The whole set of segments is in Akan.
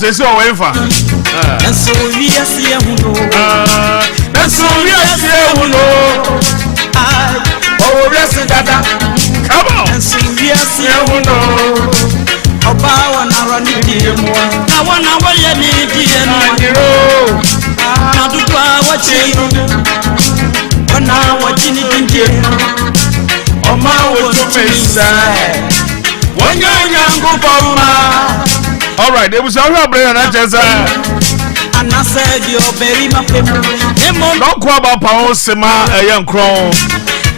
Say so away from. And so we are see who know. And so we are see who know. Oh, yes, dada. Come on. And so we are see who know. About 1 hour need more. Now 1 hour you need hero. Now do what you do. 1 hour you need. Oh, my was to say. One young go. All right, it was all right, and just and I said you're very much. Don't call about Paul Sema, a young crown,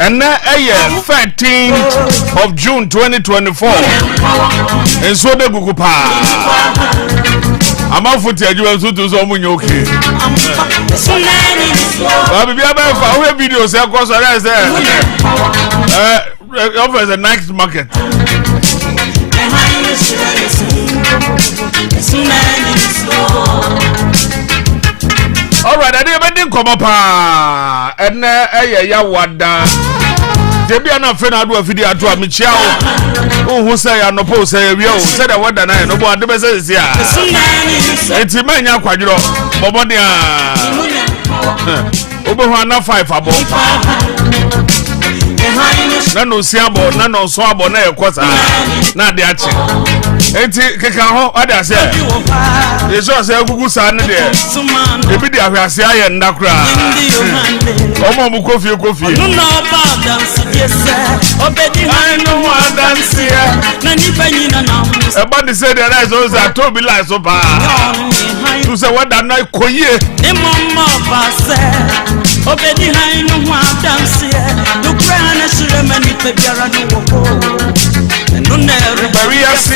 and now a year 13th of June 2024. And so the Gukupa. I'm out for you and so to some okay. Baby, be about for videos. Say, cause there. Offers a night market. All right, I didn't come up, and ya wada. Debi ana fe na do afidi ato a mechia wo hu say ya no po say wi o say da wada na no bo ade be say sia enti manya kwaduro bobode a obo hu ana 5 abo na no si abo na no so abo na ekosa na de achi enti keka ho ada say yeso say gugu sa ne de ebi de ahwase aye ndakra omo mu kofi no about dance yes obedi I know one dance here na ni banyina na about the say the rise also to be like so ba to say what that na koye e mama ba say obedi I know one dance here no cry na shire mani pe biara no wo no never bury us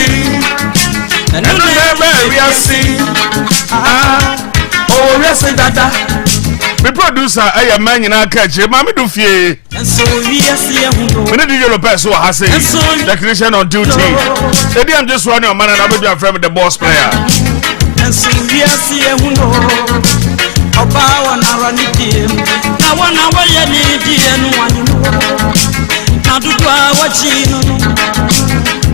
and no never bury us oh yes dada. The producer, I am man in our catch, Mammy do fear. And so we are seeing when did you pass who has a declaration on duty? Maybe I'm just running a man and I'll be your friend with the boss player. And so we are seeing who know about 1 hour in the now 1 hour in the one. Now do watching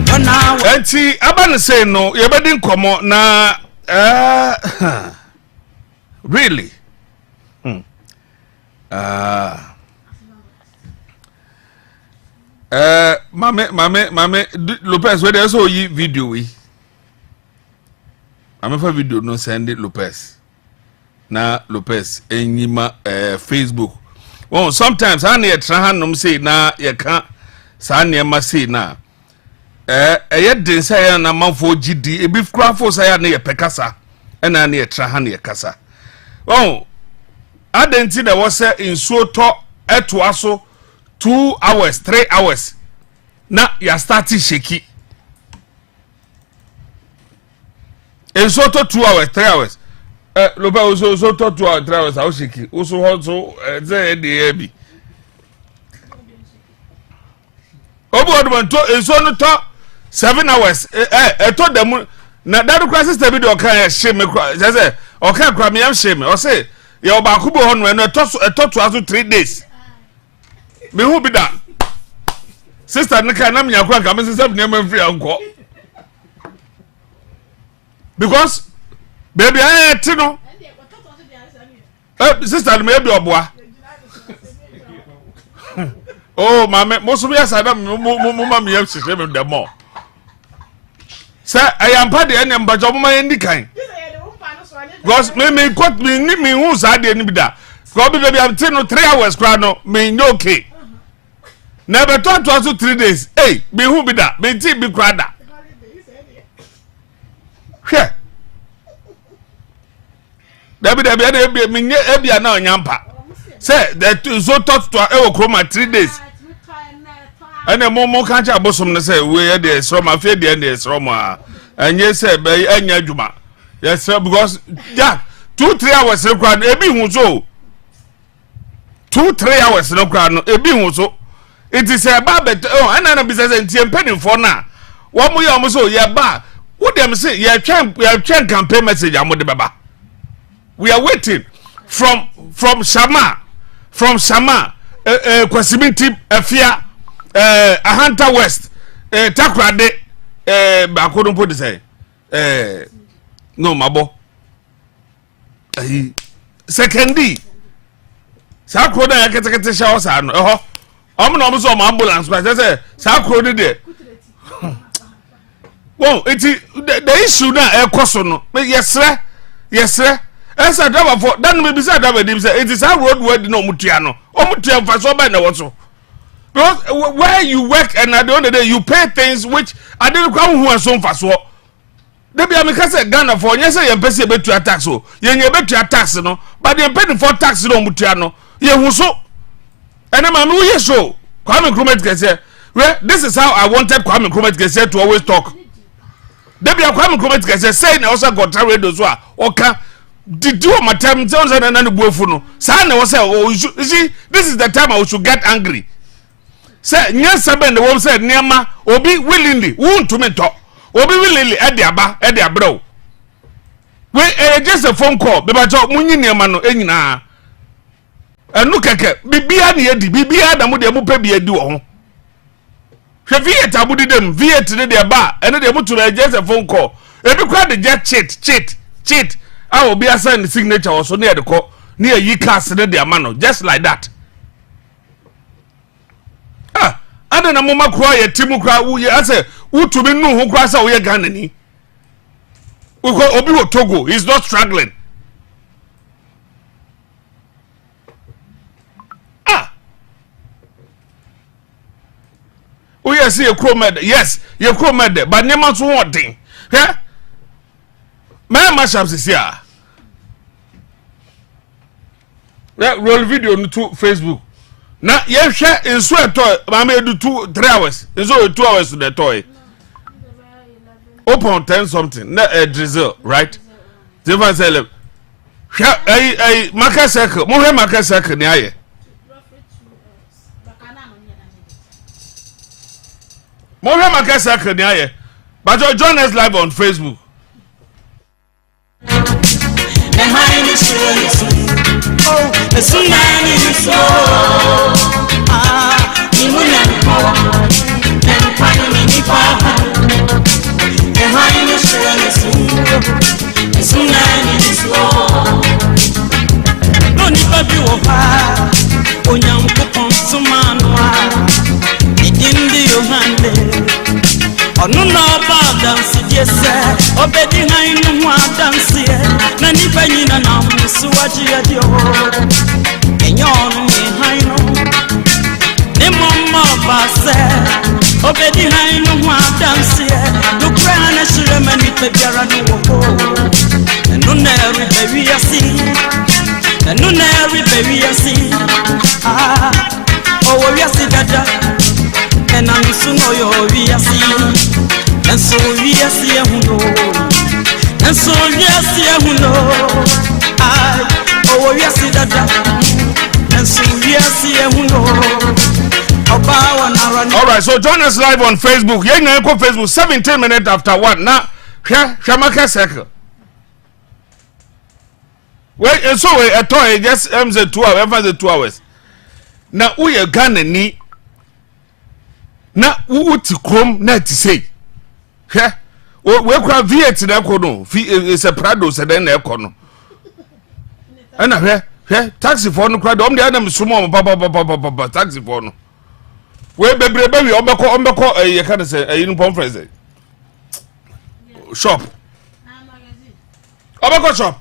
1 hour. And see, I'm say no, you're bedding come on now. Really? Mame Lopez, where there's all ye video we. I'm a video no send it Lopez. Na Lopez enyima Facebook. Well, sometimes I need try no say na you can't say na say na. Yet den say na manfo GD e beef craft for say na ye pekasa. E na na ye try na ye kasa. Oh, I didn't see there was in so to 2 hours, 3 hours. Now you starting shaky. In so to 2 hours, 3 hours. Loba also so to 2 hours, 3 hours. How shaky? Also the heavy. Obo to in so no to 7 hours. I told them na that crisis the video can shame me. Say okay, cry me am shame. Or say your bakubo on when I talk to 3 days. Me who be that? Sister Nika na me yakwa ka me sister be name free anko. Because baby I ti no. Sister me be oboa. Oh mama mo so be asada mo mama me hwehwe me dem mo. Say I am part the enem ba jo mo ma ndi kan. Because me got me who said the nibida. Because baby I'm 3 hours crowd no me no okay. Never talk to us 3 days. Hey, me who be that? Me ti be crowd that. Here. Debi me ebia na onyampa. Say that so talk to e okroma 3 days. And the momo can't abosom na say we dey so ma fe dey dey so ma. Anye say be anya adwuma. Yes, sir, because yeah, 2-3 hours no crowd e bi hu so. 2-3 hours no crowd no e bi hu so. It is a babet oh and business and penny for now. One more almost so yeah ba. What them say yeah train campaign message am de baba. We are waiting from Shama Kwasiminti Afia Ahanta West Takrade ba ko don put say no mabo secondi sa ko da yakete shawo sa no I'm not so ambulance, but I say, Sakro did. Well, it's the issue now, a question. Yes, sir. Yes, sir. As a driver for that, maybe said that it is our road word no Mutiano. Or Mutian for so bad, also. Because where you work and at the end of the day, you pay things which I didn't come who are so fast. They be a Mikasa Ghana for yes, I am paying a bit to a tax. You bet to a tax, no, but they pay for tax no Mutiano. You so. And I'm a show. Kwame Nkrumah can say, well, this is how I wanted Kwame Nkrumah to always talk. They be a Kwame Nkrumah can say, also got radio as well. Okay, did you matem sounds and an buofuno sa na was see this is the time I should get angry say yes seven the one said niama obi willingly won to me talk obi willingly e dia bro we just a phone call be ba talk munyi niama no enyina enu keke bibia na yedi bibia da mu de mu pa bi edi wo ho hwe viet abudi dem viet ne de ba ene de mu to just a phone call ebi kwa de just cheat I will be assigning the signature also near the court, near ye cast the amano, just like that. Ah, I don't know, Mama cry, Timu cry, who I say, who to be no who cries away again. We call Obi Togo, he's not struggling. Ah, oh, yes, you're crow mad, yes, you're crow mad, but never so one thing. Yeah, my mashups is here. Roll video on to Facebook. Now, you share in sweat toy. Mamma do 2-3 hours. It's only 2 hours to the toy. Open 10 something. Not a drizzle, right? The first element. A market circle. More market circle near. More market circle near. But you join us live on Facebook. Oh, the tsunami is slow. Ah, Imunako, and Panini Papa. The highness is slow. The tsunami is slow. No need to be over. Onyam Kupon Sumanwa. Begin the hand. Oh, no, about dance, yes, sir. Obedi Hainu dance, Nani Penina now, Suaji at your and yon Haino. Nemoma Basse, Obedi Hainu dance, look round and should have many Pegara. And no nary baby I see, and no nary baby I see. Ah, oh, yes, Dada. And I'm soon oh we are see, and so we are see who know, and so we are see who know. I oh we are see that, and so we are see who know. All right, so join us live on Facebook. Yeah, you go Facebook 17 minutes after 1. Now, Shamaka circle. Well, so a toy just the 2 hours, ever the 2 hours. Now we are gonna need. Na wo ti krom na ti say hwe we kwa viet na kono is a prado se den na ekono ana hwe taxi for no kwa dom de na msumo papa taxi for no we bebrebe wi ombeko ye ka say ayin conference shop ombeko shop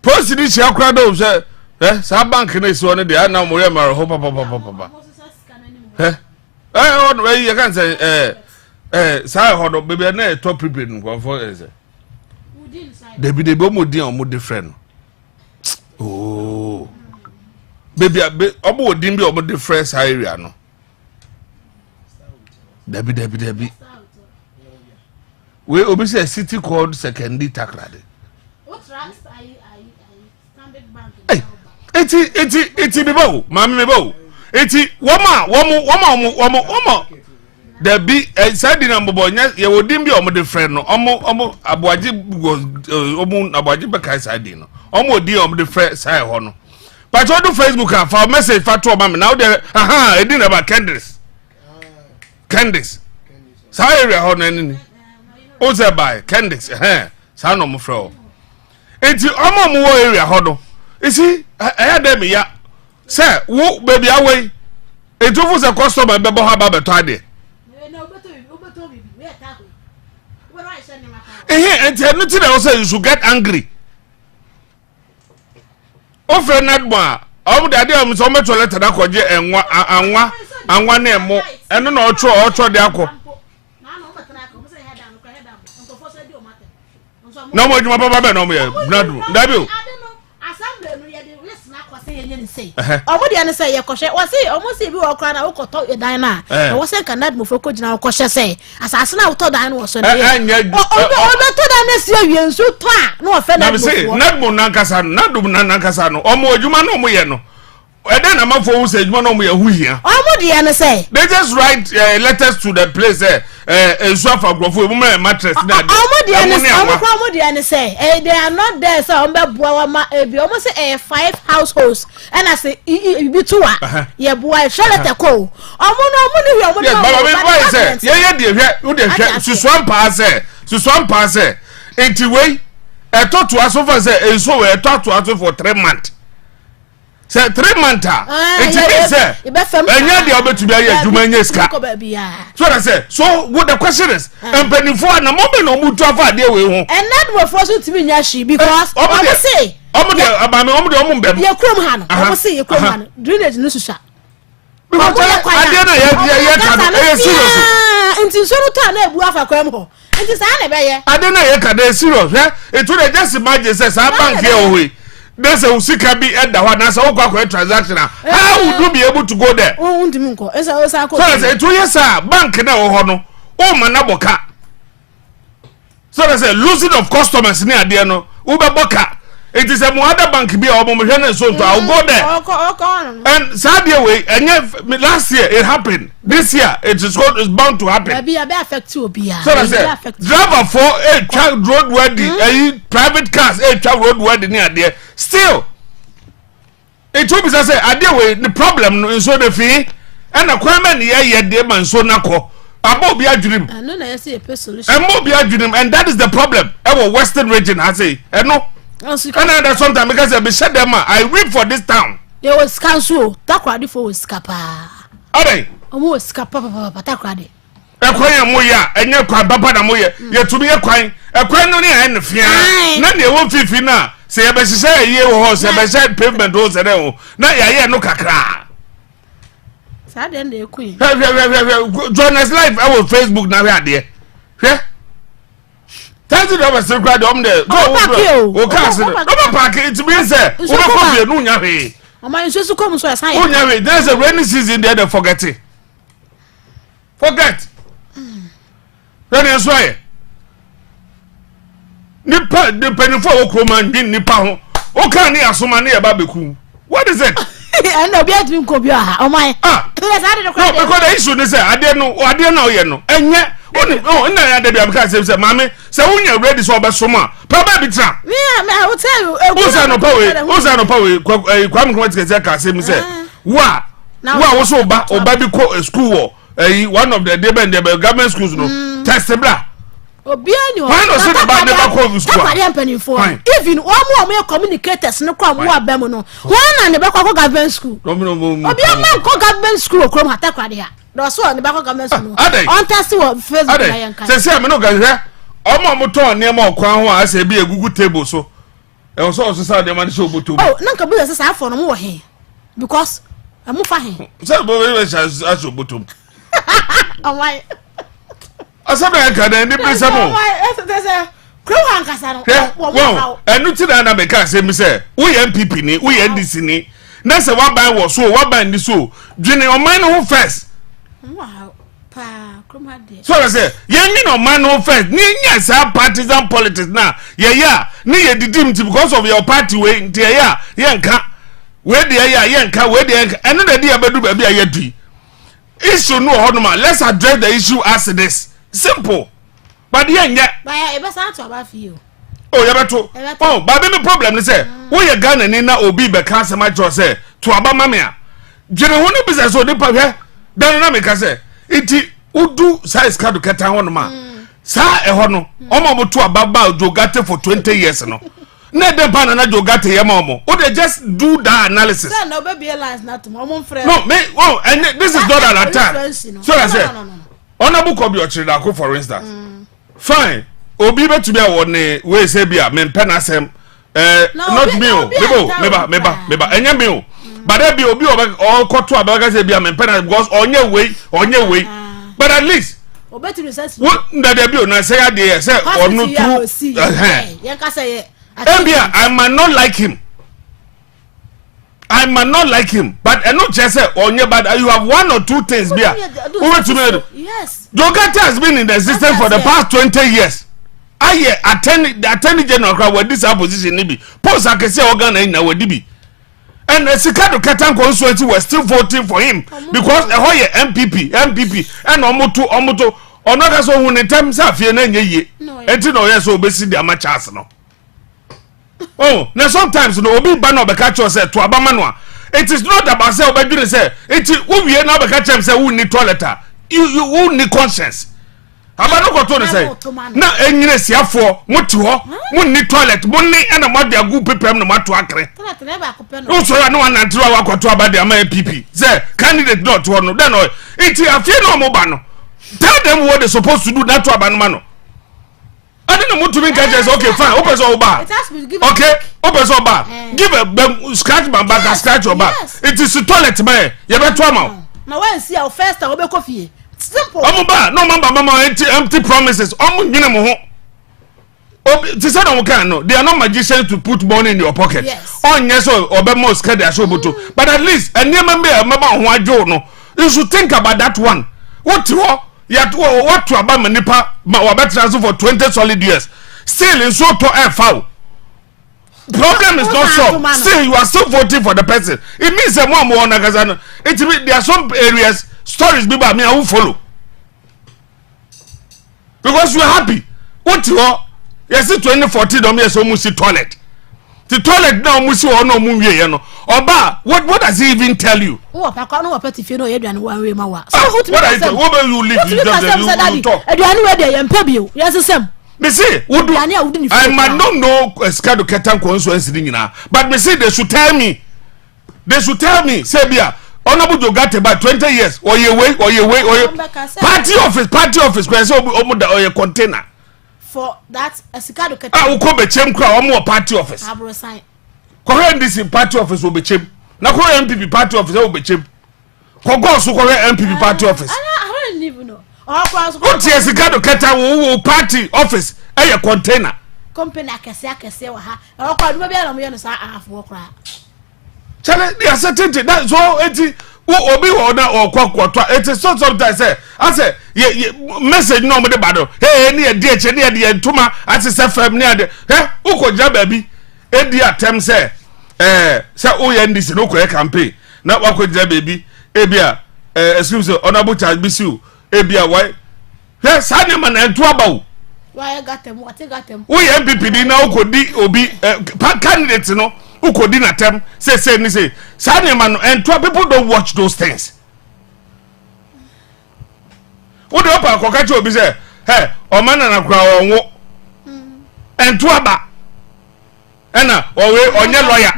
post di chia kwa do say sa bank na isi one dey na mo re maro ho papa on we you can say sa ho do baby na top prepaid nko for say de mo din o mo different oh baby obo din bi o mo different area no debi we obi say city called secondary takrade eti bibo mama mebo eti woma da bi sadi na mbobo nya ye wodim bi o mo de friend no omo aboaje omo aboaje be kai sadi no omo di o mo de friend sai ho no but on Facebook for message for to mama now there edi na ba Candice sai area ho no ni o se by Candice sa no mo frɛ eti omo mo area ho do isi dem ya say wo baby away etufu se customer be bo ha ba beto ade enti no ti na say you should get angry ofre nadma omu de ade am so meto letter da koje anwa na emo eno na ocho de akọ no mo juma papa be no mo ye nadu dabi yenye say omo de an say ye kohwe wo say omo say bi wo kra na wo koto dan na wo say kan nad mo fo ko gina wo kohwe say asase na wo to dan wo so na ye o to dan na si awie nso to a na wo fe nad mo fo nad mo nankasa no omo adwuma no mo ye no eden na mafo wo say adwuma no mo ye hu hia omo de an say they just write letters to the place enso afa grofo e mo mattress na omo de an say they are not there so omo be boa ma ebi omo say 5 households and I say bi to a ye boa shelter ko omo no wi omo no baba say ye de hwe wo de hwe susuan pa say enti wei etoto aso for say enso we etoto aso for 3 months. Say 3 months. It means say enya de obetumi aye adwuma nya ska. So that say so what the question is empanifo na mo be no mutu afa de we ho. And that we for so timi nya shi because omo say omo de abame omo de omo mbem. Ye krom ha no. Omo say ye krom ha no. Drainage no susha. Because ade na ye ka no e serious. Nti so no ta na ebu afa kwam ho. Nti sa na be ye. Ade na ye ka dey serious. It would just imagine say sa bank here o. There's a usika be at the one as a transaction. How would you be able to go there? Oh, so I say 2 years, bank na hono. Oh, manaboka. So I say losing of customers near the no Uber Boka. It is a other bank be or Momojan so I'll go there. And sadly way, and last year it happened. This year it is bound to happen. Maybe I affect you be. So I say driver for a child road wedding, private cars, a child road wedding near there. Still, it will be say idea way the problem is so the fee and a crime yeah dear man so nako. About be a dream. I know I see a solution. And more be a dream, and that is the problem. Our Western region, I say, and no. And that's sometimes because I be said them, I read for this town. There was council, Takradi for Scapa. Are they? Almost Scapa, Takradi. A coin moya, and your crime, Papa Moya, you're to be a coin, only and fear. None they won't feel now. Say, I say, a year horse, I said pavement rose and all. Now, I no cacra. Then they queen. Join us live our Facebook now, dear. Yeah. $30 still cried on there. Oh, Castle. Over park it means that over no yahe. Oh, my sister comes so I say, there's a rainy season there, they forget it. Forget. Then is why. Nipa, the penny for Okroman, Nipa. O can't hear so many about Beku. What is it? I know be at him, Cobia. Oh, my. Yes, I didn't know. Because the issue is, I didn't know, you know. And yet, oh, and I did because say, Mammy, so when you're ready for Basoma, Papa Bitra. Yeah, I will tell you. Who's no power? Come quite say, what? Now, was so bad or baby school, one of the government schools, no, test the blah. Why not sit about never call school? Even one more communicators no come more bemono. One and the back of government school. No, government school, Chroma Takradia. That's one the back of government school. On test what Facebook. Say, I'm no guy. I'm motor near more crown. I say be a Google table so. I was also saw the man show to. Oh, Nanka Bill says I for no more here. Because I'm more fine. So, as your bottom. Oh, my. Asabeka na ni presamo. There's a crew hankasa no. Wow. Enu ti na make say me say, we MPP ni, we NDC ni. Na say wa ban wo so, wa ban ni so. Dwene o man ho first. Wow. Pa, kroma de. So I say, ye ni no man ho first. Ni nya say partisan politics na. Ye ni ye didim because of your party we nti ye nka. We de ye nka, we de nka. Enu na de abedu ba bia ye dui. Issue no honoma. Let's address the issue as this. Simple. But yeah, but it was not about you. Oh, you better. Oh, but the problem is, we are Ghana Nina Obi be KASA match say to Abamamia. General business or the power. Dynamic say it udu size card to keta one man. Sa e hono. Omo to ababa jogate for 20 years no. Na dem pa na jogate ye momo. O they just do that analysis. Say no baby alliance not to friend. No, me and this is not an attack. So I say Honorable Kobi Ochidako, for instance. Fine. Obi be to be a one way say be a men penasem. Not me, meba. Enya me. But there be obi all cut to a bag say be a men penas because on your way. But at least what that there be on say there say or no true. I might not like him. I might not like him, but I not just say onye but you have one or two things there. Yes. Jogata has been in the system for the past 20 years. I attend general crowd with this opposition nibi. Post akese organ na wedibi. And Sikado Katan constituency was still voting for him because the whole MPP and omoto onoga so hun tem sa fie na nyeye. Enti no yes obesi dia ma chance no. Oh, now sometimes no obi ba no be catch us say to abama no. It is not about say obedwin say enti wo wie na be catch am say wo ni toilet you wo ni conscience. Abano ko to say na enyine siafo moti ho mo ni toilet mo ni na mo de agu pepem no mato akre. No so ya no wan antro akoto abade ama MPP say candidate not ho no then enti afie no mo ba no tell them what they supposed to do that to abanoma no. I didn't want to make a okay, fine, open so bad. Okay, open so bad. Give a scratch my back, yes, scratch your back. Yes. It is a toilet, man. You better trauma. Now, when see our first, I'll be coffee. Simple. I'm bad. No, mama, empty promises. They are not magicians to put money in your pocket. Yes. On yes, or be more scared. But at least, and near mama who I don't know. You should think about that one. What to about manipa or better for 20 solid years. Still in so to foul. Problem is not solved. Still you are still voting for the person. It means that more nagazano. There are some areas stories be by me I will follow. Because you are happy. What you are? Yes, 2014 years almost toilet. The toilet now musi or no movie, you know. Oba, what does he even tell you? Oh, I can't know what if you know everyone one way my what are you what you live you talk? I do anywhere there and pay you. Yes, the same. Me say, what do I might not know Skado Ketan constituency now, but me say they should tell me. They should tell me, Sabia, honorable Jogate about 20 years, or your way, or your party office, where so or your container. For that, Sikado Ketan. I will come a chem crowd or more party office. I will sign. Correct this in party office will be cheap. Now correct MPP party office will be cheap. Correct MPP party office. I don't even know. What is Sikado Ketan party office? A container. Company akese wa ha. O kwa dum bia na mo ye no sa afo kra. Chale they are certain that so eti obi wo na okwakwatwa it is so sometimes say I say message no mo de bado hey ni e die che ni e de ntuma asese fam ni ade ukoja baby e di atem say say o ye ndisi no ko campaign na wakoja baby e bia excuse me honorable charge bisiu e bia why sa ni man entu abawo why got them what got them we MPP di na ukodi obi candidate no ukodi na tem say ni say sa ni man entu people don't watch those things. What do you akoka che obi say hey Oman na kura onwo entu aba ena owe onye lawyer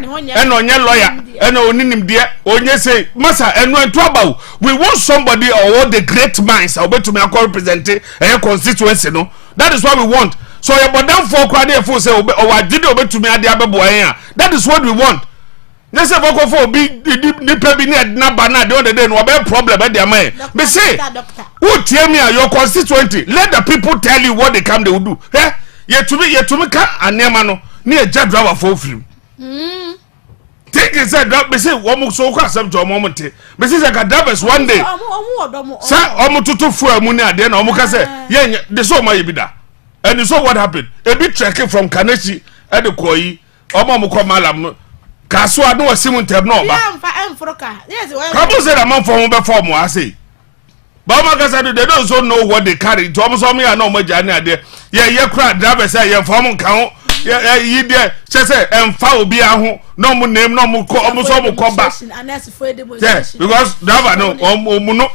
ena oninim de onye say masa enu entu aba we want somebody or the great minds obe to me represent a constituency no. That is what we want. So your bodam for kwade for say obe o wagide obe to me ade abebo an. That is what we want. Yes, if I go for be nipa bi ni na ba na the other day no be problem e dey man. Me say who tell me your constituency let the people tell you what they will do. Eh? Yetumi ka anema no na e ja driver for film. Think is said that me say wo so ko accept your moment. Me say ka drivers one day. Say tutu fu amu ni ade na ka say ye the so ma yebida. And you saw what happened. A bit trekking from Kaneshi at the Koi omo ko malam KASA no simun tem no ba. Come say a man for before I say. But my guys they don't so know what they carry. To almost me I know my journey there. Yeah, crowd driver say yeah form count. Yeah, you there. She say emfa obi aho. No mo name no mo ko almost so mo come back. Yes, because driver no omuno.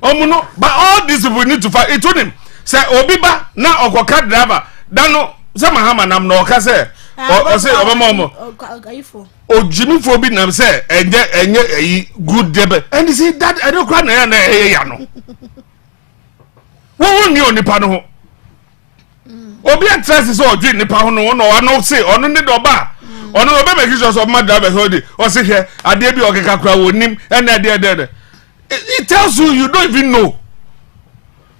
But all these people need to fight it to him. Say obi ba na okoka driver. Dano say mahama nam no ka say o say obamomo. Ojimi for bi nam say enye good debe. And you see that I don't cry na ya no. Wo ni onipa no ho. Obi atress so odwi nipa ho no no say ono ne do ba. Ono obe make sure so mad driver hold it. O say here ade bi okeka kra wonim and ade. It tells you don't even know.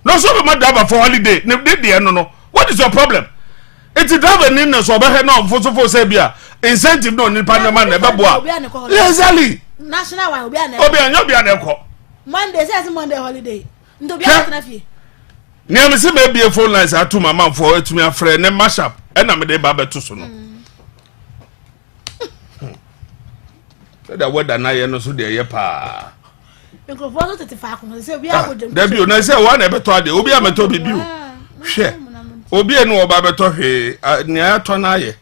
No, so my driver for holiday. No. What is your problem? It's a traveling no so be no for Sabia. Incentive no nipa na man na beboa. Exactly. National one obi an obi an ekọ. Monday says Monday holiday. Ndo bi an na fie. Ni am say be be phone lines atu my man for etumi afre ne mashup. E na me dey ba beto so no. That weather na ye no so dey ye pa. Microphone no 35 ko say obi agodem. Da bi o na say one e beto ade obi ameto bibi o. Hwe. Obi enu oba beto hwe ni ato na ye.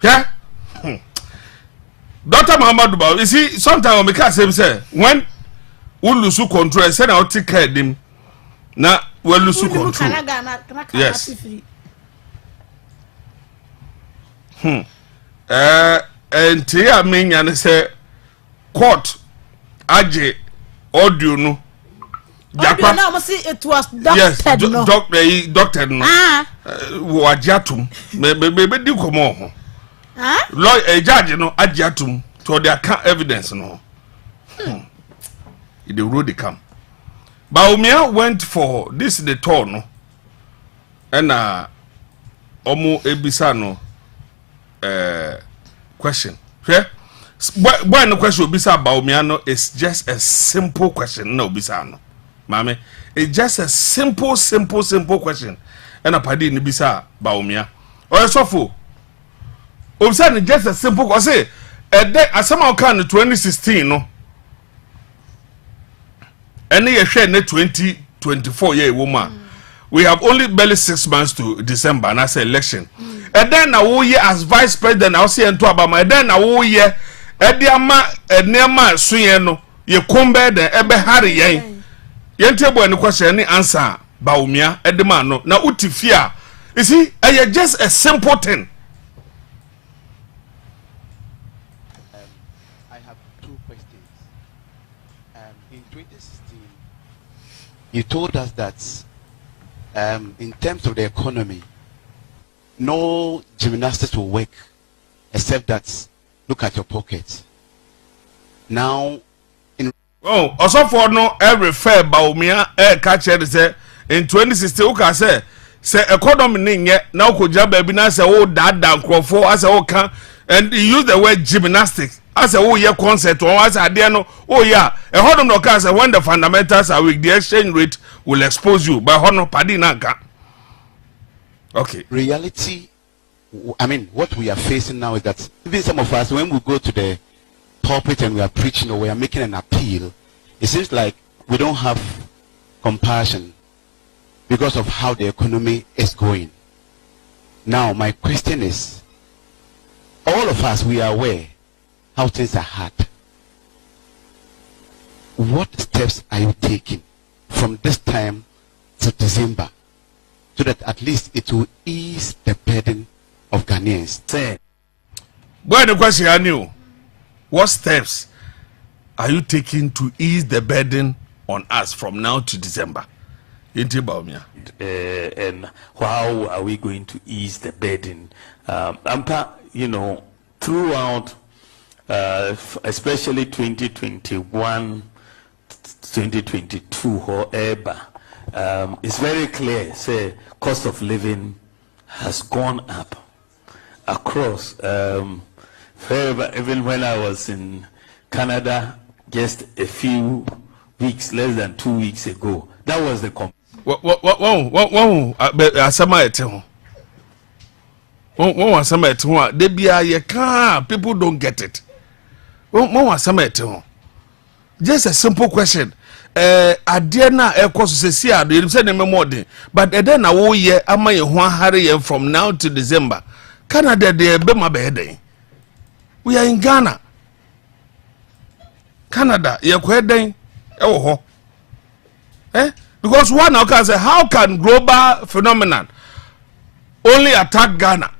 Yeah. Dr. Muhammad Ba, you see, sometimes we can say when we lose control, say now take care of them. Now we lose control. Yes. And here mean and say court aje audio no. Audio now must see it was doctor. Yes, doctor no. Wajatum. Me di komo. Lawyer judge no agiatum to their evidence no. The road they come. Baumia went for this the tour no. And omo ebisa no question. Okay? When the question obisa Baumia no is just a simple question no obisa no. Mame, it's just a simple question. And a padi ni bisa Baumia. Or so for Observe just a simple I say as somehow can 2016 no. Any year share 2024 year woman. We have only barely 6 months to December and that's election. And then a whole year as vice president I'll say and talk about my then a whole year Ediama Nema Suyeno ye combe the ebe Harry yen. Yentable any question any answer Baumia Edema no na utifia. You see, just a simple thing. You told us that in terms of the economy, no gymnastics will work except that look at your pocket. Now, also for no every fair Baumia catcher say in 2016 okay say economy ninye now ko jaba bi na say oh that crofo as oh can and he use the word gymnastics. As a year concert or as a dear no, oh yeah, a honor no case when the fundamentals are weak, the exchange rate will expose you by honor padinaka. Okay. Reality, I mean, what we are facing now is that even some of us, when we go to the pulpit and we are preaching or we are making an appeal, it seems like we don't have compassion because of how the economy is going. Now, my question is, all of us, we are aware how things are hard. What steps are you taking from this time to December so that at least it will ease the burden of Ghanaians? Well, the question I knew, what steps are you taking to ease the burden on us from now to December? And how are we going to ease the burden? Throughout especially 2021, 2022, however, it's very clear, say, cost of living has gone up across. Even when I was in Canada just a few weeks, less than 2 weeks ago, that was the people don't get it. Just a simple question. Adiana ekosese ado you say name more than but then na wo ye ama ye ho hare from now to December. Canada de be ma be den. We are in Ghana. Canada ye ko den e wo ho. Because one now can say how can global phenomenon only attack Ghana?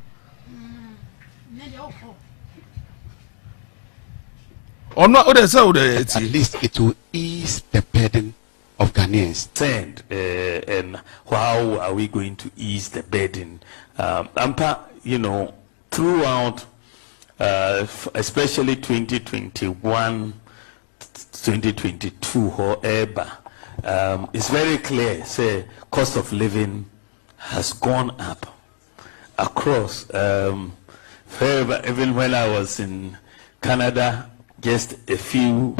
Or not, at least it will ease the burden of Ghanaians. And how are we going to ease the burden? Throughout, especially 2021, 2022, however, it's very clear, say, cost of living has gone up across. Even when I was in Canada just a few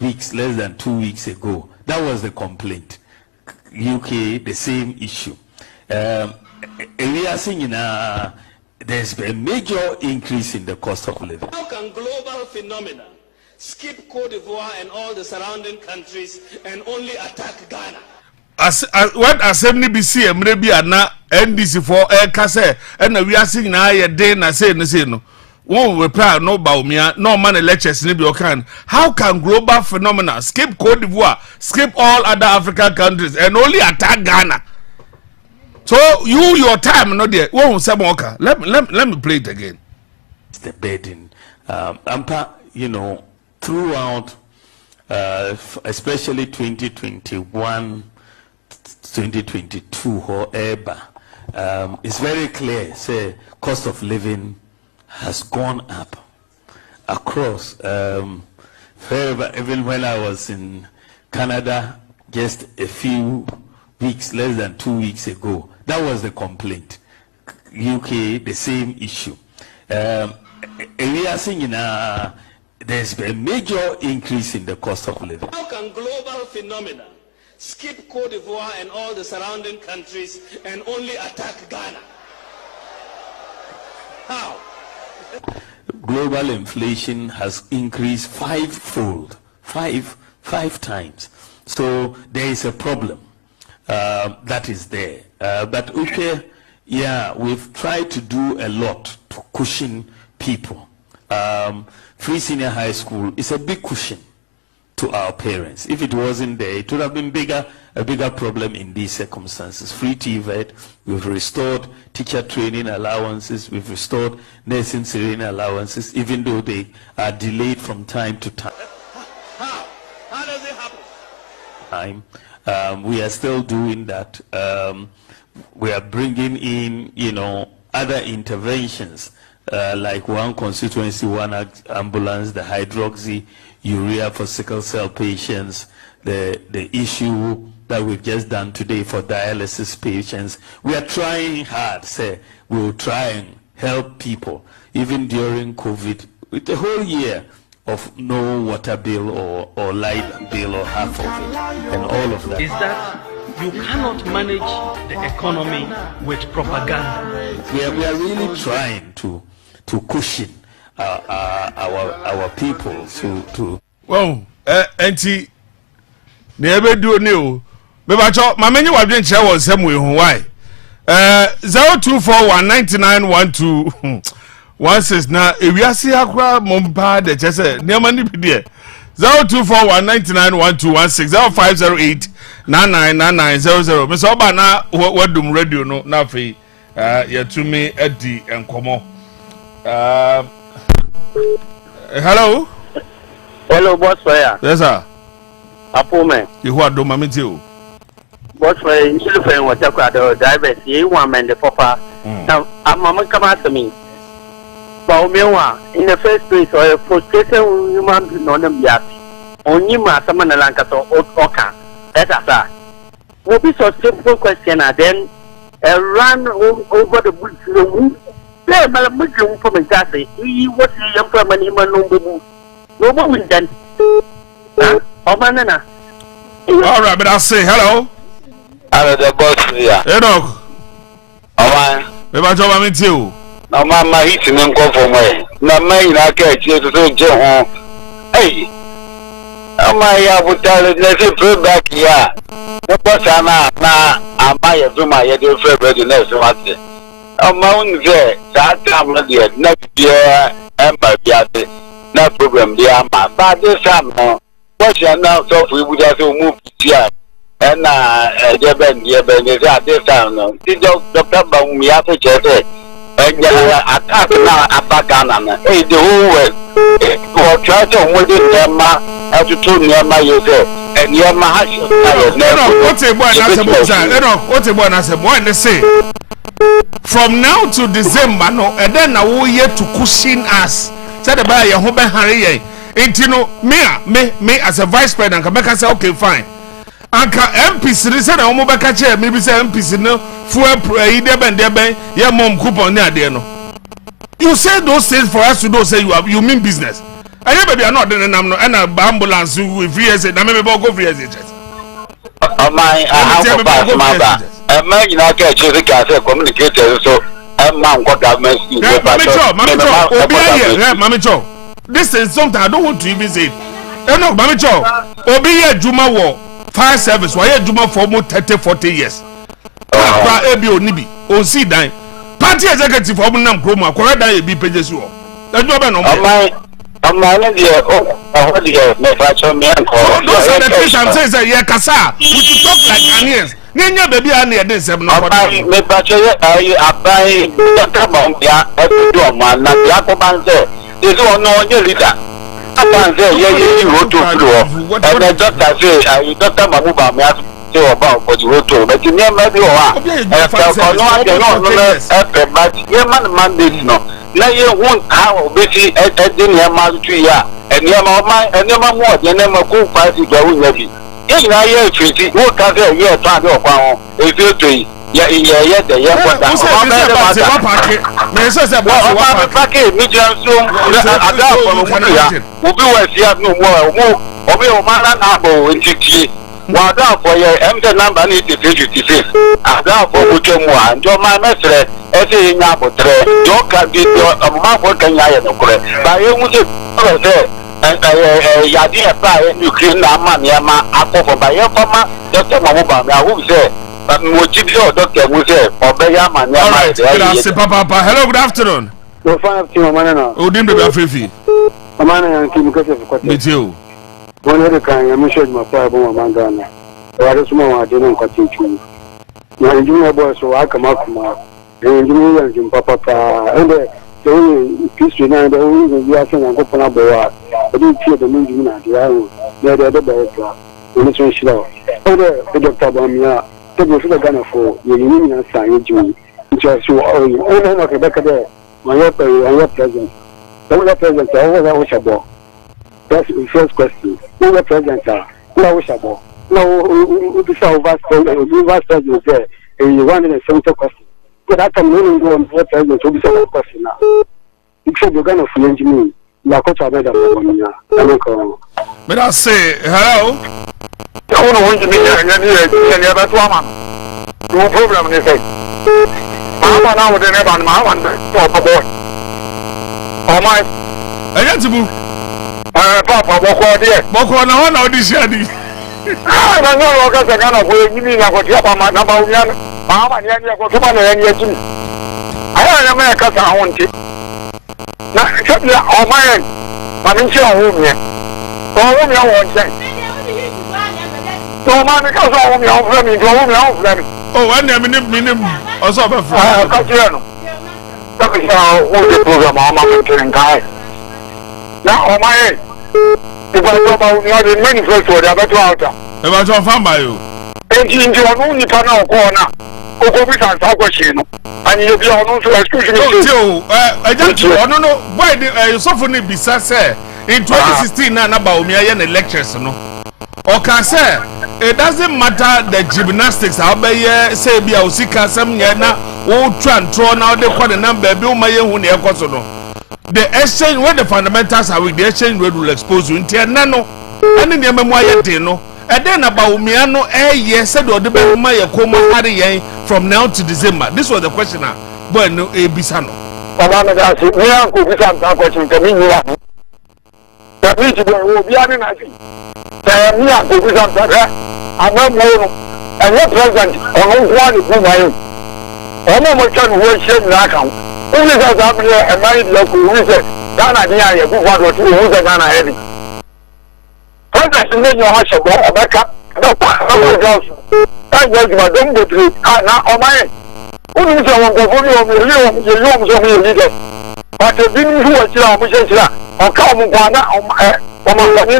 weeks, less than 2 weeks ago, that was the complaint. UK, the same issue. We are seeing there's been a major increase in the cost of living. How can global phenomena skip Cote d'Ivoire and all the surrounding countries and only attack Ghana? What assembly be see maybe na NDC for KASA and we are seeing na ye day na say no. One reply no baumia, no man lectures ni be okan. How can global phenomena skip Cote d'Ivoire, skip all other African countries and only attack Ghana? So your time no there. Won't say more. Let me play it again. It's the burden. Throughout, especially 2021, 2022, however, it's very clear. Say cost of living has gone up across. Even when I was in Canada just a few weeks, less than 2 weeks ago, that was the complaint. UK, the same issue. We are seeing there's been a major increase in the cost of living. How can global phenomena skip Cote d'Ivoire and all the surrounding countries and only attack Ghana? How? Global inflation has increased five times. So there is a problem that is there. But okay, yeah, we've tried to do a lot to cushion people. Free senior high school is a big cushion to our parents. If it wasn't there, it would have been a bigger problem in these circumstances. Free TVET, we've restored teacher training allowances, we've restored nursing training allowances, even though they are delayed from time to time. How does it happen? We are still doing that. We are bringing in, other interventions, like one constituency, one ambulance, the hydroxyurea for sickle cell patients, the issue that we've just done today for dialysis patients. We are trying hard, we will try and help people, even during COVID, with the whole year of no water bill or light bill or half of it, and all of that. Is that you cannot manage the economy with propaganda. We are really trying to cushion our people to. Well, auntie, never do new. But my menu was being chair was some way. Why? 0241991216 now. If we are see aqua mompa the chess, near money be there. 0241991216 0508999900. Miss Obana, what do radio no nothing. Yeah, to me Eddie and Como. Hello. Hello, boss fire. Yes, sir. Apo man. You what do mammy too? Boss fire, you should find what you got the drivers. You want man the papa. Now, I'm mama come after me. But in the first place, or a frustration human being on them yap. Only my someone like a oka. That's a will be so simple question, and then run over the bush. There, my Muslim from a gas. He was a young family man, no more than. Oh, banana. All right, but I'll say hello. Hello, the boss here. Enoch. Oh, man. Maybe I told me too. No, Mamma, he's in them go for me. No, man, I can't see to do Joe. Hey, oh, my, would tell it, let's put back here. What was I now? I might do my head in February next month. Oh, Mount there, that time, next year, and my biate. No problem, dear man. But this time, what's your now? So we would have to move here. And Jeben, is at this time. Did Dr. Baum, have to check it. And attack now, Apagana. Hey, the whole way. For try to hold it, Emma, as you told me, Emma, you said. And Yama has what's a boy? What's a boy? I said, what they say? From now to December, no, and then I will yet to cushion us. Said about your home, Harry. And you know, me as a vice president, can make us say, okay, fine. anka MPs ni say na omo be ka che me bi say MPs no fuel yi de ben ye mom coupon ni ade no. You say those things for us to do say you mean business. Aye baby I not dey nam no and ambulance with free say na me go free say. My how pass my ba. Man you know get you can say communicator so man go government school. Mami Cho. This is something I don't want to even say. No, Mami Cho. Obi ye juma wo fire service why ye juma for more 30-40 years. Pra ebi onibi on see dan. Party executive for nam kroma kwara dan e bi pages wo. Ejo be no mo. My dear, oh, dear, me facho me anko. Those are the things I'm saying say ye kasa. We should talk like Ghanaians. Nyanya baby ani e dey sem no. Me facho ye abai doctor bom ya e do Oman na ya ko ban say. This one no onye leader. Aban say ye road to floor. And the doctor say doctor Mamuba me say about for the road to but me maybe o ah. E but ye man mandate no. Na ye won how beti edin ye ma tu ya enema mo de na ma ku party do wunya bi ye na ye fiti wo ka se ye to de okwa ho e fi to ye de ye kwada me say say ba pake mi jam so ada for mo ya obi wa sia no mo obi o ma na bo ntiti wa da for ye MT number ni 55 ada for mo twemu a njo ma mesre ese nya botre do ka bi do ma for kanya ye no kore ba ye mu se ya di e pa e Ukraine na ma me ma akofo ba ye fama doctor ma mo ba me awu se mo ti bi o doctor mu se obe ya ma me ma ye papa hello good afternoon no fine afternoon mama na odin be afefi mama na yanki mu kase kwata meteo woni de kan ya mu shoji ma pa bo mama ngana wa de suma wa de non kwata chu na njuma bo so aka makuma njuma ya njuma papa ende so Kristo na de woni ya se na ko pana bo wa odi tie de njuma na de awo na de de ba ka woni so shira o de doctor ba mi ya to bo so Ghana fo ye ni na sa ye jumi nti so o no ma ke beka de ma ya president the president o shabo that's the first question the president o shabo no o be so vast president there you want to say question but I can no go on the president o be so question now it's the Ghana fo engineer ya ko ta be da mo ni ya ko me da say hello I no want to be ya ba to ama no problem ni say mama na wo de ne ba ma wan to boy oh my Ayatibu papa boko na ho na audition di na no ka se kana ko yimi na ko tia pa ma na ba unya mama ni ani ko to ba na ni ajimi aya na me ka sa honti na chapia oh my ma min chi ho mi o mi ho nche to ma ni ka sa ho mi ho fra mi to ho mi ho fra mi oh and minim also be fra ka ti no ta ka sa o de program ma mi tin kai na oh my ìgbà tó bá wù ní ọdún manifesto ọ̀dà bẹ́ẹ̀ tó àwùjọ. ẹ bá tó fáwọn báyìí o. Nti ọ̀nù nípa náà kọ́ ọ náà kókó bí sàǹsà kò ṣe nù àyè bí ọ̀nù tó excuse me. tí o ẹjẹ tí ọ̀nù no bọ́ọ̀ ni sọ́fù ni bisa sẹ́ in 2016 náà nàbà omi ayé ní lectures no ọ̀ka sẹ́ it doesn't matter the gymnastics àwọn bẹ yẹ sẹ́ ebi a òsì ká sẹ́m yẹn na wọ́n tura ntọ́ náà ọ̀dẹ kọ́ ní nàmbà ẹbí wọ́n máa yẹ hu ní ẹ̀kọ́ so no. The exchange when the fundamentals are weak, the exchange rate will expose you. Intia nano, and in the memoir no. And then about Umiano, yes, said or the Bemaya Koma Hari from now to December. This was the question. But no, a Bisano. Obama, we are going to some question to me. The meeting will be having nothing. Me are going to some I'm not more. And what president on one is my own can work in that account. Only because I'm here and married local reason. Ghana, near a good one or two who's a Ghana heavy. President, your house of America, no girls. I was my don't go through. Now, on my end. Who is your rooms of your leader? But the being who was here, or come on my family,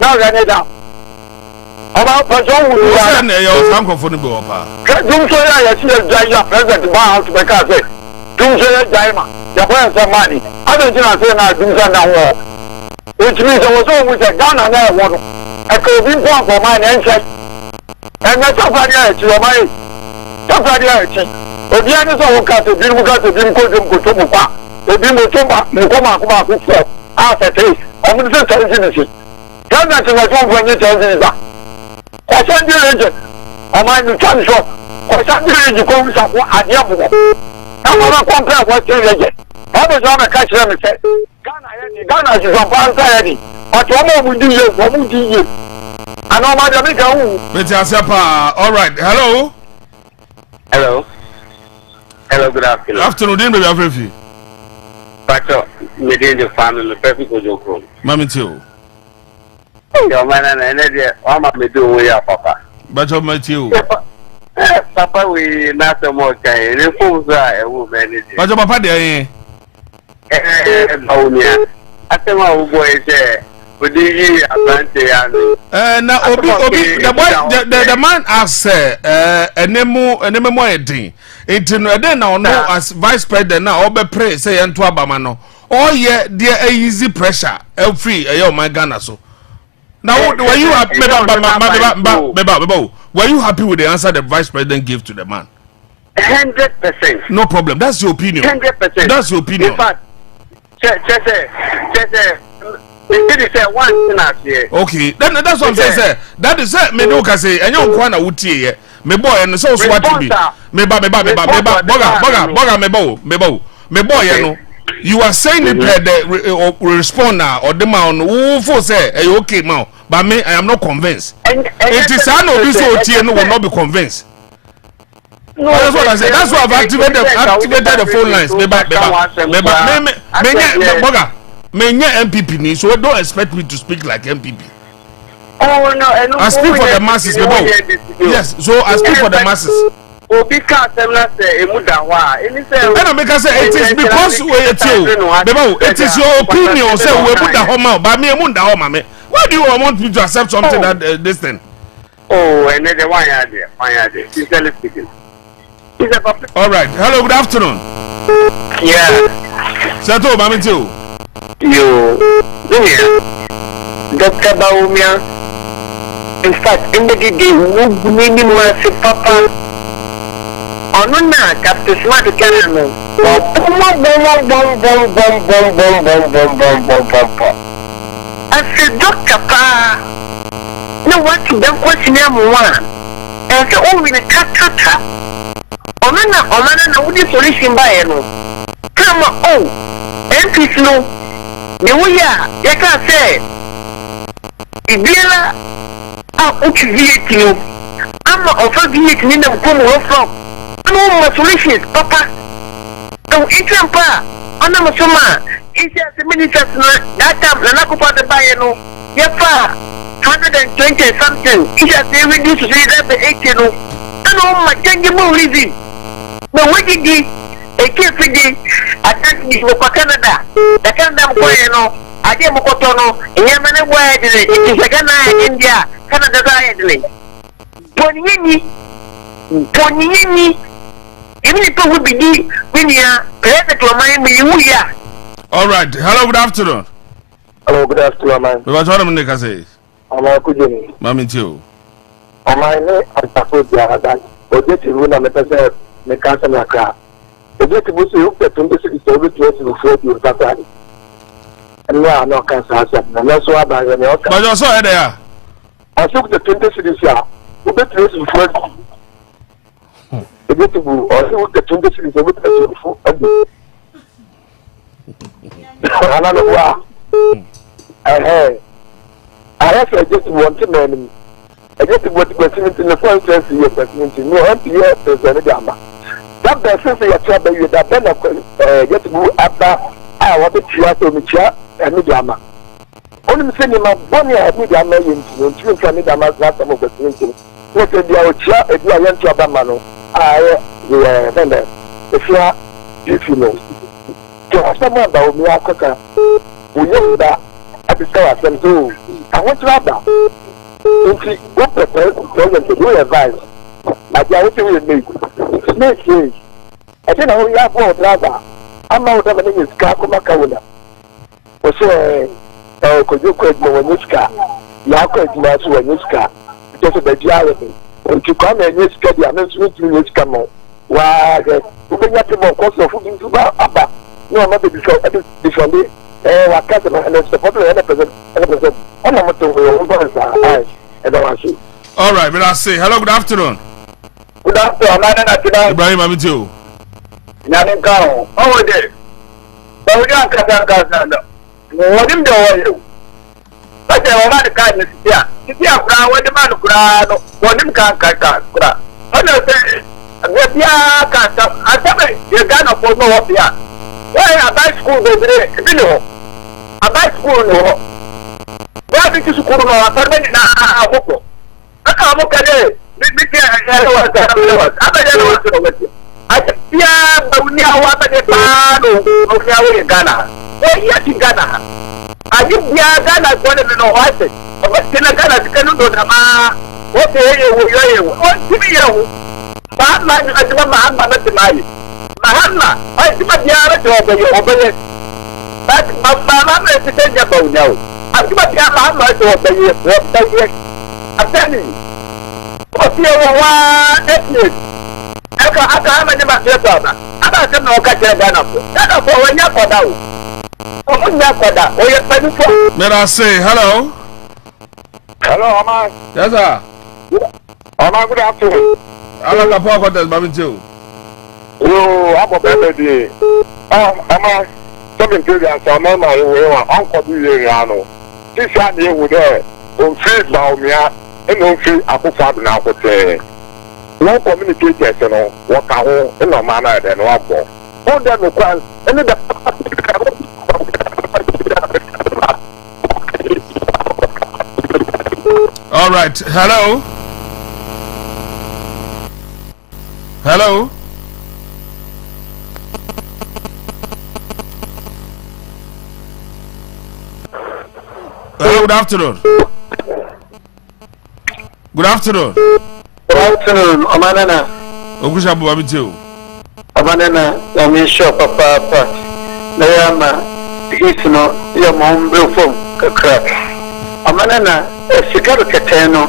now run down. About person who is uncomfortable. Don't say I see a giant president bar to the cafe. Don't say Jaima, the point of money. I don't say I do that which means I was always a gun and I want a coding point for my answer. And that's how far I to my. That's how I see. If you understand what got to be, we got to be good to Mupa. The Bimbo Tumba, Mukoma, who said, after taste, I'm going to tell you. Tell that to my phone when you tell me that. I send you agent. I'm on the transfer. I send you agent. Go with some idea. I'm going to compare what you agent. I was on a catch them and said, Ghana is on fire already. But what would do you? What would you? I know my Jamaica. All right. Hello. Hello. Hello, good afternoon. Afternoon, dear baby, Afrefi. Pacho, me dey the family, perfect go joko. Mami too. Your man and Mama me do we are papa. Pacho, me too. Papa, we not so much. The fools are a woman. Pacho, papa, there. I tell my boy say, we did advantage. Now, Obi, the man asked, name more thing. Into then now, no, as vice president now, Obe pray say and to Abamano. Oh, yeah, dear, easy pressure, free, my Ghana so. Now, were you happy? Were you happy with the answer the vice president gave to the man? 100%. No problem. That's your opinion. 100%. That's your opinion. In fact, okay, then that's what I'm saying, sir. That is it. Me no can say, and you want to uti me boy and so what to be. Me boga, me boy, you know. You are saying the responder or the man who for say, okay, man, but me, I am not convinced. It is I know this OT will not be convinced. No, that's what I said. That's why I've activated the phone lines. Menya MPP ni, so don't expect me to speak like MPP. Oh no, I speak for the masses, yes, so I speak for the masses. Obi ka semna say emudawa. And I make us say it is because it is your opinion say we emudawa, but me emudawa me. Why do you want me to accept something that this thing? Oh, and then why are they? Sincerely speaking. All right. Hello, good afternoon. Yeah. Sato, mami too. You, Dr. Baumia. In fact, in the day, no minimum as a papa. On a Captain Smart Cannon. I said, Dr. Pa, no, what to them question one. And so, oh, in a cat. Omana, would you solution by no? Come on, MPs no. The way you can say, Ibila, I'm okay, I'm offer VAT in them come from. No more solutions, Papa. So it's a pa, on a summer. It's just the ministers that time, the Nakupa the Bayano, Yafa, 120 something. It's just they reduce to say that the 80 no. I know my tangible reason. No, what did he? A kid attached to Canada. The Canada boy, you know, I did Mokotono, Yemen, where it is a Ghana, India, Canada, Ponyini, even if it would be when you are to all right. Hello, good afternoon. Hello, good afternoon, man. We were talking about say. I'm a good day. Mami too. On my name, I'm supposed to have that. But this is when I'm a me KASA na kra. Oje ti bo so pe tun be so be to so for you papa. And now no KASA asa. Na so aba ye ne o ka. But you saw there. I took the 20 cities here. Obe to so for you. Oje ti bo o so the 20 cities obe to so for. Ana no wa. I have just one to man. I just want to question in the first sense you question no help you present the that person say you trouble you that then get to go abba I want to try to meet you and the ama only say my bonny I need the ama you try me the ama that some of the things what they are try if you are to abba no I then if you are if you know to someone about me akaka we know that at the start them do I want to abba. If you prepare to do advice, like you are with me, make it. I don't know how you have driver. I'm out of the car, come back. Also, could you quit my car? You are quite much when you car. Just a bit. nti kwa na enye sika dia na so tu enye sika mo wa ge ubenya te mo cost of food ntu ba aba no ma be before me wa ka de na support na present ona mo to wo ba sa ai e da wa so. All right, but I say hello, good afternoon. Good afternoon, na tina Ibrahim Amitio. Nyanin kawo o de ba wuya ka na wodi mde wo But I want to kind of see ya, what the man kura, what him can kura. What I say, I tell you, Ghana for no up here. Why I buy school over there? I buy school no. Why did you school no? I said, I hope. I can't look at it. I said, yeah, but we are what the pan of Ghana. Oh, yes, in Ghana. Aji biya Ghana kwa ne no wase obati na Ghana tikanu do na ma wote ye wo on tibi ye wo ba ma ni ajima mahamba na timai mahamba ai tiba biya ra to obeye but ma na titenja ba unyawo ajima biya mahamba to obeye atani otie wo wa etni aka ama ni ma seto na aba se na oka Ghana for wanya koda wo. May I say hello? Hello, Oman. Yes, sir. Oman, good afternoon. I like a poor quarters, Babin too. Oh, I'm a baby. Oman, something to the answer. I'm my way. Uncle, you this one here with her. On free Baumia and on free Apple Fab now for say. No communicators, you know, what I want in a manner than one more. All them requires any the. All right. Hello. Hello. Good afternoon. Good afternoon. Good afternoon, Omanana. Okusha Buabitu. Omanana, I'm in shop, Papa. Nayama, he's no, your mom blue phone, crack. Omanana, a cigar cateno.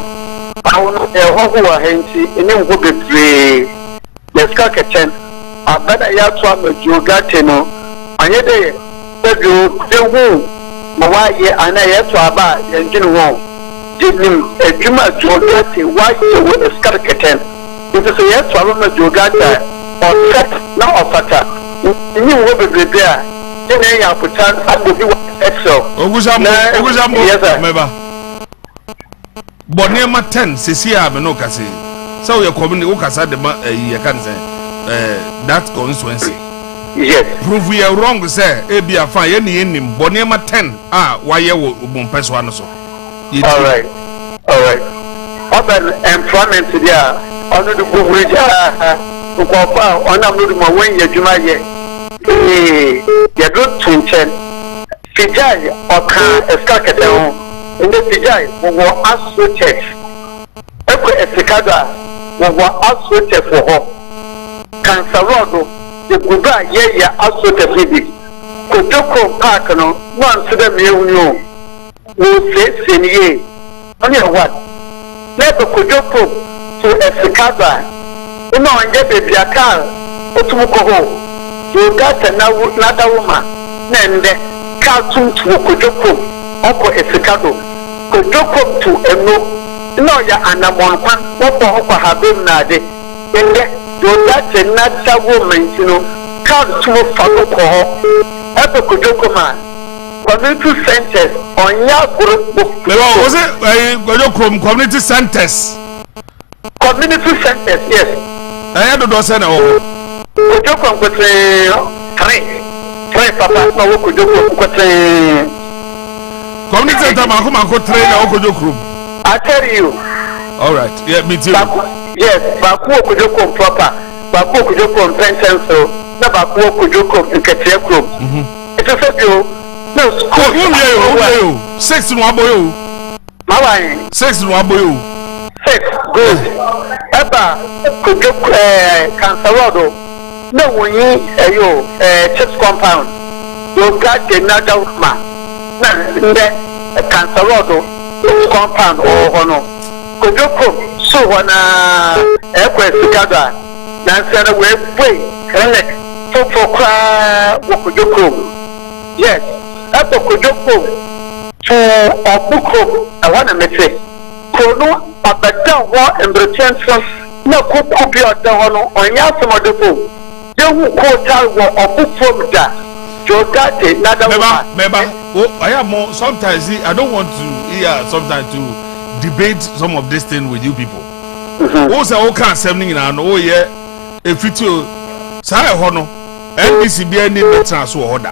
I want a who are henty, and you will be free. Let's cock a ten. I better yatwa, you got to know. On your day, the womb. Mawaye ana yeto aba yenjin wo dinim edwuma jogati waye wo eskarketen nti so yeto aba ma jogata offset na offata ni wo bebrebe a ene ya putan adobi wo excel Ogusha meba bonema 10 sisi a me no kase so ye community wo kasa de ma ye kan say that constituency. Yes. Prove we are wrong, sir. Ebi afa ye ni enim bonema 10 why ye wo bompeso ano so. All right. Open employment there. Ono du govreja ukofa ona mdu ma wen ye djuma ye. Ye do twinchen. Fijai oka eskakete ho. Inde fijai wo associate. Eko esikada wo associate for ho. Kansarodo the Kuba ye also the baby. Kotoko Park no one to them you will say ye. Only what? Let the Kojoko to a Sikaba. You know, and get baby a car. Otumoko. You got another woman. Then the cartoon to Kojoko. Oko a Sikado. Kojoko to a no. No, ya anamon. What for Hoko Habim Nade? You got another woman, you know, card to a photo. Ever could you come on? Community centers on your group. Was it community centers? Community centers, yes. I had to do send over. Could you come with three papa? No, could you come with community center? I could train a Okojok. I tell you. All right, yeah, me too. Yes, Baku could you come proper? Baku could you come pension so? No, Baku could you come in Ketiakum? It's a fabio. No, school. 6 in one boy. My 6 in one boy. 6, good. Eba, could you Cancerado? No, we need church compound. You got another woman. No, Cancerado compound or no. Could you come? so when Sikada, Nancy, wait, clinic, for Wakujoko. Yes, that's Wakujoko for a book. I want to make it. Kono, a better war and return from no copy of the honor on Yasam of the fool. You will quote a book from that. I have more. Sometimes I don't want to hear sometimes to debate some of this thing with you people. Also, all kinds of things and oh yeah, if it you say honor, NBC be any transfer order.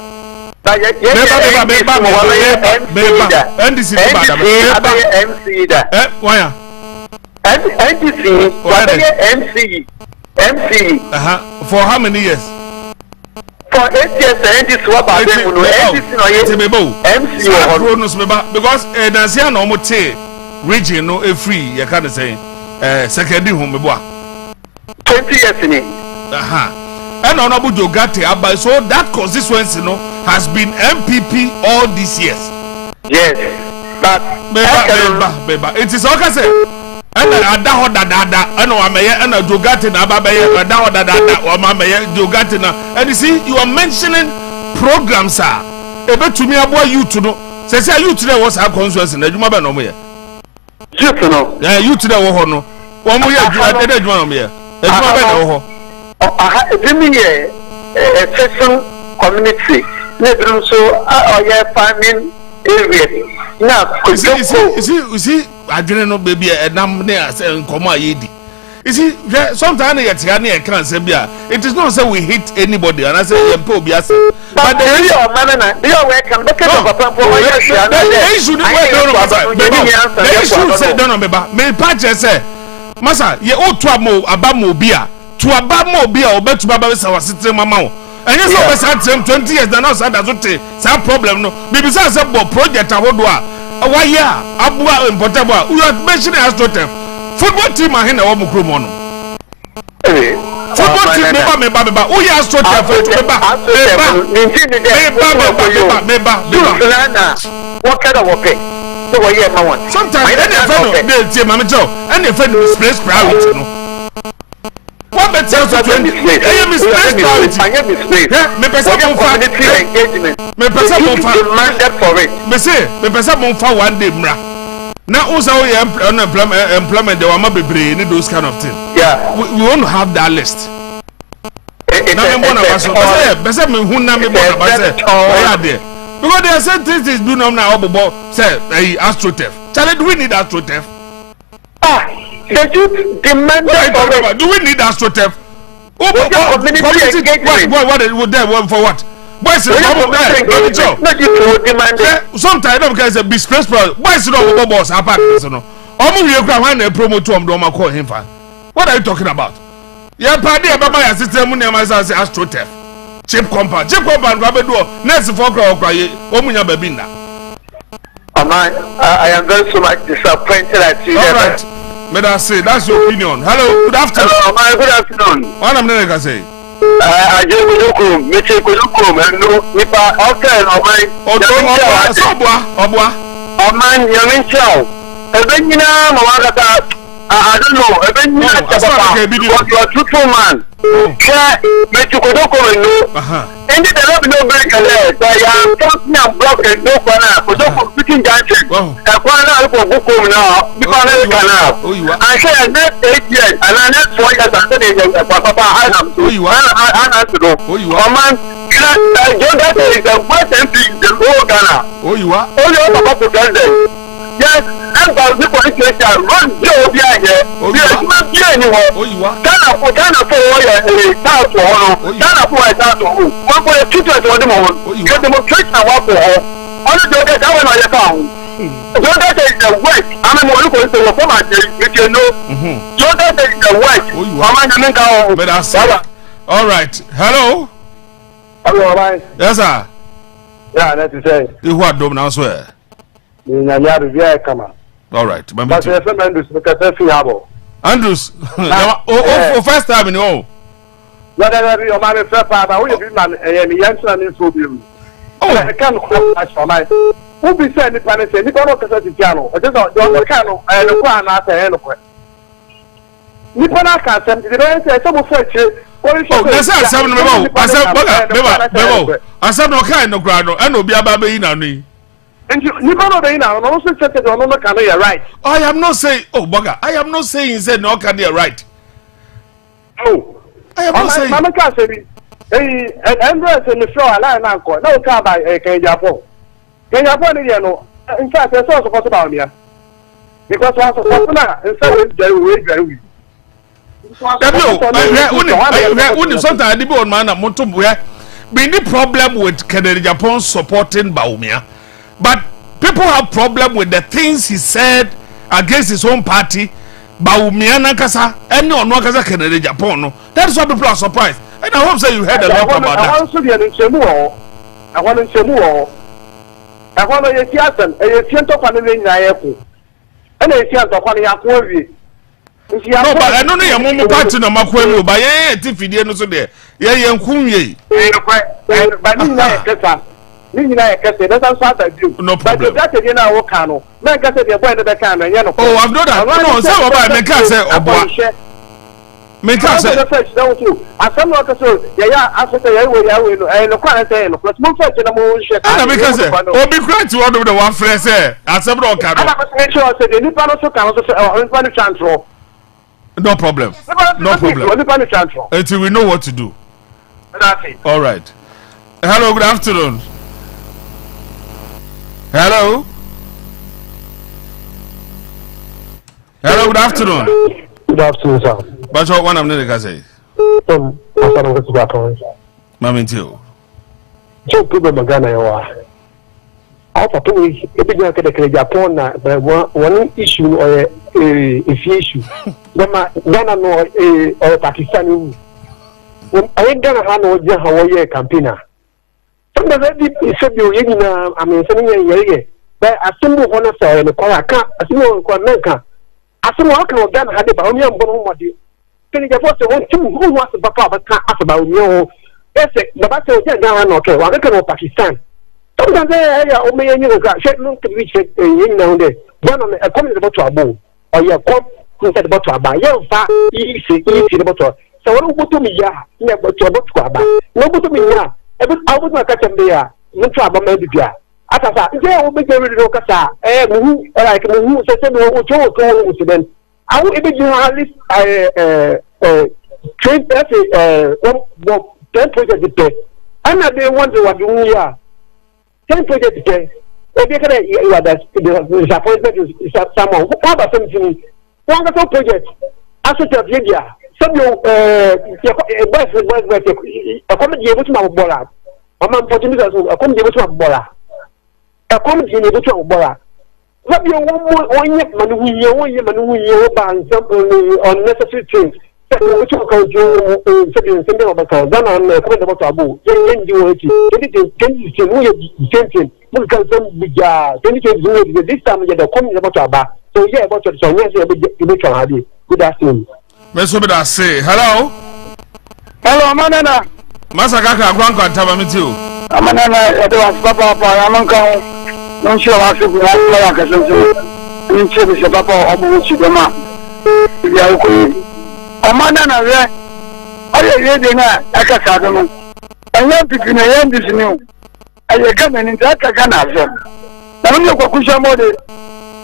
For how many years? For 8 years, and this what about them? Because Nasia no more region no free. You can't say second home 20 years in it. And Honorable Jogate Abai, so that constituency has been MPP all these years. Yes, but it is okay say. And Adaho Dada, and Wamaya and Jogatin Ababaya, Adaho Dada, or Mamaya, Jogatina. And you see, you are mentioning programs, sir. A bit to me about you to know. Say, you today was our constituency, and you remember no more. You to know. Yeah, you today were no. 1 more year, I did one here. Give me a session community. So, farming area. Now, you see, I didn't know baby a number and come yedi. You see, sometimes I can't say it is not say we hit anybody, and I say but the welcome. They should say no me patch say masa ye o to abamo bia to abamo bia obetu baba say wasitire mama. And yes, over 20 years, then also that's some problem. No, maybe some project why yeah, Abua and Potaba, we are mentioning AstroTurf. Football team are in the Omukrumono. Football team, Baba, oh, yeah, AstroTurf, what kind of work? Sometimes any friend misplace priority. What better to 20? I am misplaced priority. I am misplaced. Me person community engagement. Me person demanded for it. Me say, me person for 1 day mra. Now also we employment they want to be those kind of things. Yeah. We want to have that list. Now me want to say, person me who na me want to say, why are there? Because they are saying things is do now about say AstroTurf. Charlie, do we need AstroTurf? The youth demanded for it. Do we need AstroTurf? Community engagement. What for what? Boys, sometimes I don't care. Be stressed. Boys, no boss. Apart, no. What are you talking about? Yeah, party about my system. AstroTurf. Cheap compound. Next for Omunya Babinda. I am very so much disappointed at you. All right. May I say that's your opinion. Hello, good afternoon. Hello, good afternoon. What am I going to say? I just go and no, if I often Oman, young child. I don't know. Even you are truthful man. Make you go and and the love no break a leg. I am talking and blocking no corner. For those speaking dancing. A corner for book now because I say next 8 years and I next 4 years I said Papa I am to you. I to know. Oman, John that is the first MP in the whole Ghana. Oh, you are. Oh, you are Papa president. Yes, I'm going to put it run Joe behind here. Yes, not here anymore. Oh, you are. Ghana for a town to honor. Ghana for a town to who? One for a tutor to the moment. You demonstrate and walk for her. Only to get that one on your town. John that is the work. I'm a more local to the former, if you know. John that is the work. Oh, you are. But I say, all right. Hello. Hello, right. Yes, sir. Yeah, that's to say. You what do now swear? All right. But Andrews, Andrews, first time in all. Whether your man is first time, I will be man and Yanson in Sobium. Oh, I can't question for my. Who be sending the planet? You don't know the piano. I just don't know and the one after end of it. nipa na ka asem the best say some for chire oh na say asem no mebo asem no kai no gra no and obi aba be yi na no yi nipa no be na no so say no no can you right I am not saying oh boga I am not saying say no can you right oh I am not saying mama ka say Andrew say no show ala na ko na o ka ba Kenya ni no in fact so support about me because I support na instead very sometimes the on man moto be the problem with Kennedy Japan supporting Bawumia, but people have problem with the things he said against his own party. Bawumia nakasa any on wakasa Kennedy Japan no. That's why people are surprised. And I hope so you heard a lot about that. I want to be in Chemu. I want to see us and a fiento family in Nayaku. And a fiento family Aquavi. No, but I don't know your mom party no makwemu, but yeah, Tiffy, no so there. Yeah, young Kumye. But Nina, that's what I do. No problem. But that's a Wakano. Make us a point of the camera. Oh, I've done that. No, so about make us say, oh, make us say, as some workers, yeah, after the and the quarantine, but more fetch in the moon. And make us say, oh, be great to one of the one friend say, as some rock. I'm sure the Nippon also no problem. No problem. Until we know what to do. That's it. All right. Hello, good afternoon. Hello. Hello, good afternoon. Good afternoon, sir. But what one I'm going to say? Mami too. Joe people magana yawa. Alpha to it began to Japan one issue or a issue. Ghana no or Pakistan. When I Ghana had no Hawaii campaigner. Sometimes I said you I mean sending a but I simple one of the Koraka, a single Koraka. I said, how can Ghana had it, but only I'm going to can you afford to want who wants to papa but can't ask about you? Yes, the battle of Ghana, okay, well, I can know Pakistan. Sometimes I only a new guy, look to reach it in now there. One on a comment about trouble, or your come instead about trouble. Young fat, easy the bottle. So I don't go to me, yeah, never to about trouble. No, go to me, yeah. I was not catching there, no trouble, maybe, yeah. After that, there will be very low Kasa, who like who said, no, to incident. I will even do at least train 10 projects a day. I'm not the one who are doing here. 10 projects a day. The disappointment is someone who have a something. One of the projects, as a media, some a comedy able to my bola. A man for a comedy able to my bola. A comedy able to my bola. What you want unnecessary things. Which will go to something of a car. Then I'm coming about Abu. Then you anything. Look at some big this time you're coming about Abba. So, yeah, about your son. Yes, you're good afternoon. Mr. Say, hello. Hello, Manana. Masakaka, Granka, Tabamitu. Manana, it was Papa, I'm uncle. Non sure I should be like a something. In Chile, Papa, almost to the man. Omanana there. Are you reading a Casadon? And young people in the end is new. And you come in that Canada. I don't know what Kusha Modi.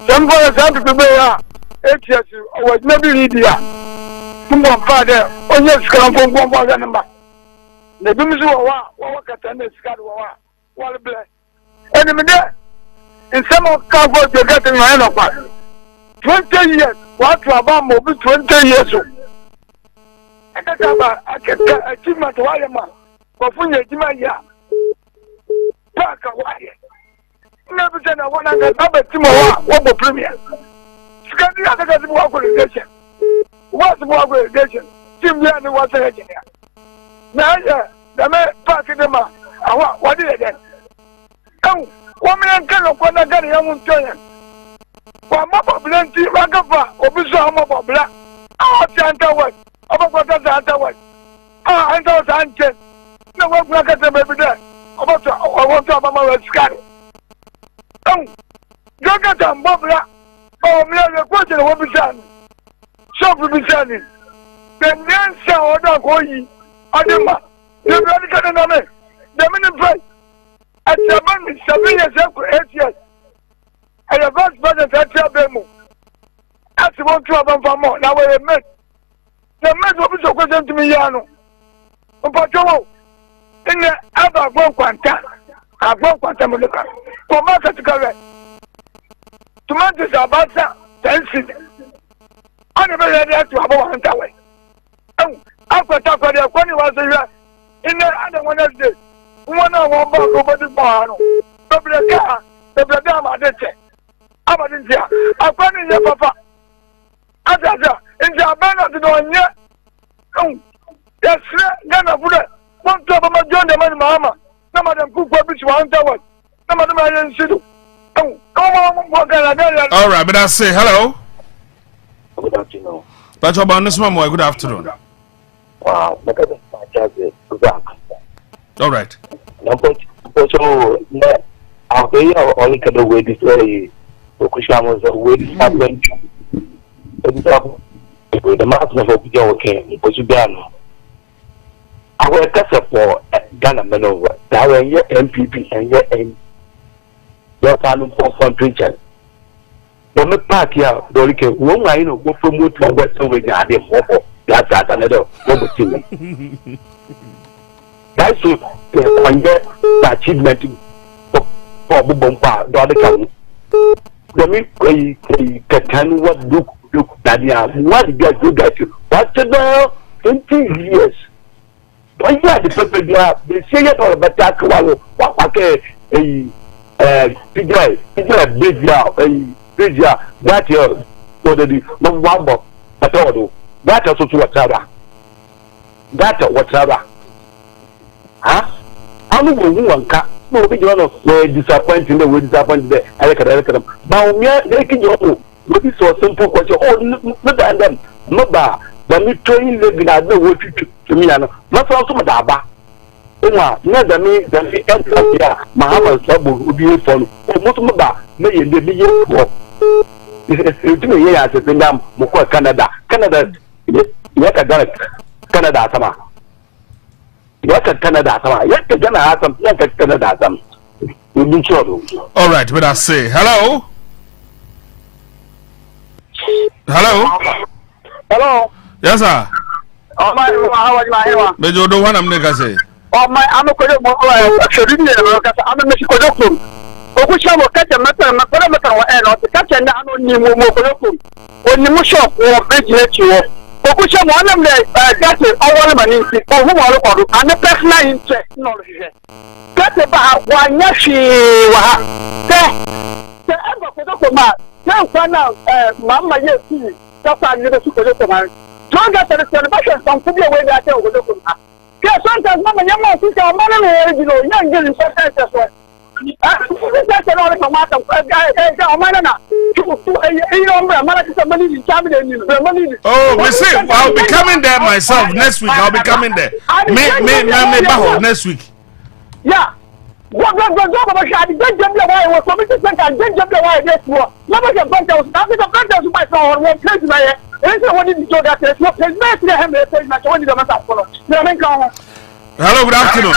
Some boys have to be 8 years. I was maybe Lydia. Come on, father. Oh, yes, come from 1,000 number. The Bimizu, what can the Scott what bless. And in some of Cowboys, you're getting my hand apart. 20 years. What to about movie 20 years old. I can achievement to Wayama. But when you Jimaya, Park Hawaii. Never said I want to have a Timoa, what premier. Scandinavia has more organization. What's more organization? Tim Yan was a engineer. Now, the man parking them out. What did it then? Oh, 1 million can of one again, young Tony. One more plenty, Ragava, or Bizarre Black. Oh, Santa West. About what does Santa West? Ah, I know Sanchez. No one will get them every day. About I want to have a more sky. Oh, look at them, Bobla. Oh, me, the question will be done. So will be done. The Nancy order go ye. Adema. The Radical Name. The Minute at 7 years ago, 8 years. I have asked President Bemo. As you want to have one more. Now I met. The man will be so question to me, Yano. But in the other one quanta, I won't quantamolica. For market to correct. Tomatoes are about 10 cents. I never had to have 100 away. Oh, after talk with the funny was in the other one of this. One of one back over the barn. The car, the Bradama, that's it. I wasn't here. I found in your papa. As I said, in the abandon to know yet. Oh, yes, then I put it. One top of my John, the man, Mama. Some of them cook for which one tower. Some of them I didn't see. Oh, come on, what can I do? All right, but I say hello. Good afternoon. But about this one, good afternoon. Wow, all right. So, I'll be only kind of way this way. Okushamos away this happened. The master of Joe came, was done. I will test for Ghana Manova. Now, your MPP and your aim. Your time for preacher. The party out, Dorica, one I know, go from Wood to Western Regard, that's another. That's what I get the achievement for Bumpa, Dorica. The me can what look that you are what get good at you. What's the 20 years? Why you are the people you are? They say it all about that. What a big now, that year, already no one at all. That also to whatever. That whatever. Huh? I don't know one cat. No, we don't know. Disappointing the way disappointed. I can them. Now, we are making your own. What is so simple question? Oh, not them. Not that. But me trying living at the way to me. Not also Madaba. Never me than the end here. Mahama Sabu would be for Motumaba. May you be here for. It's me here as a thing. Moko Canada. Canada. Yet Canada Sama. Yet Canada Sama. Yet Canada Sama. Yet Canada Sama. We'll be sure. All right, but I say hello. Hello. Hello. Yes, sir. Oh, my, how are you? But you don't want to say. Oh, my, I'm a good boy. I'm a Mexico. Okusha will catch a matter, my parameter, and catch an anonymous. When you shop or bridge you. Okusha, one of them, that's it, all of an instinct, or who are and the personal interest knowledge. That's about one yashi. The ever for the now, find out, Mamma, yes, just I need a super. Don't get the celebration from the way that I will look at. Yes, sometimes Mamma, young man, you know, young girl, sometimes that's what. That's a lot of matter. Oh, we see. I'll be coming there myself next week. I'll be coming there. Me, next week. Yeah. What I didn't jump away was committed and didn't jump away this war. Never get bunkers. Nothing of bunkers to my phone. One place my head. What did you do that? There's no place. Let's let him say, I told you the matter. Hello, good afternoon.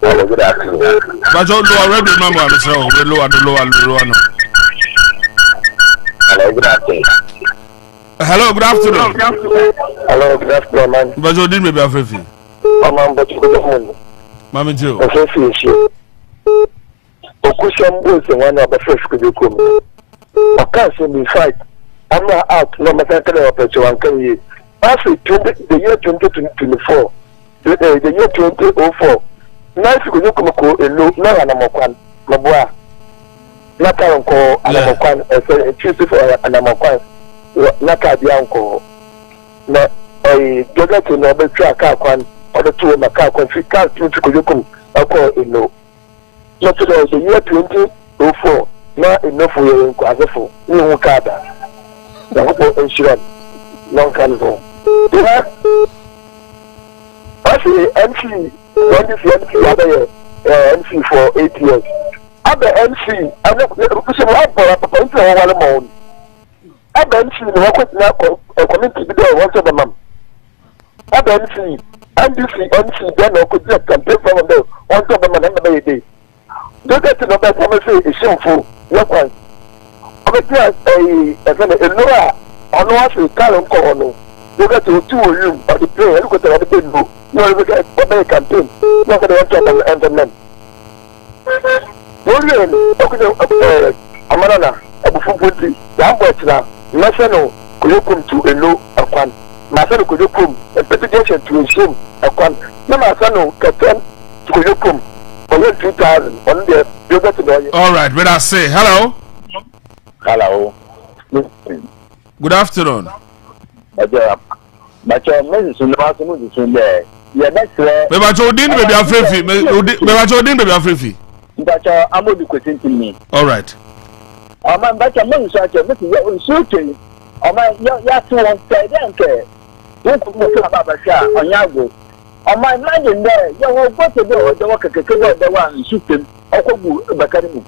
Hello, good afternoon. But you already remember, so we're low. Hello, good afternoon. Hello, good afternoon. Hello, good afternoon, man. But you didn't be afraid. But you couldn't. Mammy Joe. Association. Okusham was the one of the first could you come. I can't say me fight. I'm not out, no matter what you want to you. After the year 2024, the year 2004, nice could you come a look now and I'm one. Mabua. Not uncle, and I'm one, a chief for an Amakwan. Not a uncle. Not a daughter to know track one. Or the two of my car country can't do to Kujukum, I call it no. Not today, the year 2004, not enough for you in Quazafo, no Kada. The whole insurance, non canzo. Actually, MC, when this MC, other MC for 8 years. Other MC, I'm not for a point to one amount. Other MC, the work with now a community to do once of a month. NDC then or could just campaign from them on top of the day. Don't get to know that I'm saying it's shameful. What one? A lower on what Callum Corno. You got to 2 room or the player, look at the window. You will get a campaign. Not going to enter men. Amanana, Abu Fumpoti, Yambotra, National, Kuyokum to a low of one. National Kuyokum, a petition to assume a one. Namasano, Captain to Kuyokum, for 2000 on the yoga. All right, when I say hello. Hello. Good afternoon. But your message in the afternoon is in there. Yeah, that's right. Maybe I told you, maybe I'm free. Maybe I told you, maybe I'm free. But I'm going to question to me. All right. Oh, man, but I'm not sure that you're shooting. Oh, man, you're too on side, don't care. Don't put about a shot on Yago. Oh, my mind in there, you will go to the work at the one shooting. Oh, Bacademy.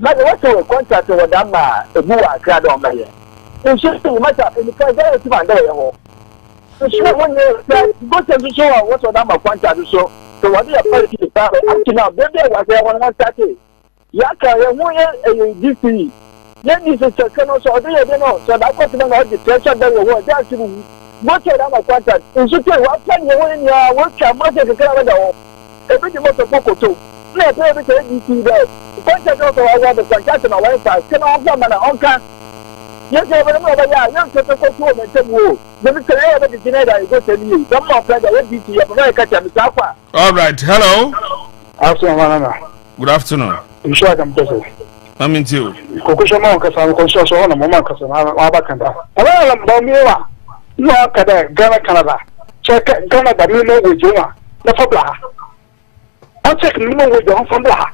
But what's your contract with Dama, a boa crowd on my head? You should do much up in the president to my day. So, when you go to show what's your Dama contract to show. So, what do you call it? Up to now, baby, was there 130. Yaka, you're DC. Then this is a second or so, they don't know. So, that was the pressure that you want. That's what you have a contract. You should tell what time you want your work, and what you can have everything was a book too. Let everything DC there. The contract also has the contract on our website. Can I have them on can? Yes, I remember that. Young people go to and tell you. Let me tell you about the Geneva. I go tell you. Some more play the DC. America. All right. Hello. Afternoon. Good afternoon. I'm sure I'm busy. I'm in too. Kokosha Kasa, Kokosha on a moment, Abakanda. I'm Bomila. No, Ghana, Canada. Check Ghana, but you know with you. The Fabla. I'll check you know with your from Blah.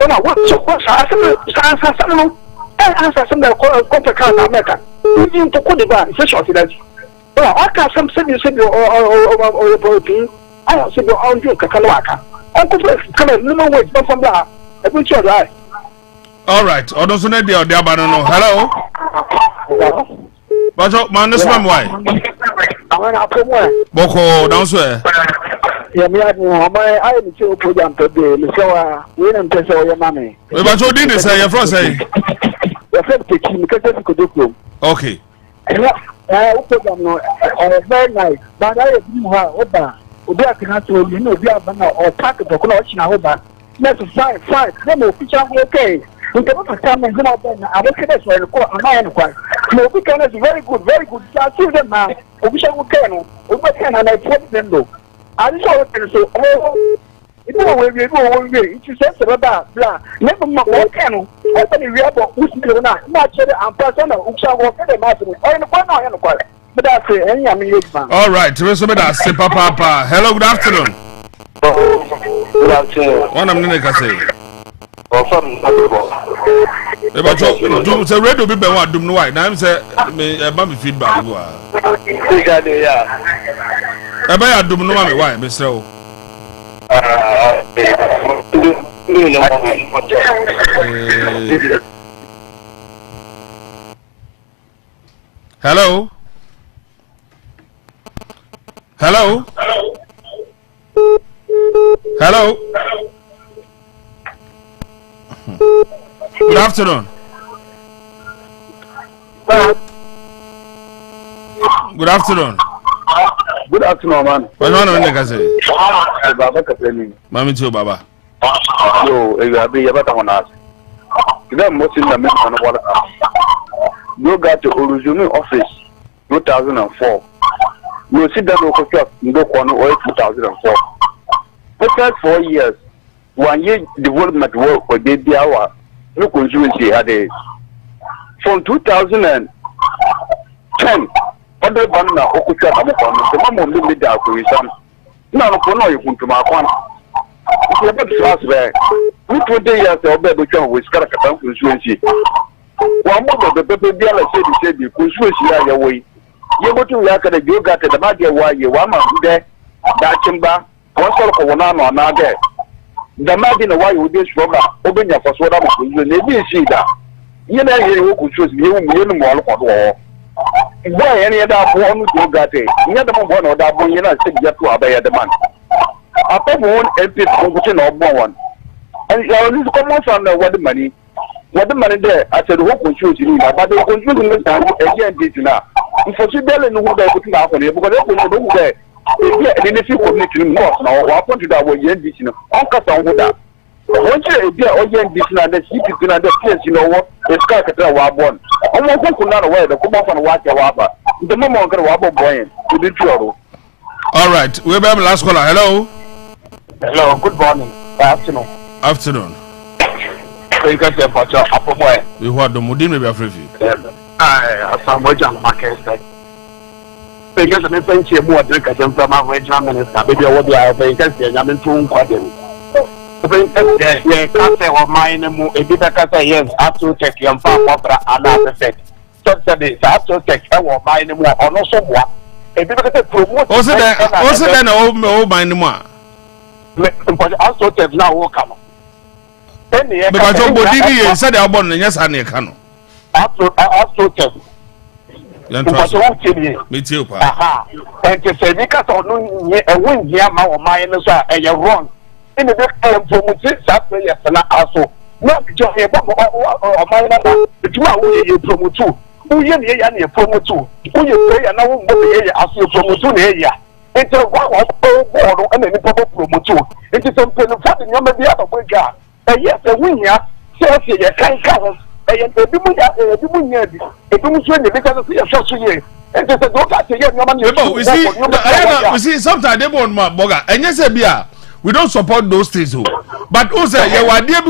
Oh, what's I answer some of the Copa America. You need to put it back. It's a short that. Well, I can't some city or your protein. I don't see your own Duke Kakalaka. Uncle come in, no way, not from Blah. I put your eye. All right. Odosune de Odiabano. Hello. But man, this man, why? Boko, downstairs. Yeah, me, I am still put down today. So, we don't tell your money. But you didn't say your first say. Your friend taking because you could do. Okay. I put them very nice, but I agree with her. Oba, Oba can actually, you know, be a banner or pack the collection. Oba, let's fight. Then official okay. We cannot come and go out there. I look at this where a man quite. No, we can very good. I see them now. Official okay. Oba can and I put them though. I just want to say, oh, you know, when we go one way, it's just about blah. Never mind, what can I tell you about who's not and personal who shall walk in the matter or in the corner and the corner. But that's it, and I mean, all right, to resubmit that, Papa. Hello, good afternoon. Good afternoon. One of them, say. About so radio be what do no why now say me feedback go ya dum no me why me say hello good afternoon. Good afternoon. Good afternoon, man. What one of them say? Baba Kapeni. Mami too, Baba. Yo, you are being better on us. You got most in the middle of water. You got to original office 2004. You sit down local shop, you go corner oil 2004. The first 4 years, 1 year development work for the hour. No consumency had a from 2010. Other banana okucha amukon the mama made the acquisition. Now for no you to my one. It's about the last way. We 20 years of baby with Scaraka consumency. One more the baby dealer said the consumency are away. You go to Yaka the yoga to the Madia why you want there. That chamber, one sort of one or another. The margin why you this from open your first water, you need to see that. You know, you could choose you more. boy any other one do got it. Near the one or that one, you know, sit yet to obey the man. After one empty function of one. And you only come on what the money. What the money there, I said, who confused you, but they confused me again, this now. If you see Bell and who they're putting out on you, because they don't know there. And if you communicate more now, what happened to that way, this, you know, Uncle Sanguda. Once you get all your this and the city is going to place, you know what, it's got to tell what one. I want to not away the come off and watch your wabba. The moment I'm going to wabba boy, to be true. All right, we'll be able last caller. Hello. Hello, good morning. Afternoon. Afternoon. You can say for your upper boy. You want the Mudin maybe a free. I some much on market. Because I'm saying you more drink as from our regional minister. Maybe I will be a vacancy. I'm in tune for them. Yeah, KASA or mine, a bit of KASA, yes, absolute tech, young farm opera, and other set. So, it's absolute tech, or mine, or no so what. A bit of a promote. Also, then, oh, mine, more. Also, tech now will come. Because your body said, I'm born, yes, I need canoe. Absolute tech. Me too, aha. And to say, because of a win here, my mine, and you're wrong. In the promoted Saturday, yes, and also not just a bomb or minor, but you are you promote two. Who you and promote two. Who you pray and I won't be as you promote two area. It's a one of and any promote two. It is something for the number the other way. And yes, a win here, says you can't cover. And the people near the people because of your social year. And just a look at the young woman. We see, sometimes they want more boga. And yes, we don't support those things, but who say you are dear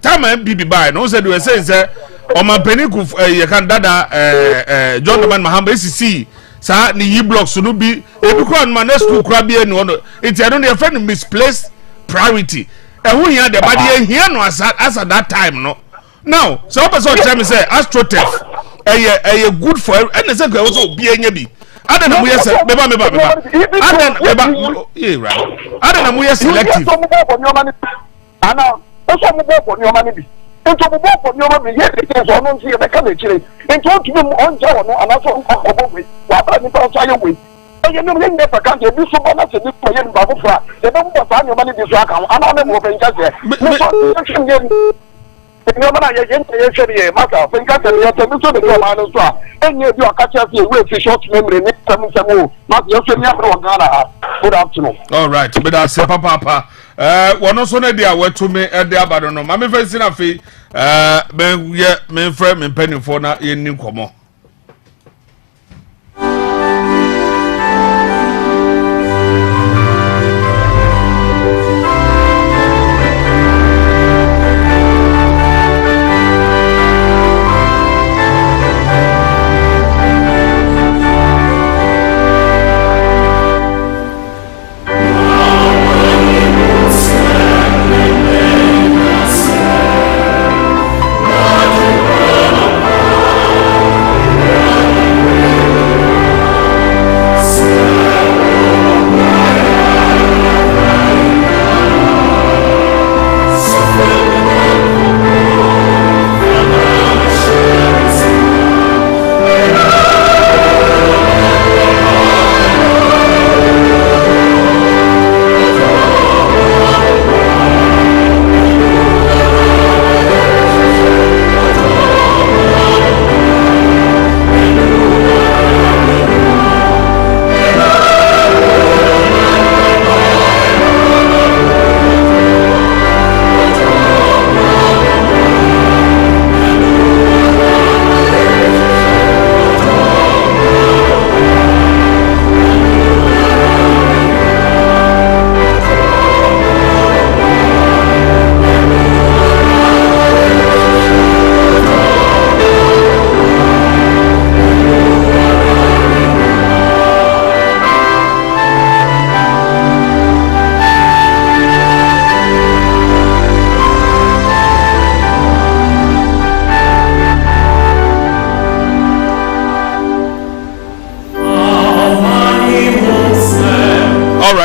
time and BB by no said we say Oman Peniku you can dada John Man Mahamba SC sa ni blocks no be ebukran man school krabia no it's I don't friend misplaced priority and who here the body here no as at that time no now so person tell me say astrotech good for and say also be anya bi Ada na muye se beba Ada na muye selective ana oso mo bo ni o mani bi ento mo bo ni o mani ye ke so no nsi e be ka na chire ento tumi mo onja wo no ana so obo we wa ba ni pa so ayo we e ye no me ne pa kan de bi so ba na se ni ko ye ni ba fofra e be mo sa ni o mani bi so aka ana na mo be nja se mo so no man ya gente ya sheriye maka fin ka tele ya tele so de ko ma no so a enye bi akacha fi we fi short memory ni tamu ma ya so ni afro ngana ha good afternoon all right but I say papa wono so na dia watu me de abado no ma me fancy na fi me frame me penifo na ye ni nkomo.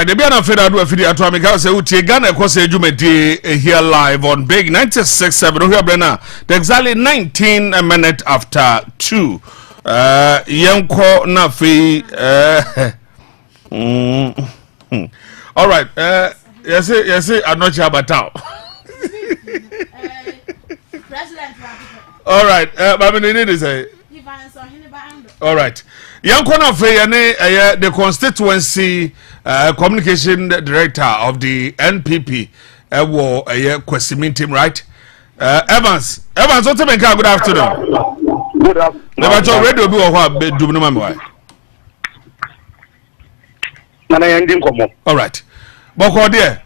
The Biana Feda do a video to America say Uti Ghana Kwase Jumedi here live on Big 96.7 here Brenna. Exactly 19 minutes after 2. Yenko na fe all right. Yes, Anochi Abatao. All right. But we need to say. All right. Yanko na fe the constituency communication director of the NPP. Wo Kwesimin team, right? Evans, what's up? Good afternoon. Good afternoon. Never radio be or do no man. All right. Boko there.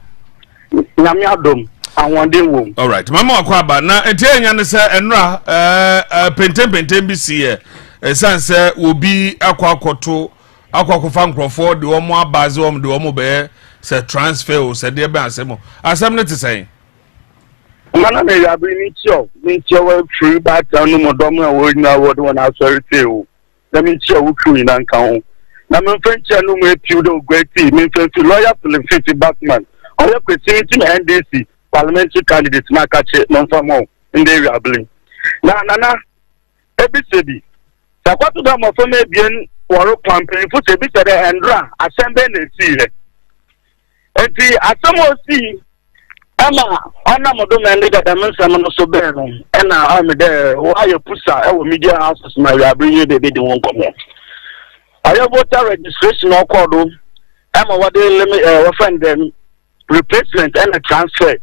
All right. Mama akwaba na entianya ne se enra pentem bi sie sense obi akwakoto akwakofa nkrofo de omo abaze omo de omo be se transfer o se de be asemo asem ne te say mana me ya bi ni tio we free back anu modom na wo na wo de na authority o na mi tio wo kru na nka ho na me fenche anu me piu do gweti me fenche lawyer Philip Batman o ye kwetini ti NDC parliamentary candidate na kache no famo in the area bling na ebisedi sakwatu da mo fo me bien woro campaign fu se bi se de endra assembly na si he enti asemo si ama ona modom na leader da mensa no so be no na am de wo aye pusa e wo media houses na we abri de be de won komo aye voter registration okodo ama what they friend them replacement and a transfer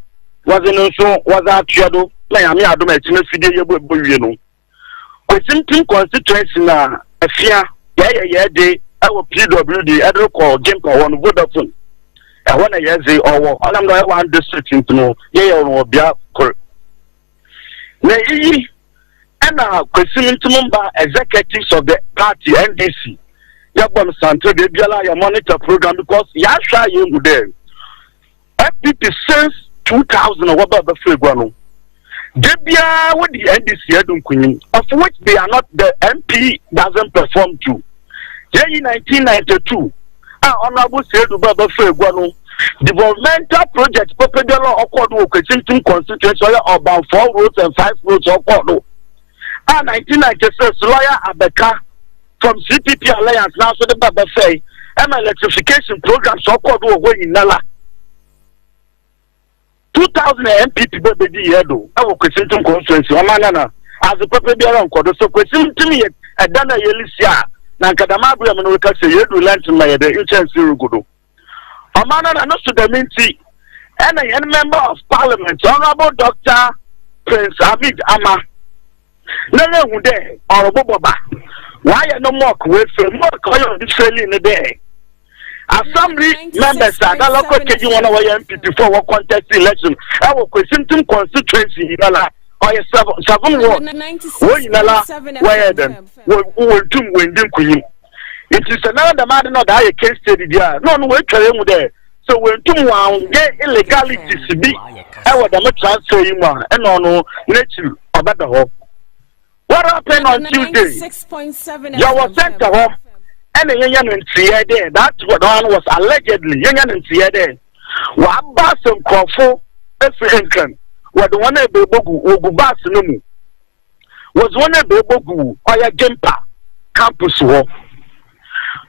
wasn't so was that shadow like I mean I don't know figure you know Quentin constituency na afia yeah they our PWD I don't call game for one Vodafone I want to say or I'm not one district to know yeah or bia na yi and Quentin member executives of the party NDC yabon Santo de Biala your monitor program because ya sha you there FPP since 2000 or whatever February. Debia with the NDC Adunkunim, of which they are not the MP doesn't perform to. In 1992, Honorable Sedu Baba February, developmental project Popedelo Okodo Kensington constituency about 4 roads and 5 roads Okodo. 1996, lawyer Abeka from CPP Alliance now so the Baba say, electrification programs Okodo in Nala. 2000 MPP baby yedo I will question conference amana as the paper be around kodo so question to me a dana yelisia na kadama bua me no ka say yedu land my the insurance rugodo amana na no so the minti and a member of parliament honorable Dr. Prince Abid Ama na hu there honorable baba why no more we for more call this failing there. Assembly members are not local KG one of MPP before what contest election. I will question constituency in Nala or 7 wards. Where in Nala, where them will do when them queen. It is another matter not I case study there. No, we're trying there. So when 2 get illegalities to be, I would have transfer him and no nature about the home. What happened on Tuesday? You were sent to home. And the young and there, that's what one was allegedly young and there. What bus and Crawford, every income, what the one a Bogu, Ogubas Numu was one a Bogu, or a Gempa campus war.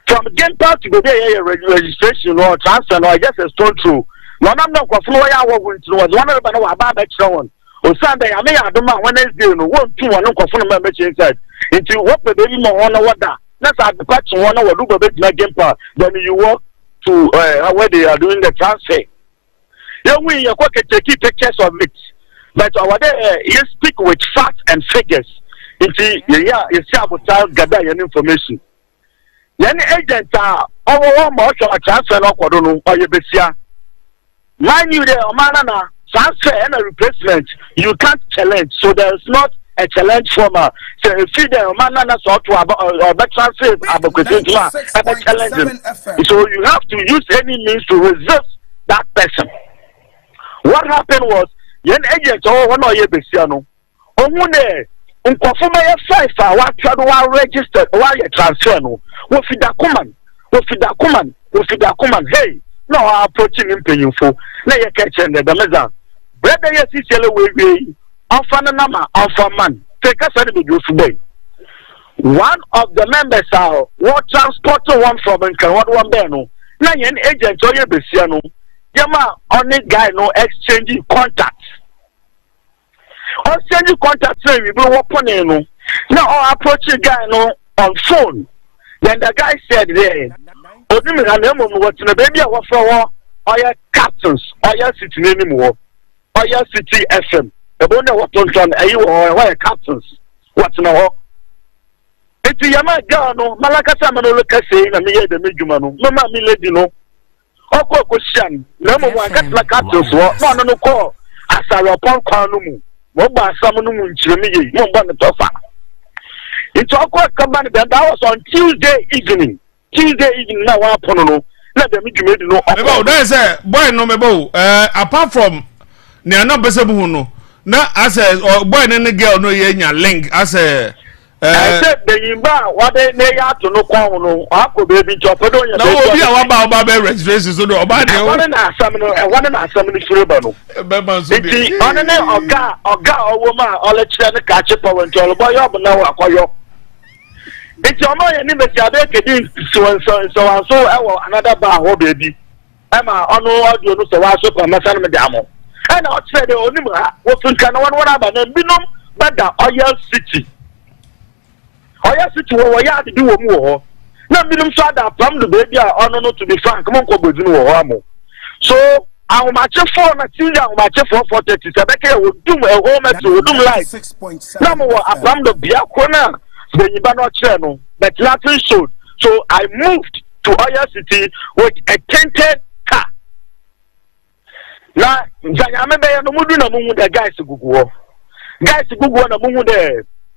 From Gempa to the registration or transfer, or just a stone through. No, I'm not going to was one of the about one. On Sunday, I may have done Wednesday, no 1, 2, and no confirm inside. Into what the baby more on what that. That's at the patch one hour do a bit like Gempa. Then you walk to where they are doing the transfer. Yeah, we are quite take pictures of it. But our you speak with facts and figures. Into you see about gather your information. Any agents are over much or transfer no quadono or you besia. Mind you there, Oman transfer and a replacement. You can't challenge, so there's not a challenge from so if you there man sort to about transfer about challenge him. So you have to use any means to resist that person. What happened was yen agent one or ye besiano omune nkofo me 5 wa twado wa register wa ye transfer no wo fida kuman hey no approaching him penyufo na ye catch and the meza brother ye sisiele we Alpha Nama, Alpha Man. Take us at the good today. one of the members are what transporting one from one Beno. Now, an agent or your Bessiano, Yama on it guy no exchanging contacts. Or sending contacts, we will open no. Now, I approach a guy no on phone. Then the guy said, there, what's in the baby? I was for all your captains, all your city anymore, all your city FM. The wonder what on you or captains. What's now? It's Yama Gano, Malakasa Manoloka saying, and me the Mijumano, Mama Miledino. Oko question, number one, captains, no call, as I upon Kwanumu, Moba Samanum, Chimmy, Moban Tofa. It's all quite command that was on Tuesday evening. Now, Apono, let them make you know. About there's a boy no mebo, apart from Niana Besabuno. Now, as a boy and a girl no yenya link as a I said the Yimba, what they are to no corner, Aqua baby chopper. No, we are about registration. So, about I want to ask somebody for Bano. It's on an or woman, or let's catch up and tell a boy up and now acquire. It's your money and image, so another bar, baby. Emma, on all you know, so I shall come, my son, Madamo. And I said, the only what can one about them, Binum, but the Oil City. Oil City, what you have to do more. Now, Binum saw that from the baby, I don't to be frank, come on, go. So, I'll match a phone at Tuesday, I'll match a 4:30. Sabeka will do a home at the light. Number one, I found the Biakona, the Ibano channel, but Latin showed. So, I moved to Oil City with a tinted car. Now, Zayame no mudu na mungu the guys to Google. Guys to Google na mungu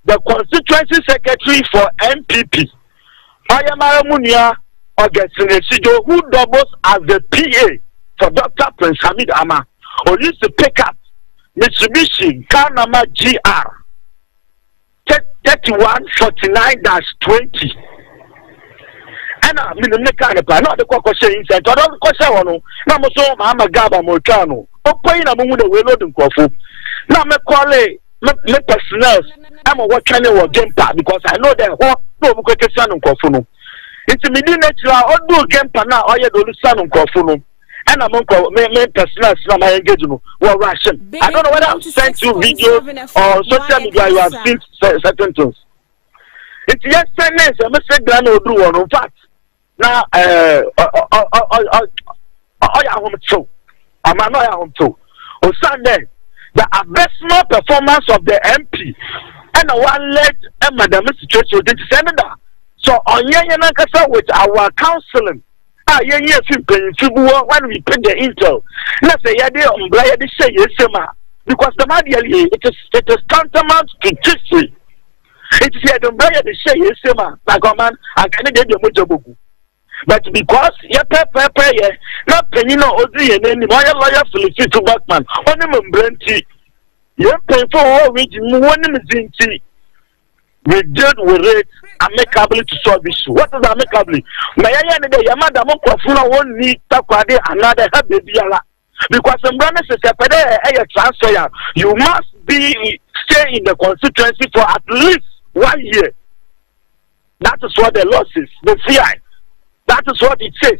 the constituency secretary for MPP. Ayama Munia Augustine Sijo, who doubles as the PA for Dr. Prince Hamid Ama, who used to pick up Mitsubishi Kanama GR 3149-20. And I mean, the kind of plan, not the question inside. I don't question one. Now, so I'm a gaba mocano. Oh, paying a moon away loading coffee. Now, me call it, me personnel. I'm a what kind of game part because I know that what no quick son on coffee. It's a medium natural or do game pana or you do son on coffee. And I'm on me personnel, my engagement. Well, Russian. I don't know whether I've sent you videos or social media you have seen certain things. It's yesterday, so Mr. Grano do one. In fact, now, I am home too. I'm not home too. On Sunday, the abysmal performance of the MP and the one led Madam Mr. Churchill did send that. So, on Yanakasa with our counseling, when we put the intel, let's say, because the Madia, it is tantamount to history. It's here to buy the share, yes, like a man, I can't get your mojabogu. But because you're pepper, not penny no Odi and any more lawyer Felicity Backman, on him and Brenty. You're paying for all which one in tea. We dealt with it amicably to solve this. What is amicably? My Yamada Mokafuna won't need Takwade another happy diala. Because the brothers is a transfer. You must stay in the constituency for at least 1 year. That is what the law says, the CI. That is what it says.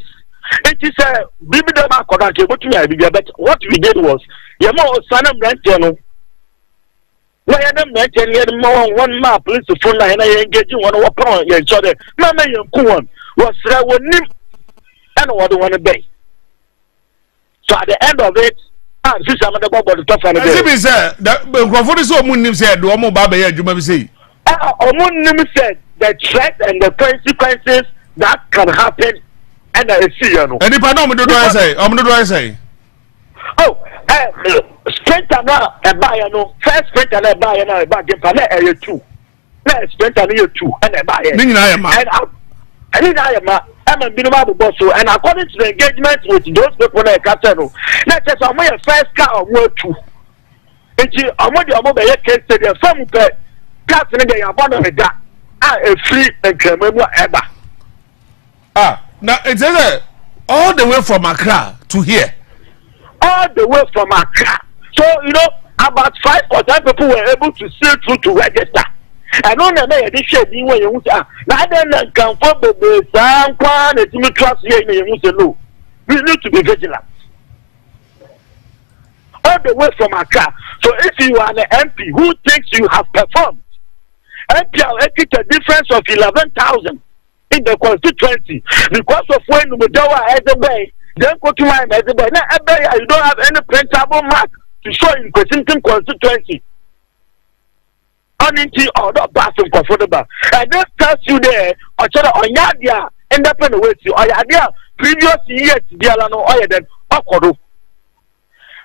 It is a Bibidama but what we did was, Yamo Sanam Rentano. Why am I telling more one map, police phone line, and I engage you on what point each other. Mamma, you cool was Rawonim and what do want to be. So at the end of it, this is another bubble to talk about. The is so moon said, Domo Baba, you may say. Omun said the threat and the consequences that can happen, and I see you know. And if I know, do I say? I'm not do I say? Oh, sprinter now, a buyer no. First sprinter, a buyer now, a buyer area 2. Next sprinter near 2, and a buyer. And I'm a minimal boss, and according to the engagement with those people in Catano, that's just a first car of work 2. It's a mobile case to the farm. Captain, they are one of the a free and Krememo ever. Now it's all the way from Accra to here. All the way from Accra. So, you know, about 5 or 10 people were able to sail through to register. And on the day, this shit, you want to not then come for the San Juan, and you trust you no. We need to be vigilant. All the way from Accra. So if you are an MP who thinks you have performed, MP will get a difference of 11,000 in the constituency because of when Mudawa has a bay, then go to my as a bay. Now, you don't have any printable mark to show in Quessington constituency. Uninty or not passing comfortable. And this tells you there, or Onyadia, end up in the way to Oyadia, previous years, Dialano, or then Okoro.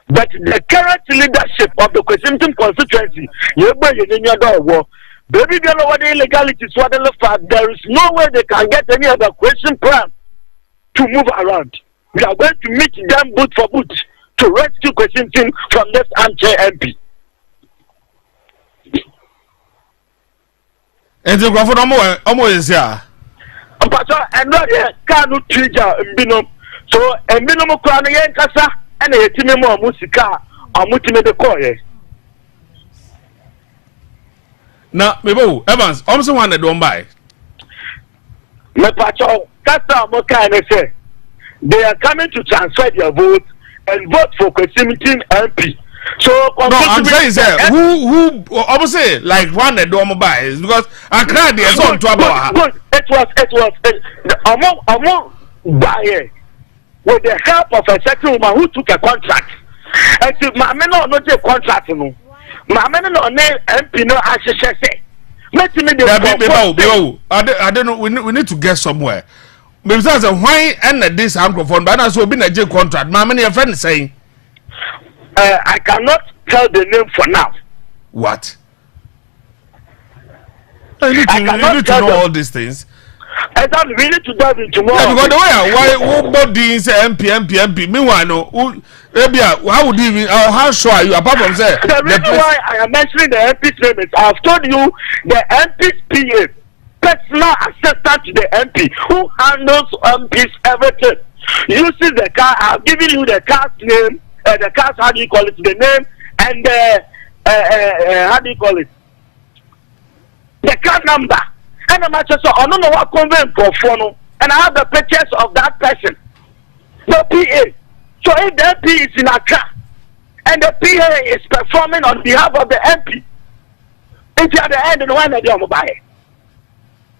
But the current leadership of the Quessington constituency, you're in your door. Baby, they know what the illegalities, what they look for. There is no way they can get any other question plan to move around. We are going to meet them boot for boot to rescue Quessington from this armchair MP. And the Crawford almost here. And not here, can't trigger Mbino. So, a minimum crown again, Kasa, and a team more musica, or multimate the coy. Now, Mebo Evans, also one that don't buy. My patrol, Kasa Moka, and say they are coming to transfer their vote and vote for Quessington MP. So no, I'm saying sir, who obviously like one that don't buy is because I cried there's on trouble. It was among buyer with the help of a certain woman who took a contract. And so my men not a contract, no. My men no name MP no asese. I don't know. We need to get somewhere. Maybe that's why and this microphone, but I so been a J contract. My many friend saying. I cannot tell the name for now. What? I need to know all these things. Exactly, we need to dive into more. Yeah, because the way why body say MP. Meanwhile, no, maybe how would you even? How sure are you? Apart from say the reason why I am mentioning the MP's name is I've told you the MP's PA, personal assistant to the MP, who handles MP's everything. Uses the car. I've given you the car's name. The cars, how do you call it? The name and how do you call it? The car number. And I'm just I don't know what conveying for phone. And I have the pictures of that person. The PA. So if the MP is in a car and the PA is performing on behalf of the MP, it's at the end of the one that you're mobile.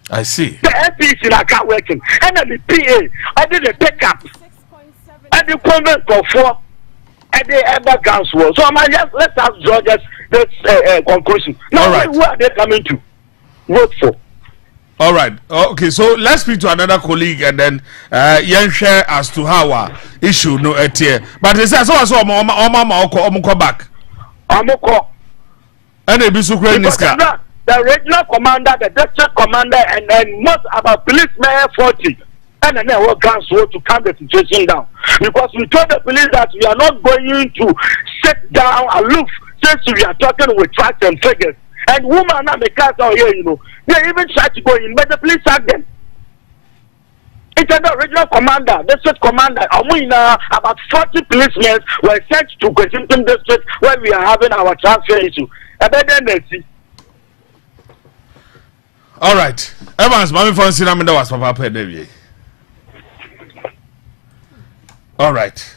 I see. The MP is in a car working. And then the PA, I did a pickup. And the conveying for phone. And they ever council. So let's ask George this conclusion. Now, right. Who are they coming to vote for? All right. Okay. So let's speak to another colleague and then share as to how our issue no here. But they say so Omako back. Omako. And they be so great. The regional commander, the district commander, and most about policemen 40. And then they will council to calm the situation down. Because we told the police that we are not going to sit down aloof since we are talking with facts and figures. And women and the cars out here, they even try to go in, but the police sacked them. It's the original commander, district commander. About 40 policemen were sent to Quessington district where we are having our transfer issue. And then they see. All right. Evans, Mami Fonsi was Papa Pedevie. All right.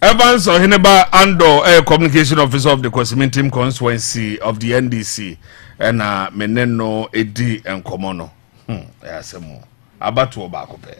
Evans Ohineba Ando, communication officer of the Quessington constituency of the NDC, and Meneno Edi and Komono. Yes, more. Abatu Obakope.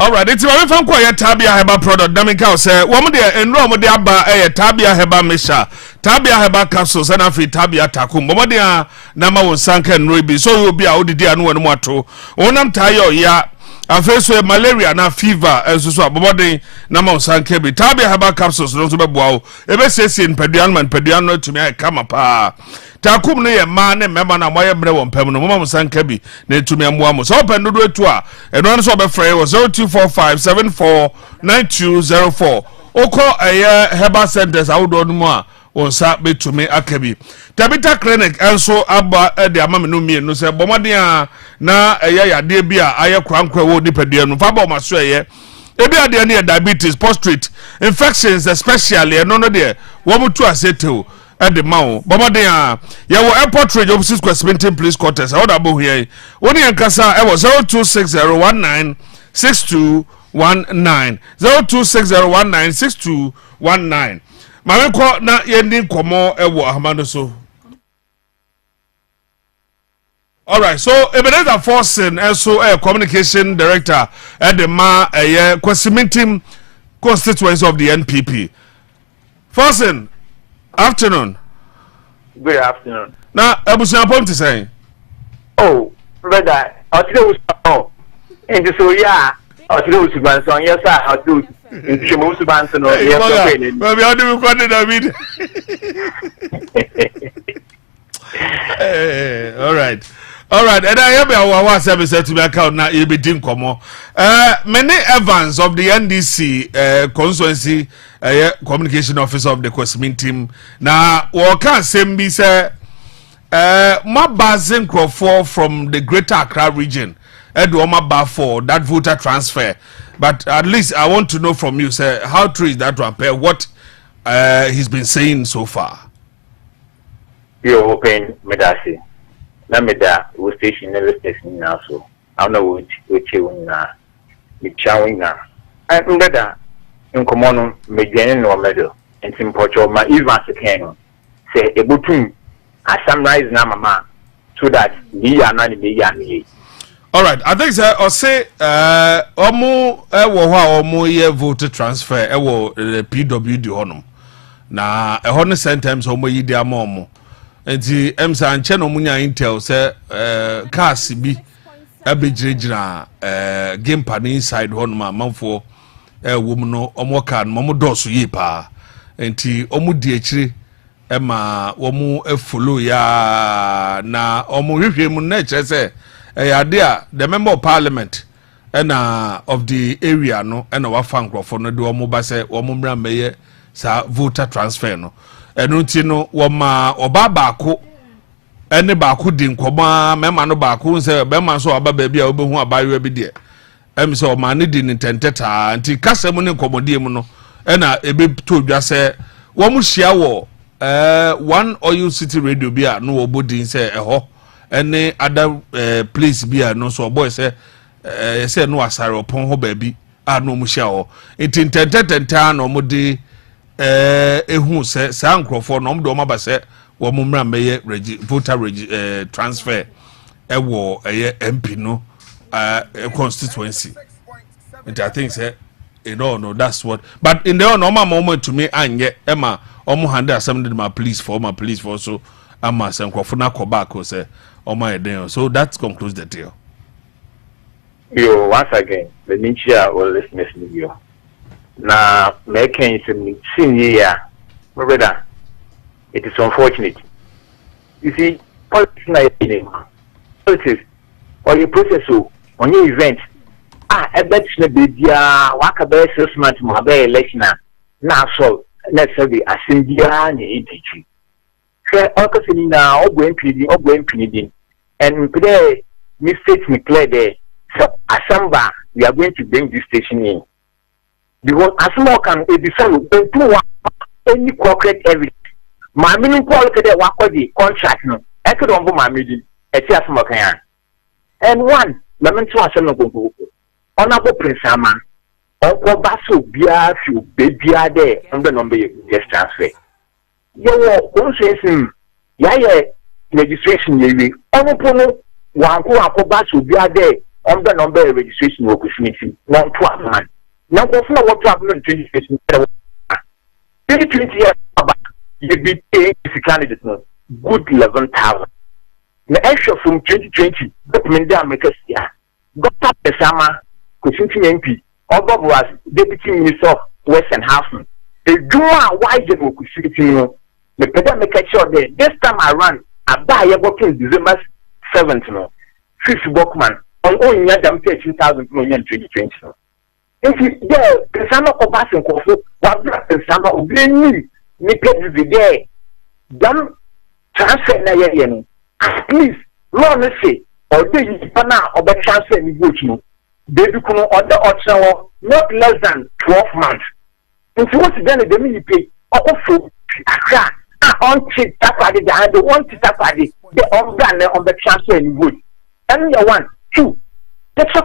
All right, it's my fan quiet Tabia Heba product. Damika say, woman there and Rome de Abba, Tabia Heba Mesha, Tabia Heba capsules, and Afi Tabia Takum, Momadia, Nama was Sanka and Ruby, so you'll be out the day and one more too. Onam Tayo, ya. I face with malaria na fever as so body nama sankebi tabia haba capsules no so beboa e be sesi in pedian to me come up takum no ye ma ne mema na moye bre won pam no mama sankebi na to me amoa mo so open do etu a e no so be free 0245749204 oko eye heba centers awodo no mu a onsa betumi akabi tabita clinic enso aba de amame no mie no se bomaden na eye yade bia aye krankwa wo nipadua no fa ba maso eye ebi ade na diabetes prostate infections especially no de wo mutu asetew de mawo bomaden ye wo airport range of 6 Quaspinton police quarters how da bo here woni yankasa e wo 0260196219 0260196219 Mame ko na yendi komo ewo ahamando so. All right, so Ebenezer Forson also communication director at the Quaspinton constituency of the NPP. Forson, afternoon. Good afternoon. Now, Ebusian point to say. Oh, brother, I was and so yeah, I was on yes, I do. Maybe how do we call it, David? All right. And I have our service to be account now. You be doing come many Evans of the NDC constituency communication officer of the Quaspinton. Now, what can say say my bazin crowd from the Greater Accra region. Edwoma bar for that voter transfer. But at least I want to know from you, sir, how true is that one? What he's been saying so far? You're open, Medasi. Nameda, we station never station now, so I don't know which you are. The chowing. I think that in common, Median or medal, and some portrait of my even can say a button. I summarize now, Mama, so that we are not the all right, I think sir, or say omo omo ye voter transfer the PWD honum. Na honor sometimes omo yi dia momo. Enti emsa anche no munya intel say KASA bi abejirejira game pan inside honum amanfo wom no omo kan momo doso yi pa. Enti omo di akire ema omo follow ya na omo hwehwe mu na kire say the member of parliament and of the area no and our fan for no do omo say omo meye sa voter transfer no enu ti no wo ma oba baako ene baako di nkoma mema no baako say bema so aba ba bia obehu abayo bi de em say o ma ne di ntenteta anti kasa mu ne nkomodie mu no ena ebe to dwa say wo mu hia wo one oil city radio bia no obodin say eho any other place be no so boy say no asare opon ho ba bi no mu hia ho intententa no mo de ehu say sa nkrofo no mo do ma ba say wo mo mra meye voter transfer wo MP no constituency. And I think say no that's what, but in the normal moment to me anye Emma omo hande assembly my police for so ama say nkrofo na ko back say so that concludes the deal. You once again, the Ninja will listen to you. Now, making some senior, brother, it is unfortunate. You see, politics or your process on your event. I bet you be waka be 6 months more be election now so let's say assembly and EDG. And today, mistakes me clear there. So, Asamba, we are going to bring this station in. Because Asamba can decide any corporate evidence. My meaning quality that work with the contract, no. I could on my meeting, a Asamba can. And one, Lemon to Asamba go. Honorable Prince Ama, Uncle Basso, Bia, few baby are there, and the number you just transfer. Don't say him. Yeah, registration ye. Ono pono wanko akoba so bia there. on the number registration work with me. Not 12 months. Now, what problem 2020 years back, you'd be paying the candidate good 11,000. The extra from 2020, document there make us here. Got up the summer, Kusinti MP, Oba was Deputy Minister of Western Housing. The Juma wide will Kusinti, the Peda make sure that this time around, I buy a working December 7th, 5th Bookman, on only 13,000 million 2020. If the summer of passing coffee, what the summer of being me pay the day, then transfer na yen. At least, Lord say, or the pana or the transfer in Gucci, they become other option not less than 12 months. And so what's then the me pay also on cheap tapadi and the one tapadi, the on the transfer in wood. And the 1, 2, that's a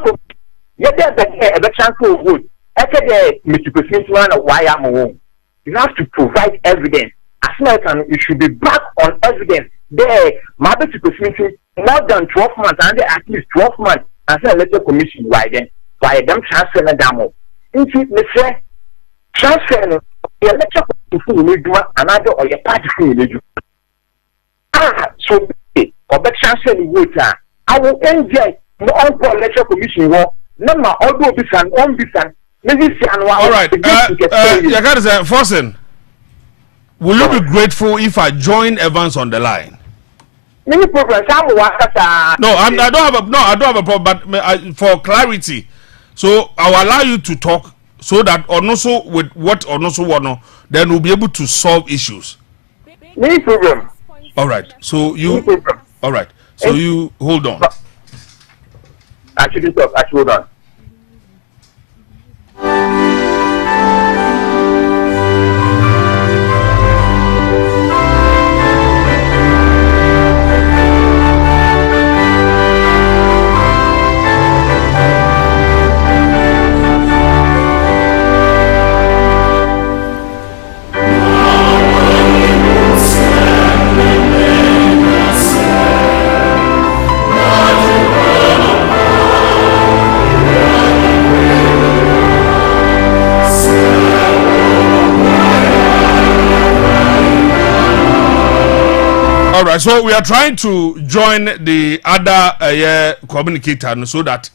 yet there's a transfer of wood. After the Mr. President, why I'm home. You have to provide evidence. As much as you should be back on evidence. There, Mother to President, more than 12 months, and at least 12 months, and say let the commission why then by them transfer na damo. In fact, me say transfer no your lecture to another or your party do. So or better transfer the water. I will enjoy no on lecture commission work. No ma all do this and on this and maybe see and all right. You got to say, Forsen, will you be grateful if I join Evans on the line? Many programs. I don't have a problem. But for clarity, so I'll allow you to talk so that Onoso with what Onoso wano, then we'll be able to solve issues. Many problem. All right. So you. All right. So you hold on. Actually, hold on. All right, so we are trying to join the other communicator so that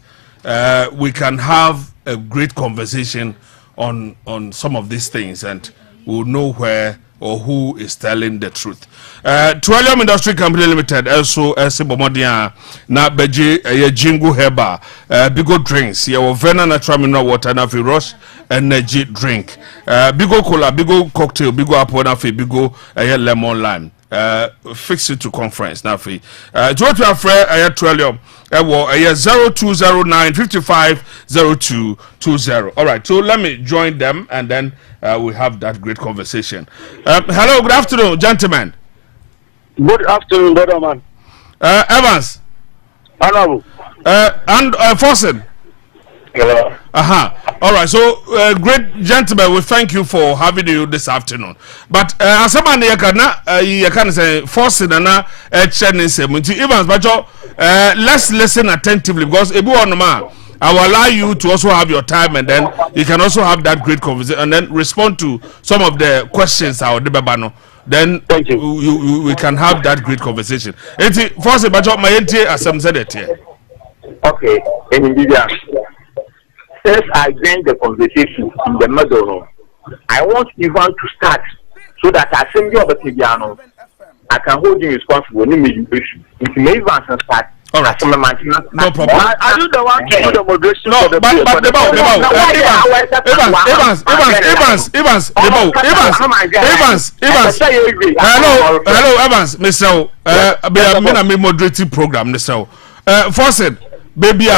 we can have a great conversation on some of these things, and we'll know where or who is telling the truth. Twalium Industry Company Limited, also Sibomodia, na beji Jingu Heba, Bigo Drinks, your Vena Natural Mineral Water, Nafi Rush Energy Drink, Bigo Cola, Bigo Cocktail, Bigo Apple, Nafi, Bigo Lemon Lime. Fix it to conference now free. To our friend, I had 12 0209 55 0220. All right, so let me join them and then we have that great conversation. Hello, good afternoon, gentlemen. Good afternoon, brother man. Evans. Hello. And Forsen. Hello. All right. So, great gentlemen, we thank you for having you this afternoon. But as a man, you can say forcing and Evans, but let's listen attentively because I will allow you to also have your time, and then you can also have that great conversation and then respond to some of the questions our debabano. Then we can have that great conversation. Forcing, but my as some said it here. Okay, since I joined the conversation in the middle, I want Ivan to start so that I send you over to Piano. I can hold you responsible in immigration. If you may Ivan start, all right. No problem. I do the one to do the moderation for the Evans. Hello, Evans. Mr. I'm moderating program, Mr. Forsen. Baby,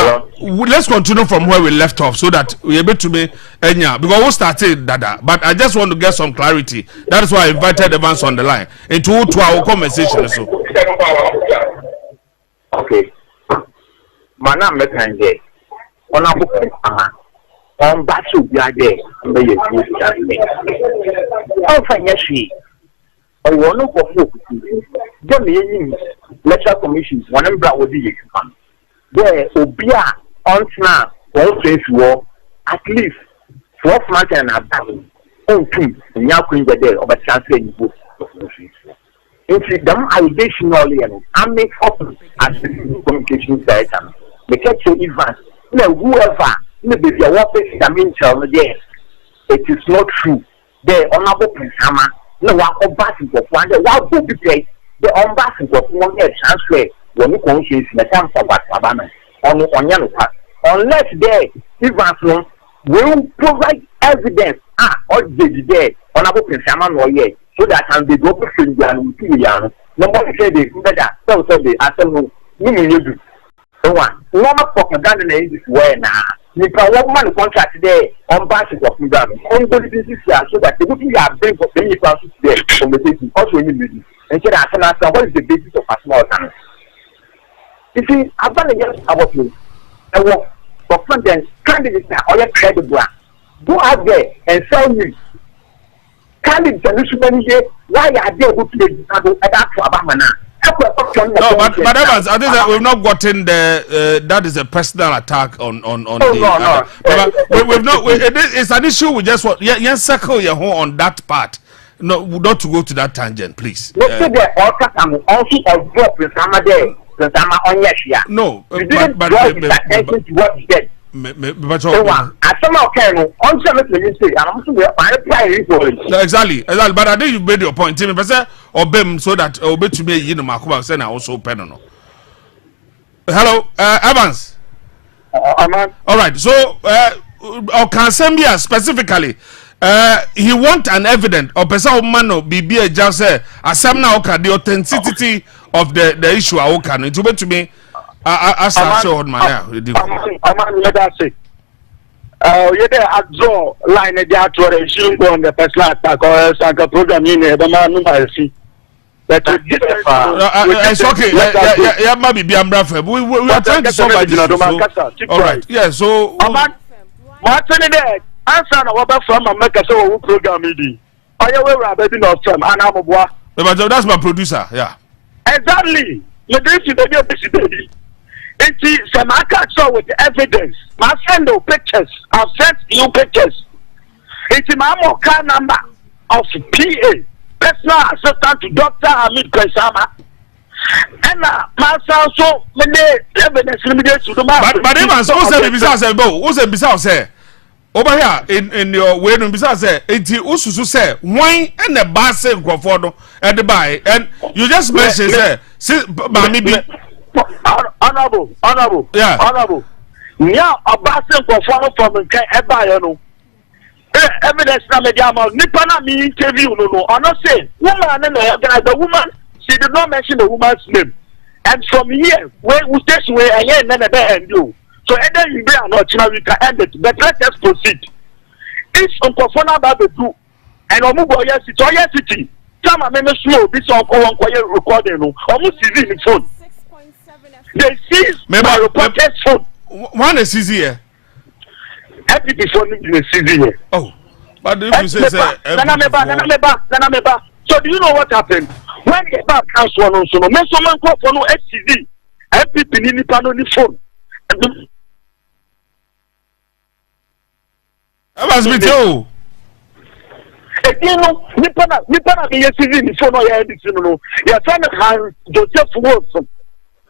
let's continue from where we left off so that we're able to be because we started that. But I just want to get some clarity. That is why I invited Evans on the line into our conversation. So. Okay. My name is Kanje. On a book on Batsu Yade, may oh, fine, yes, she. I want to go for don't lecture commissions. One umbrella will be there. Obia on now, all face war, at least 12 months and a half. On two, and now queen the day of a transfer in book. If them allegation only, I make up as the communication director. The catch event, whoever, maybe your office, I mean, there, it is not true. The honorable Prince Hammer, no one of passing of one, the wild book place, the unbassing of one year transfer, when you conscious in the time for what Sabana, on yellow part. Unless there, events will provide evidence, or did there, honorable Prince Hammer, or yet. So that can be broken from the nobody said they better. So they ask them, you do. So one, normal propaganda is where now. You can one contract today on basis of freedom. Only this is so that they wouldn't have been for many classes today from the basis also in the meeting. And said, I can ask what is the basis of a small town? You see, I've done a yes about you. I work for front-end candidates are all credible. Go out there and sell me. Candidates and instruments here, why are they able to do that for Abamana? No, but Evans, I think that we've not gotten the that is a personal attack on no. We've not. It's an issue. We just want circle your home on that part. No, not to go to that tangent, please. Let's say the author can also drop in some day. No, exactly. But I think you made your point. Tim, or Bem, so that obey to me, you know, Makuba said I also pen. Hello, Evans. All right. So, or Kansembia specifically, he want an evidence or person mano be a just say asam na oka the authenticity of the issue I can it to me. I show on my let us say you there draw line there to issue on the personal attack or a program in the man number see that it's okay. Yeah, maybe be umbrella. We are trying to solve it. All right. Yeah, so Martin there answer na what from America so program it. Are you aware about no time and I'm boy. But that's my producer. Yeah. Exactly. You did the it's some I catch with the evidence. My send no pictures. I've sent you pictures. It's my car number of PA, personal assistant to Dr. Hamid Kwaisama. And my son so many evidence limited to the man. But even so, who's a bizarre say over here in your way to bizarre say, it's Ususu say, wine and the bass at the buy. And you just mentioned, say, maybe. Honorable. Yeah. Honorable. Now, a basin for follow from Ebayano. Evidence na mediama. Nipana me interview no. I'm not saying woman and the woman. She did not mention the woman's name. And from here, where we station where I am, none of that and you. So either you be or not, we can end it. But let us proceed. It's on Kofona Babu and Omugo City. Some are members slow. This on quiet recording. Almost easy in the phone. They seize my reporter's phone. One is easier. Every phone is easier. Oh, but if you say, so do you know what happened? When the back comes one on so no, men someone call for no SCD. Every pinini panel the phone. I must be too. You know, Nipana be SCD the phone or you you're trying to hire Joseph Wilson.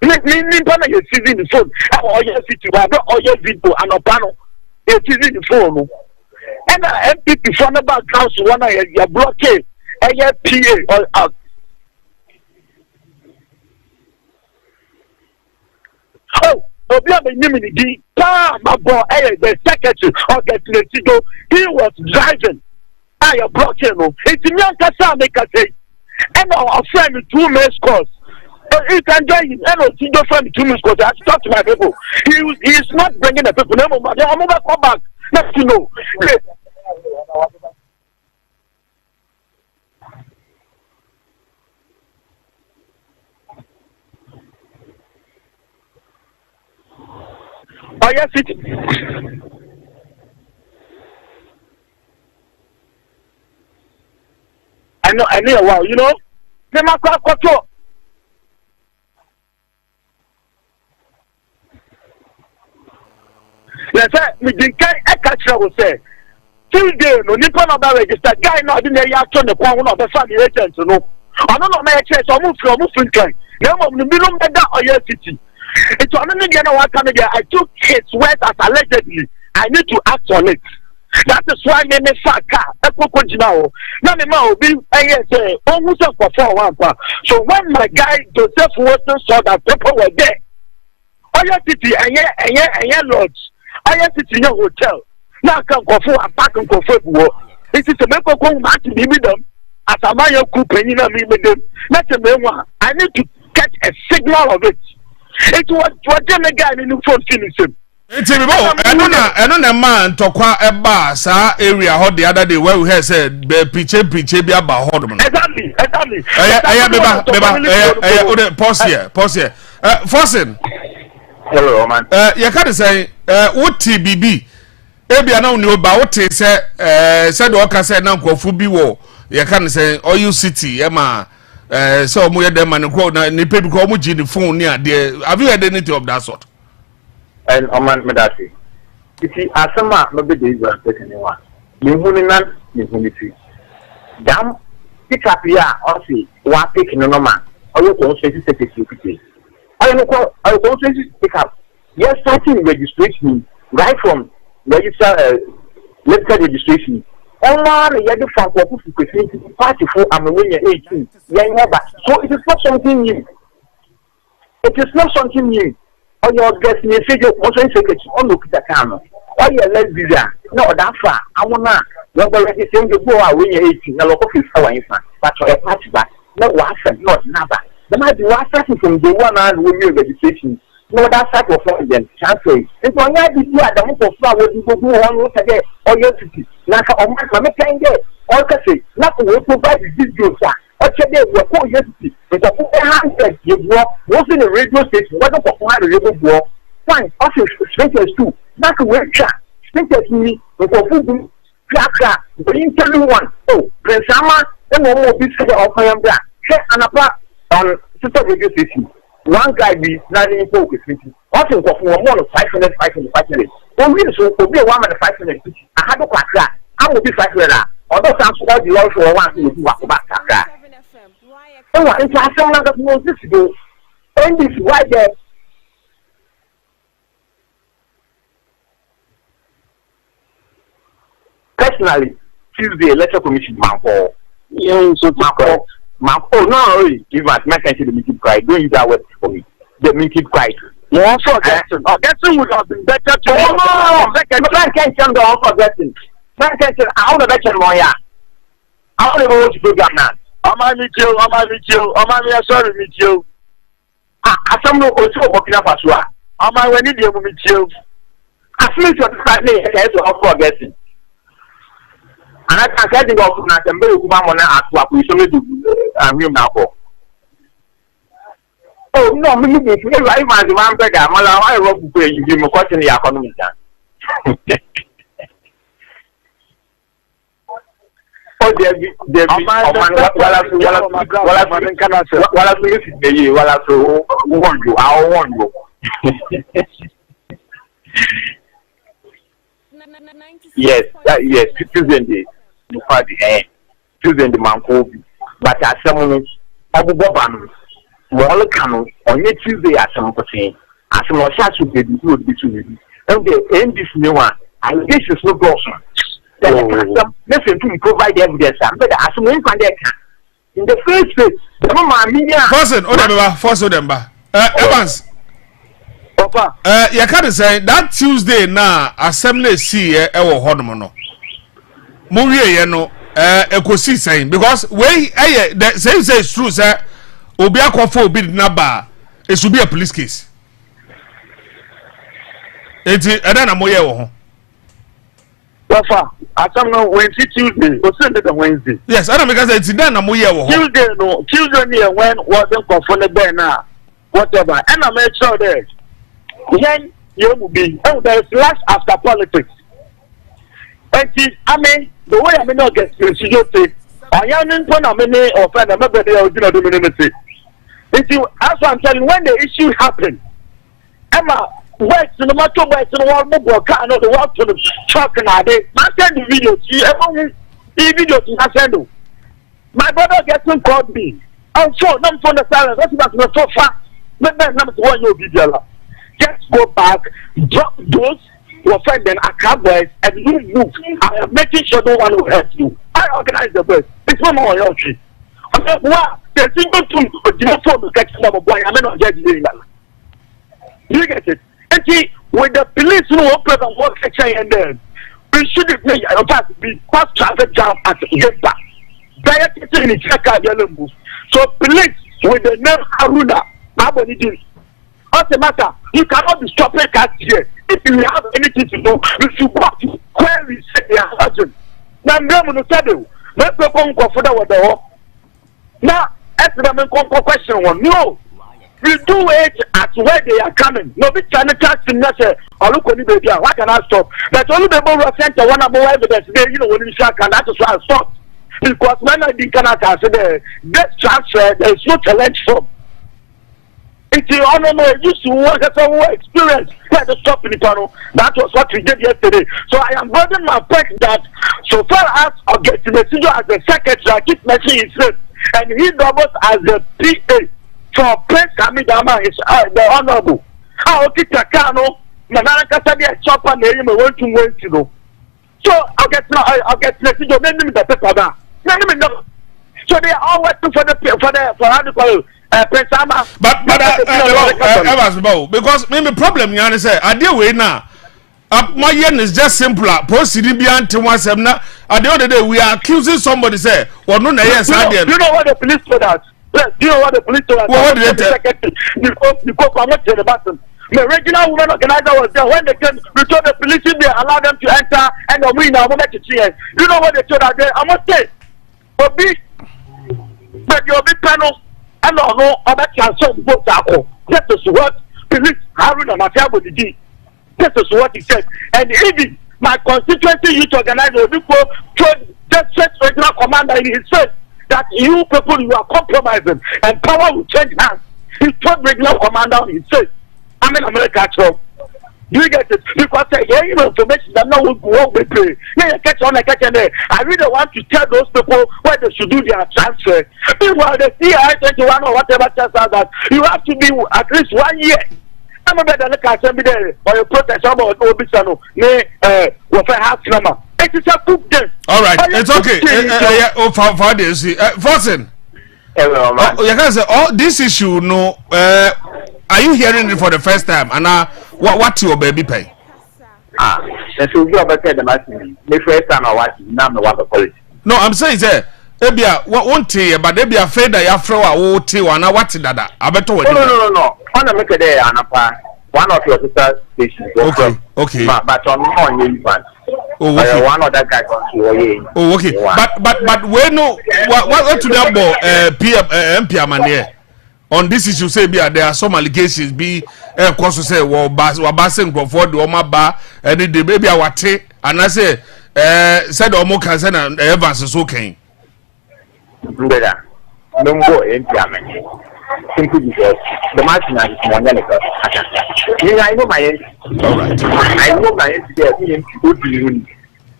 Nipana is seizing the phone. Or your city, or your video and a panel. It's seizing the phone. And MPP from the back council, one of your blockade, and your PA or out. Oh, Obia Nimini, my boy, the secretary of the Tletigo, he was driving. I am blocking. It's me and KASA make a say. And our friend with 2 minutes course. He can join him. I don't think friend 2 minutes course. I have to talk to my people. He is not bringing the people. No, but I'm over come back. Let you know. Oh yes, it. I know. Wow, you know. Never quite Let's say we didn't catch up with say. Tuesday, no Nippon about register guy not in the yacht the corner of the family agent to know. I don't know my church or move from Muslim. No, the middle of or your city. It's on the other one coming there. I took his word as allegedly. I need to act on it. That is why I made a car. Now, the man will be almost for 1. So when my guy Joseph Wilson saw that people were there, Oyo City and lodge, Oyo City hotel. Now come for a pack and for it is a make of go back to be with them as a man coop and you know me with them. That's a memoir. I need to catch a signal of it. It was a guy in the phone finish him. It's a no man to qua a bar, sa area hot the other day where we had said preach be about Hodman. Exactly. Pause here. Forcing. Hello, man. You can't say what TBB. Ebi ana oni oba what say said worker say na nkofu bi wo you can say Oyo City e ma so omo ye dem man ko na ni pe bi ko omo gi ni phone ni ade have you heard anything of that sort? And Oman medasi iti asama no be dey go take anyone me huni nan me huni ti dam pick up ya o si wa pick no no man Oyo ko so ti security Oyo ko so ti pick up yes starting registration right from register registration. Online, you have to find for party for Ammonia 18. So it is not something new. It is not something new. Or your guest may say you also secret on look at the camera. Or your lesbian. No, that's far. I want to you're already saying you go away 18. The local is our infant. But your party back. No, what's not never. There might be one starting from the one and when you registration. No, that's type of them. Transfer. It's on your idea that most of our would go on with a day or your city. Like a man, can get all say, not to provide this good. Or today, we're 4 years. It's a 400 you walk, was in a radio station, what of 400 you walk. Fine, office spaces too. Not to work chat. Spaces me, with a food, crack, bring everyone. Oh, Prince Sama, then one more bit of I am there. And apart on sister radio station. One guy be not in focus. Also, for 500. One minute, so be 1 minute 500. I had to crack that. I will be 500. Although some all the law for one to walk back. Oh, it's a song that knows this ago. And this right there. Personally, Tuesday, electoral commission, Manko. Yeah, so Manko. Oh no, really. Give us my country the meeting cry. Don't use that word for me. The meeting cry. You also Jackson. Oh, Jackson would have been better to Frank can't turn the offer Jackson. Frank can't tell I want to bet more. I want to go to program now. I'm meet you. Sorry, meet you. I some no also working up as well. When you deal with you. I feel your family has to offer Jackson. And I can't think of that and very good one at what we should do. Now. Oh, no, me, right, man, the one beggar, I wrote to pay you give me a question in the economy. Oh, there Yes, Tuesday, Tuesday, the man Kobe. But as someone, Abu Boban, Walla Cano, on your Tuesday, as some percent, as some more shots would be between and they end this new one. I guess it's no person. Listen to provide evidence, but as someone can in the first place, the Mama Media. Force Odemba. Evans. You can't say that Tuesday now, assembly see a Hodmono. Movie, you know, Ecosi saying because way the same say it's true, sir. Obia Kofo bid number, it should be a police case. It's a then a moye. I don't know Wednesday, Tuesday, or Sunday and Wednesday. Yes, I don't because it's done a moye. Tuesday near when wasn't confronted there now. Whatever, and I made sure there. Then you will be, there is last after politics. And I mean, the way I may not get to you say, I am in front of many or friend, I'm not going to do the as I'm telling when the issue happened, Emma, boys in the motor boys in the one mobile car no the one to the truck na dey man send the video see everyone the video to send. My brother getting called me. I'm sure I'm from the silence. That's not so far. But then I'm one your video. Just go back, drop those your friend and a boys and you move. I am making sure no one will hurt you. I organize the best. It's one more your tree. I'm like, wow, there's single two the phone to catch them boy. I'm not just doing that. You get it? And see, with the police who open and work section and then we shouldn't be past traffic jam at the back. In the so police with the name Haruna Abonidi. What's the matter? You cannot be stopping cars here. If you have anything to do, you should go to where we say they are urgent. Now I'm going to tell you, let's go for the water. Now, as the question one, no, we do it at where they are coming. No, be trying to catch them. Look on the baby. Why can I stop? That's only the more center one more evidence. You know when you shall can that's why I stop. Because when I did Canada, this transfer, there is no challenge for. It's the honor used to work as a experience. Let us stop in the tunnel. That was what we did yesterday. So I am burdening my point that so far as I get the message as the secretary, I keep mentioning his name, and he doubles as the PA for Prince Hamidama, is the honorable. How okay, Takano, Manana Kasadi, Chopper, name, I want to go. So I'll get message of them in the paper now. So they are all working for how to call Prince Ama. But because maybe problem you say I deal with now. My yen is just simpler. Proceeding beyond to one semina. At the other day we are accusing somebody say, well no yes I did. Do you know what the police told us? Yes, do you know what the police told us? What did they tell? Because I'm not to the button. The regional women organizer was there when they came. We told the police they allow them to enter and the winner moment to cheer. You know what they told us there? I must say. But your big panel and no other transfer votes are that is what police Haruna Matiabo did. That is what he said. And even my constituency youth organizer before told the regional commander in his face that you people you are compromising and power will change hands. He told regional commander in his face. I'm in America, so do you get it? Because information that no one will be paid. Yeah, catch on, catch on there. I really want to tell those people where they should do their transfer. Meanwhile, the CI-21 or whatever tells us that you have to be at least 1 year. I'm a better look at somebody there or your protest about Obisano, with a half number. It is a cook game. All right, it's okay. For this, Forsen. You can say, oh, this issue, no. Are you hearing it for the first time? And what your baby pay? That's what you have said about me. The first time I watch now I want to policy. No, I'm saying that maybe what won't tell but they be afraid that you have throw a whole tea one. What did that? I better wait. No. On a make a day, one of your sister stations. Okay. But on one. Oh, okay. One of that guy. Oh, okay. But we know what to them about MP Amania. On this issue, say there are some allegations. Be cause say basing for the Oma bar and the baby awate and I say said Omo can send an Evans is okay. Better. Don't go MP. Simply because the machine is more than I know my end. All right. I know my end today.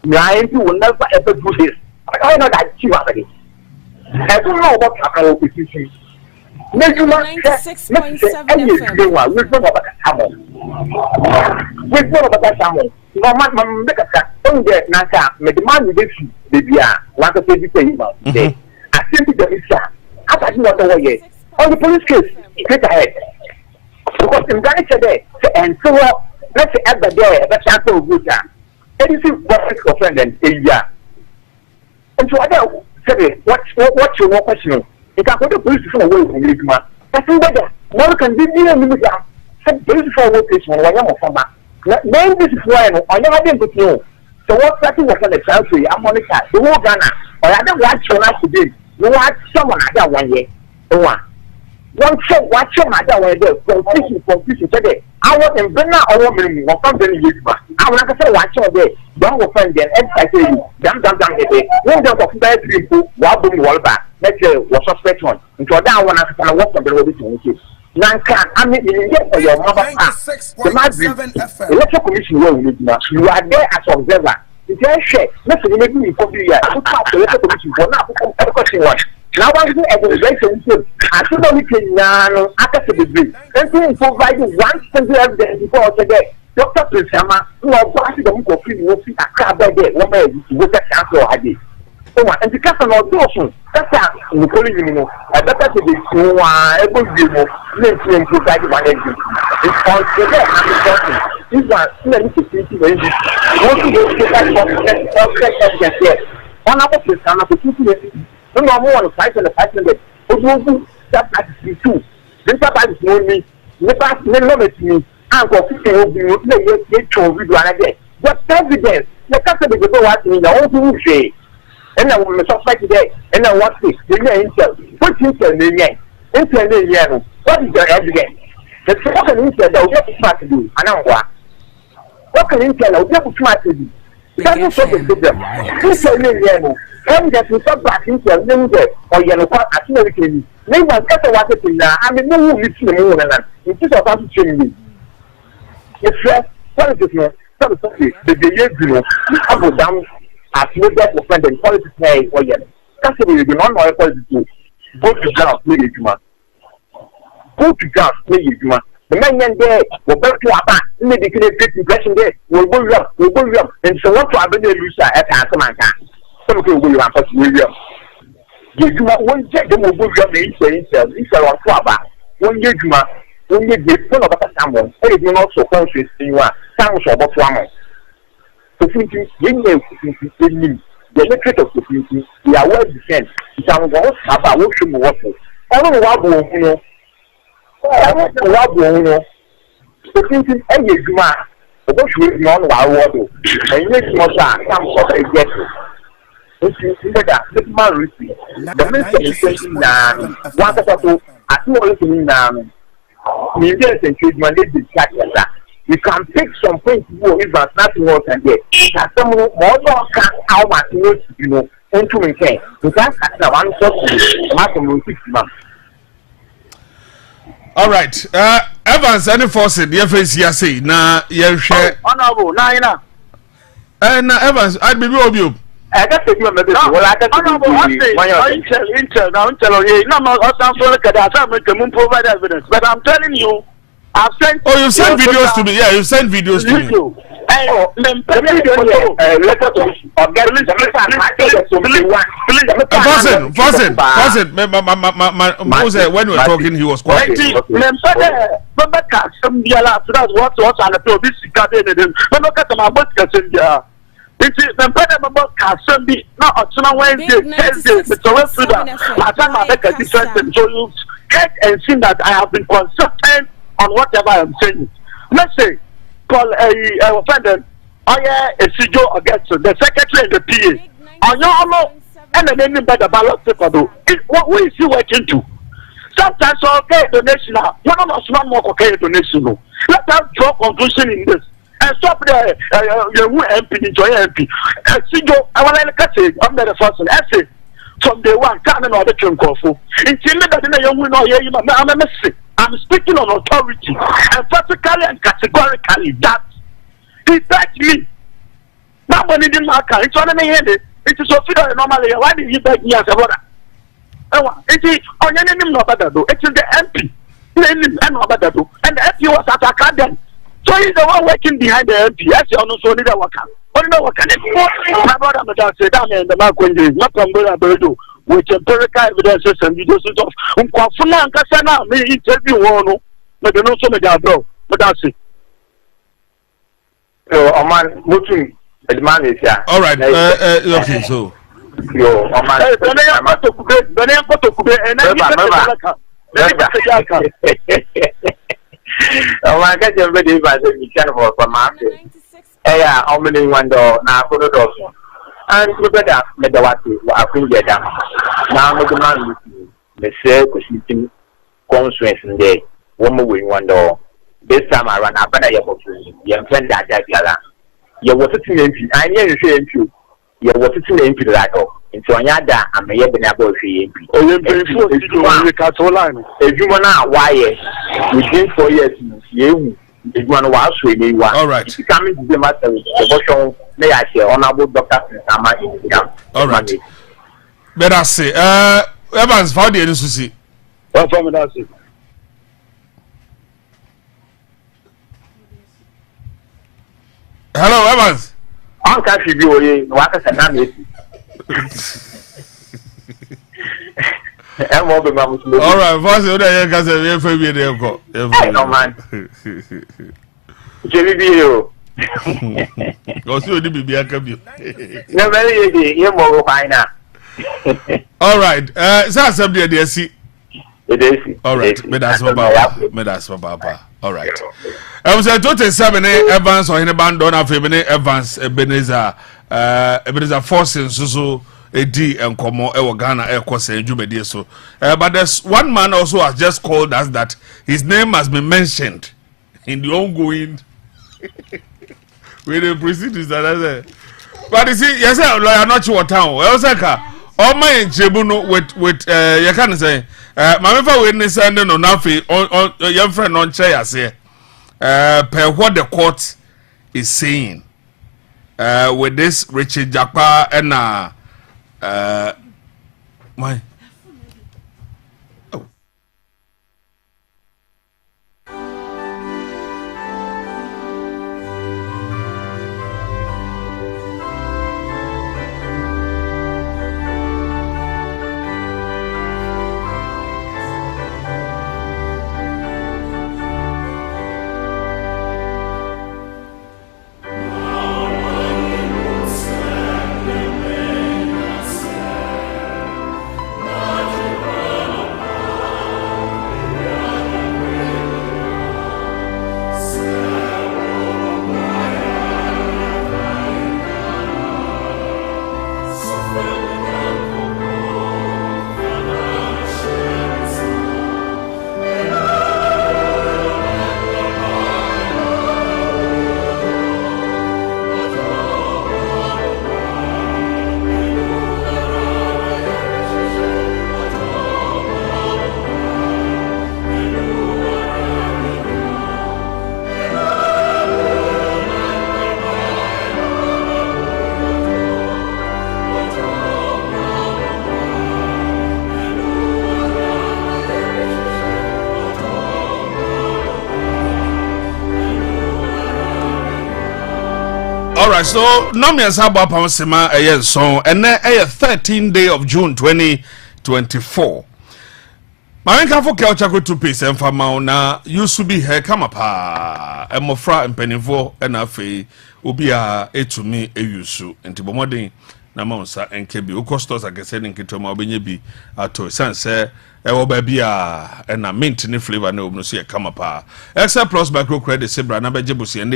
My MP will never ever do this. I know that you are ready. I don't know what happened with you. 96.7 FM. Which one about Samuel? Which one about Samuel? No man, make a cat. Don't get Nasa. Make the man with this baby. Want to say this thing about today? I simply don't say. I don't know the way. On the police case, straight ahead. Because in Ghana today, and so let's say every day, that's how good. Anything what for friend and India. And so I don't say what you want question. You can go to police for away from this man. That's better. One can be near me. Said police for away when I am a farmer. Then this is why I never been to know. So what starting was on the country, I'm on the cat, the whole Ghana, or I don't watch your life today. You watch someone other 1 year. One show, watch your mother when they're confusion today. I want in Brenna or woman, or something you I want to say, watch your day. Don't go find them, and I say, damn, day. One of the bad people, wobbling wall back. Let's say, was suspect one. Until down one after I walk on the road to Nanka, I mean, yes, for your mother. The Madrid Electoral Commission you are there as observer. It's a share. Let's make me for the Electoral Commission for now. Now, I do a regulation. I should only can after the degree. And to provide one single evidence before today. Dr. Prisama, who are passing the book of free, will see a car by day, one way with the council idea. And the customer of those, that's the calling you. I better to be so able to let's provide one engine. It's all today. These are many security engines. What do you get for one of the Prisama for 2 years? No more than 500. Ojú that is two. This is no me. Never me. I'm going to say video again. What evidence? The customer will go out in the own say. And I will suffer today. And I want this. The intel. What intel the intel? What is the evidence? The second intel that we have to smart to do. And I'm what can intel we have to smart to do? That is what the problem. Intel and that we start back into a name there or yellow part at American. Name was better what it is now. I mean, no one is in the moon and it is about to change. It's fresh. What is it now? The year below, I go down as no death of friend and politics nay or yellow. That's the way you do not know politics. Go to gas, maybe you man. Go to gas, maybe you man. The man there will back to our back. Maybe you can take impression there. We'll go up. And so what to have been a loser at Asamanka. Some people will have to William. You do not want to check them over your name, saying, if I want to have 1 year, when you get full of someone, it is not so conscious in you are, sounds of one. So, thinking, the electorate of the people, they are well defended. Some of us have a worship water. I don't know what so, thinking, a year, the bush will be on our water, and make more some sort of get. The minister is saying that one of the listening you can pick some points if there's nothing else and get someone more can how much you know into maintain because that's one source 6 months. All right, Evans, any force the FAC na you share honorable na Evans, I'd be with you. I got to do a medicine. Well, I got to do provide evidence. But I'm telling you, I've sent. Oh, you sent videos to me. Yeah, you sent videos to me. When we were talking, he was quiet. It's the better about KASA be not on Wednesday, Thursday, but the rest of the so you get and see that I have been consistent on whatever I'm saying. Let's say, call a offender, a CJO against the secretary and the PA. On your and the name by the ballot paper, what is he working to? Sometimes, okay, donation, one of us not more okay donation. Let us draw conclusion in this. And stop there, your MP, enjoy MP. CJO, I want to say, I'm the first one. I say, from day one, can't another turn call for. Until that young woman, I'm speaking on authority, emphatically and categorically that he begged me. Now, when he didn't mark it's on the head. It is so fidel normally. Why did he beg me as a brother? It is on your name, no better do. It is the MP. And no better do. And the MP was at a garden. So he's the one working behind the MP. Yes, you also need a worker. Only no worker. My brother, Madame, said, I'm in the mark when you not from Burado with empirical evidences and videos of Umquafuna and Cassana may interview one, but they know so many bro. But that's it. So, Oman, looking at the man is here. All right, okay, so. Yo, Oman, I get you ready by the channel for market. Yeah, how many one door now for the door? And we better let the water. I think get down. Now, the man with you, the sale position constraints in day. One more wing one door. This time I run up and I have you friend that you are. You were sitting in, I near you. You were sitting in to that door. Into another, I'm a year been able to be. Oh, you're paying for the Catalan. If you want to why within 4 years, you one was really one. All right. If you come into the matter, the motion may I say honorable Dr. Sama in the all right. But I say, Evans, found the NCC. What from that? Hello, Evans. I'm catching you. What is the all right, first you dey can say we for be dey go. No man. JBO. Go see odi bibi aka bi. No very you mo fine. All right. Say accept the see. It is. All right. Me that's Baba. All right. I was at 27 Evans or any band on Afebene Evans Ebenezer Forcing Susu Edi and Como Ghana Air Course and Jumedi. So, but there's one man also has just called us that his name has been mentioned in the ongoing. We the proceedings that but you see, yes, I'm not sure what town. I was like, all my in Chebuno with you can say, my witness and no nothing on your friend on chair say. Per what the court is saying with this Richard Japa and my all right, so Nami has about Pansima a year so and then a 13th day of June 2024. My uncle for Kelchako 2 piece and for Mauna used to be her come up a mofra and pennyfo and a fee ubia a to me a yusu and Tibomodi Namonsa and Kebi Ukostos like I said in Kitoma Benyebi to Sanse. Ewo baby and a mint ni flavor no no see come up except plus micro credit sebra na beje busi and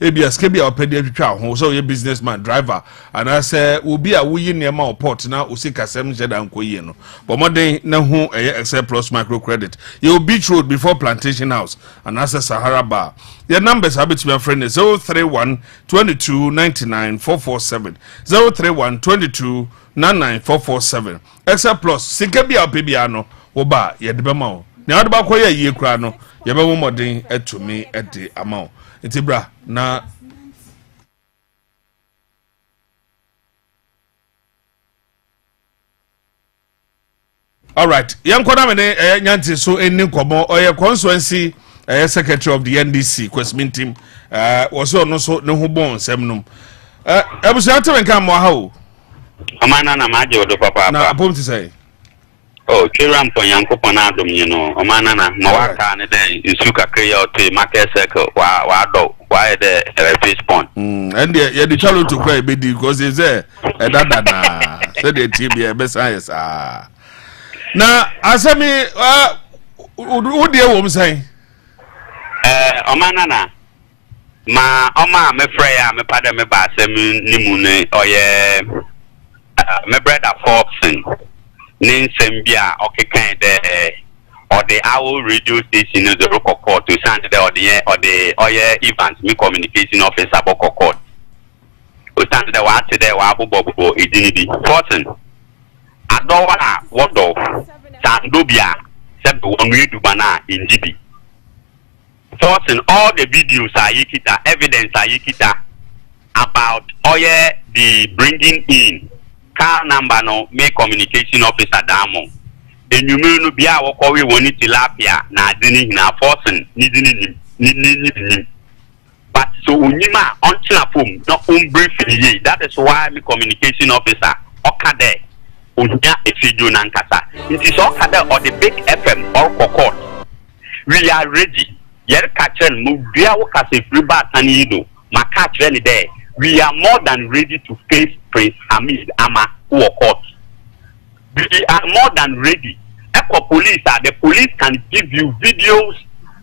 ABS kebi a pedi atwa ho so ye businessman driver and I say will be a wuyi niema o port na usika sem jeda nkoyi no but modern na hu except plus micro credit you beach road before plantation house and as Sahara bar your numbers have to my friend 031 22 99 447 031 22 99447 except plus sinkebi a pebiano oba ye de bema o na ade ba koye yie kura no ye be moden atumi ede ama o intibra na all right yankoda me ne nyanti so eni komo oye constituency secretary of the NDC Kwesmin team was no so ne ho bon sem nom ebusu atewen kan mo ha o amana na maje odo papa na apom ti say oh chiram ko yankopon adom you know amana na mawaka ne den nsu kakre ya ote market circle wa do wa de face point and ye the challenge to cry be because is there dada na say the team be be science na asemi wo de wo msan amana na ma oma me frɛ ya me pada me ba asem ni mu ne oye me brother Foxen nin sembia okekan de or the our radio station is the record court to send the oye events me communication officer boko court o stand there wa there wa bobo idinibi Foxen Adowa wodo Sandobia said one way to bana in GB. Forcing all the videos are yikita, evidence are yikita about the bringing in car number no make communication officer damo. The numero bia wakawi woni tilapia na dini na forcing ni. But so unima until a phone no briefing ye. That is why the communication officer okade unya efijo nankasa. It is okade or the big FM or court. We are ready. Yer kachren mu bia wakase friba tanido makachren there. We are more than ready to face Prince Hamid Ama who court. We are more than ready. Echo police the police can give you videos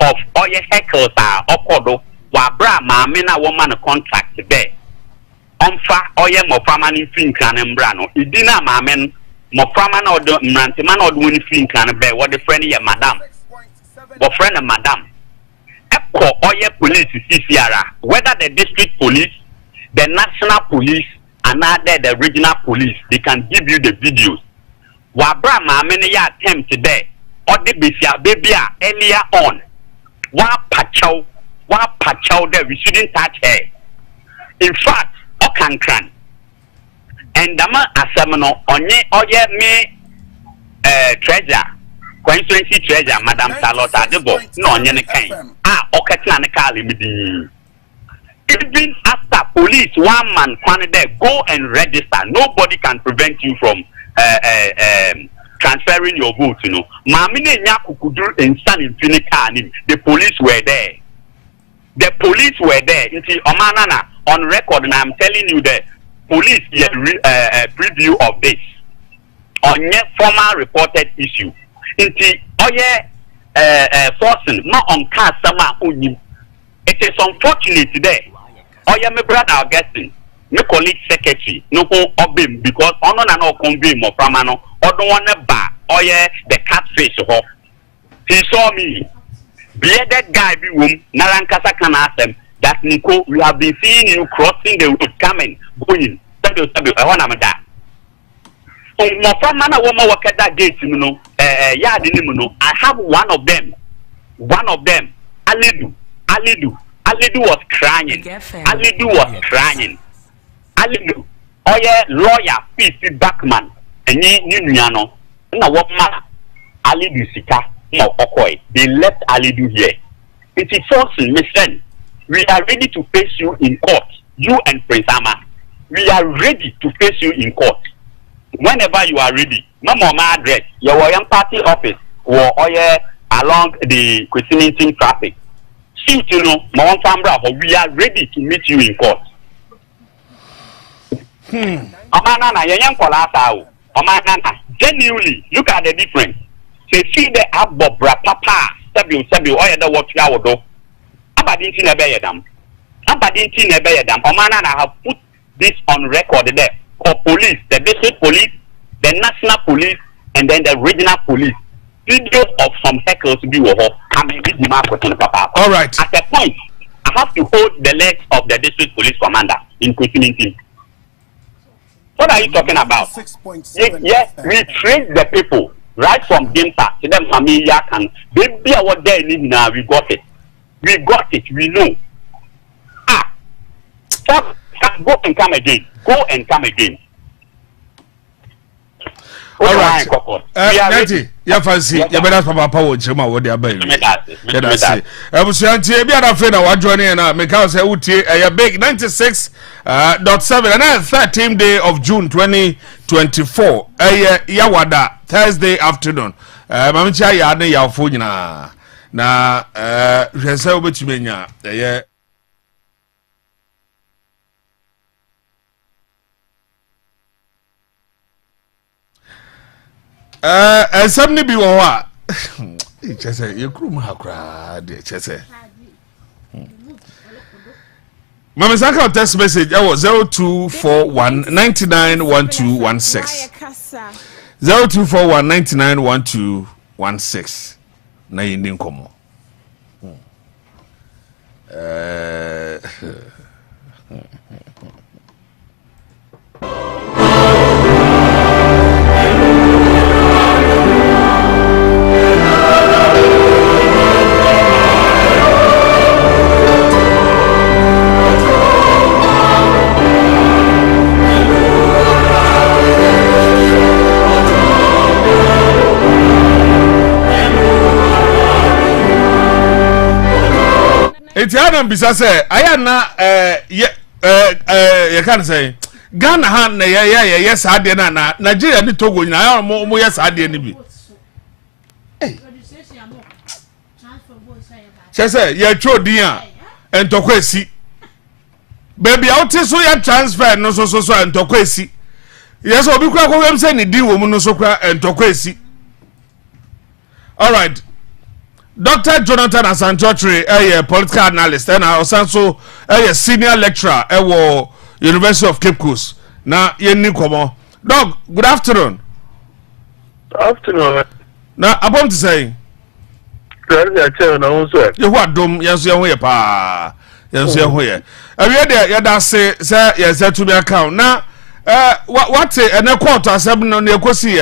of all your hackers okodo wabra maamena woman contract there. Onfa oye mofama ni finkran mbra no. Idina maamen mofama na odo mrantima na odo ni finkran be what the friend ye madam. What friend madam. Echo oye police CCR whether the district police, the national police, and the regional police, they can give you the videos. Wabra maamene ya attempt today, or the baby earlier on. Wa pachow there, we shouldn't touch her. In fact, okankran. And dama asemano onye oye me treasure, coincidence treasure, Madam Salota Debo, no onye ne kain. Okatina ne kali midi. Even after police, one man can there go and register. Nobody can prevent you from transferring your vote. You know, Mamine Nyakukudur and San Infinikani. The police were there. The police were there. You see, Omanana on record, and I'm telling you the police preview of this on your former reported issue. You see, forcing not on KASA unim. It is unfortunate today. Oya me brother Augustine, me colleague secretary, no go obim because ono na no convey mo from ano. Odo one ba oya the catfish ho. He saw me. Bearded guy be wom narankasa can ask them that Nico, we have been seeing you crossing the road, coming, going. Sabi, I want to that. Mo from mana woman work at that gate, you know. Yeah, I have one of them. Alidu was crying. Alidu, lawyer, P.C. Backman, and Niano. Now what matter? Alidu Sika, no Okoi. They left Alidu here. It is forcing, my friend. We are ready to face you in court. You and Prince Ama. We are ready to face you in court. Whenever you are ready. Mama address, your Royal Party office, or along the questioning traffic. You know, we are ready to meet you in court. Genuinely, look at the difference. So see the abobra papa, sabi the what you would do. Abadinti nebeyedam. Omana have put this on record there for police, the district police, the national police, and then the regional police. Videos of some hackers be all right. At a point, I have to hold the legs of the district police commander in questioning him. What are you talking about? Yes, we train the people right from Gimpa to them familiar can they be what they need now. We got it. We know. Go and come again. All right. Nati, ya fancy, ya better papa wo chema wo de abai. Ya da say. Ebusuanti e bia da fe na wadwone na me ka say utie ya big 96.7 and 13th day of June 2024. Ya wada Thursday afternoon. Mamcha ya ne ya fo nyina. Na hwese obetumenya ya somebody be wa chese ye krum hakra de chese mama saka text message I was 0241991216 0241991216 na yindi nkomo Etiana bisa say ayana you can say Ghana ha na yes ade na Nigeria ni Togo na mo yes ade ni bi. Say ye tro din a entokwesi. Baby out so ya transfer no so entokwesi. Yes obi kwa ko wem say ni di wo mu no so kwa entokwesi. All right. Dr. Jonathan Asanchotri, a political analyst, and also a senior lecturer at University of Cape Coast. Now, Yenikomo. Doc, good afternoon. Good afternoon. Now, I'm going to say, you what dom, yes, you're here, pa. Yes, you're here. Have you there? You say, sir, yes, to be account. Now, what's it? And a quarter, 7 on your Cosi.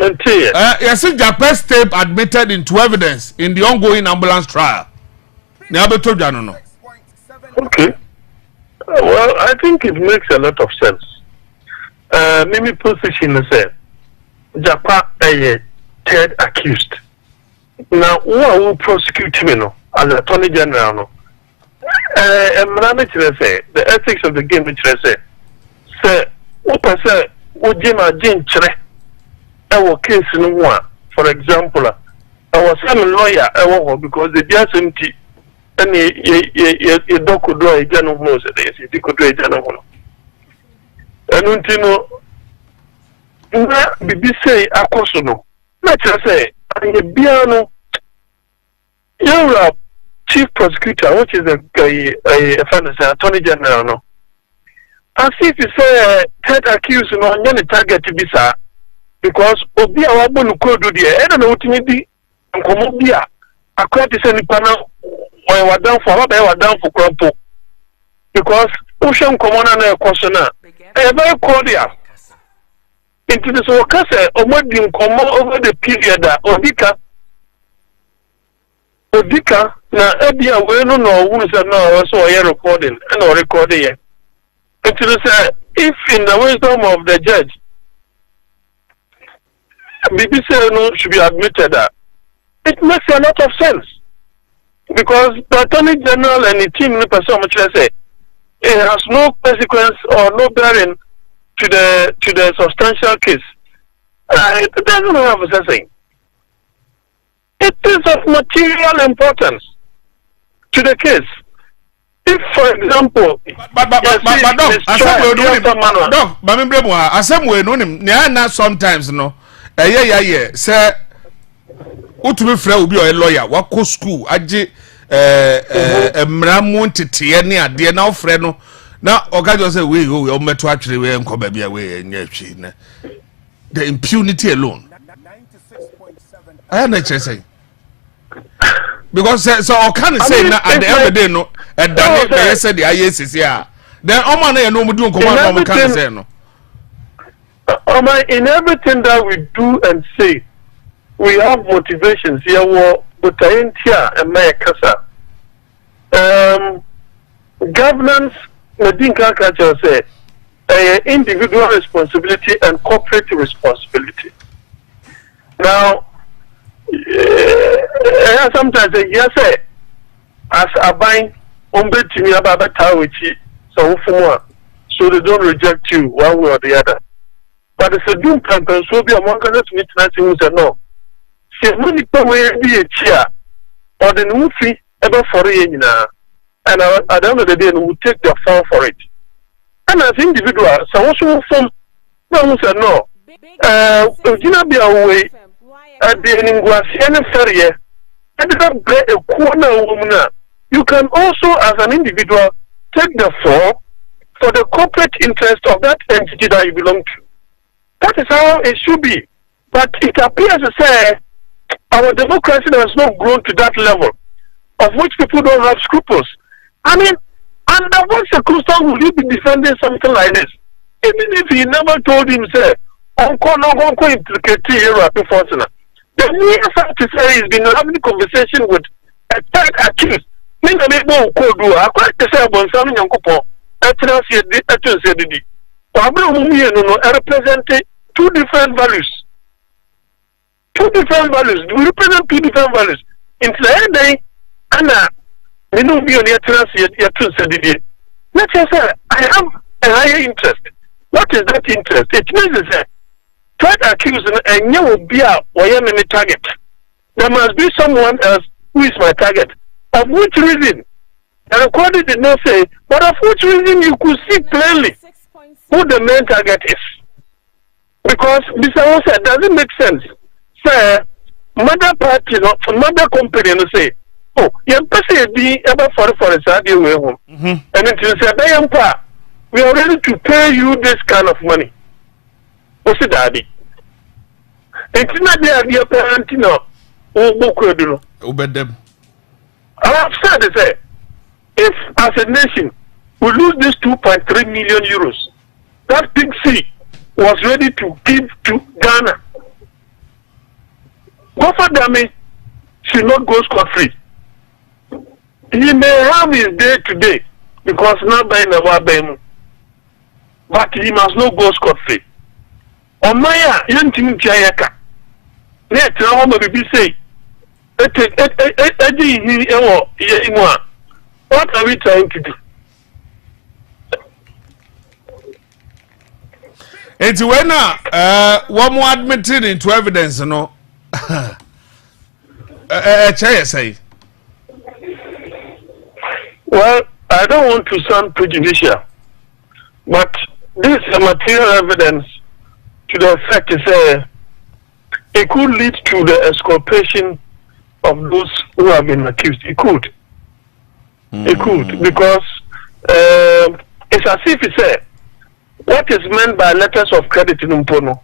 Yes, Japan State admitted into evidence in the ongoing ambulance trial. Okay. Well, I think it makes a lot of sense. Mimi position is Japan a third accused. Now, who will prosecute him as Attorney General? No? The ethics of the game, which I say, what I say, would Jim Chere? Our case no one, for example, our some lawyer because the just empty and a dog could do a general knows it could do a general. And untino Bibi say Akosono. Let's say a piano you're a chief prosecutor, which is a fantasy attorney general. No, as if you say third accused no any target to be sir. Because obi a wabonu kodu de e na otimi nkomo bia akwati se nipa na wadan for aba wadan for krampo because ushem nkomo na ekoso na e very cordial into this okase omodi nkomo over the period that odika na ebia we no wuru se na so o recording and o recording here into this if in the wisdom of the judge BBC no should be admitted that it makes a lot of sense because the Attorney General and the team say it has no consequence or no bearing to the substantial case. It doesn't have a saying. It is of material importance to the case. If, for example, sometimes no. Yeah. Say, utumi frɛ obi o lawyer wako school age mramu ntete ne ade na ofrɛ no na ogajo say we o meto atwere we nko ba bia we nya twi na the impunity alone I am not saying because so I can't say na at the end of the day no and then they said the ISIS here then omo na no mu do nko ma no can say no. In everything that we do and say, we have motivations here. But and KASA. Governance, Nadinka culture say, individual responsibility and corporate responsibility. Now, sometimes yes, as a buying, so they don't reject you one way or the other. But it's a doom campaign, so be among us to meet nothing with a no. See, money per way be a chair or the new fee ever for a year. And at the end of the day, we will take the fall for it. And as individuals, so also from no, Gina be away at the Ninguasian Ferrier, and not play a corner woman. You can also, as an individual, take the fall for the corporate interest of that entity that you belong to. That is how it should be. But it appears to say our democracy has not grown to that level, of which people don't have scruples. I mean, under what circumstance would you be defending something like this? Even if he never told him, say, Uncle implicate you before. The mere fact to say he's been having a conversation with a third accused. I quite to say about something Uncle represent two different values. We represent two different values. In the day, Anna, we know be on your trust, your two said. Let's say, I have a higher interest. What is that interest? It means that try to accuse and you will be a enemy target. There must be someone else who is my target. Of which reason? The recorder did not say, but of which reason you could see plainly who the main target is. Because Mr. said, does it make sense? Sir, mother party, mother company, and say, oh, young person be ever for a Saturday way home. And it is a we are ready to pay you this kind of money. What's it, daddy? It's not the idea, parent, no. Obey them. I have said, say, if as a nation we lose this 2.3 million euros, that big C was ready to give to Ghana. Goffer Dami should not go scot-free. He may have his day today because not by the but he must not go scot-free. On my young team Jayaka, let me be say, what are we trying to do? It's when one more admitted into evidence, no. Say. Well, I don't want to sound prejudicial, but this is a material evidence to the effect is it could lead to the exculpation of those who have been accused. It could. It could, because it's as if he said, what is meant by letters of credit in Umpono?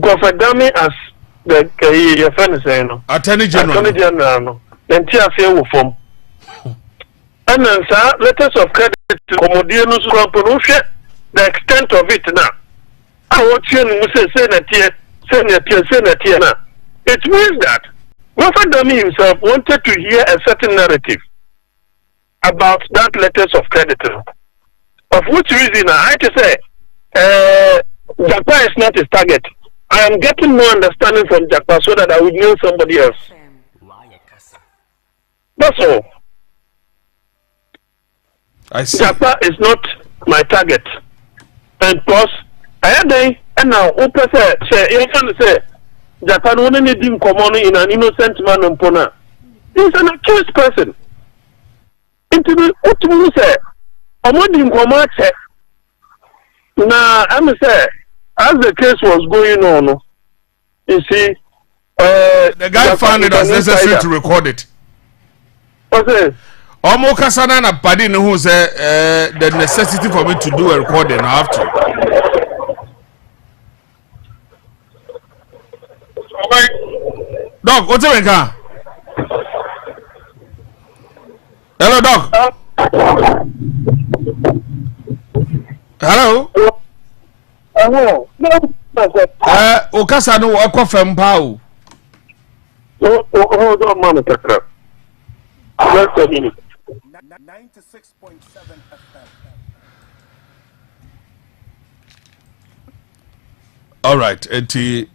Government as the your friend is saying, Attorney General, then TFA will form. And then, sir, letters of credit to Comodianus Ramponosha, the extent of it now. I want you to say that here. It means that Government himself wanted to hear a certain narrative about that letters of credit. Of which reason I had to say, Japan is not his target. I am getting more understanding from Japan so that I would know somebody else. That's all. I see. Japan is not my target. And plus, I had and now, open say, you can say, Japan wouldn't need him come on in an innocent man and pona. He's an accused person. Into the what say, I'm not him come out. Now, I'm say, as the case was going on, you see, the guy found it as necessary to record it. What's it? Omo kasana na padi no who say the necessity for me to do a recording I have to. Dog, what's it mean? Hello, dog. Hello. Hello. Okasa no akofem pa o. Hold on, man. Just a minute. 96.7 FM. All right, enti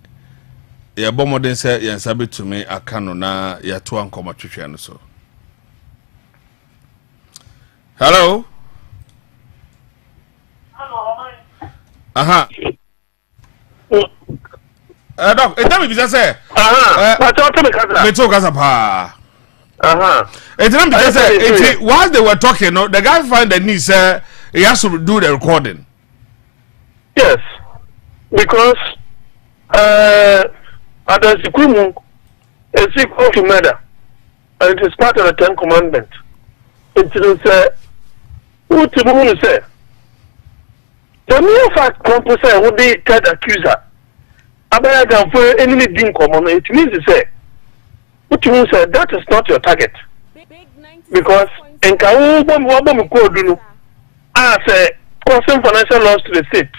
ya bomodin say ya sabi to me akano na ya to ankoma twetwe no so. Hello. Aha. Doc, it tell me just say. Me to kasa pa. It tell me just say while they were talking, no, the guy find the need say he has to do the recording. Yes. Because Adasikumu is equal to murder. And it is part of the 10 Commandments. It will say, what to say? The mere fact people say would be third accuser. Abaya for enemy didn't come on, it means to say, what you say, that is not your target. Because in Kawu, I say, causing financial loss to the state.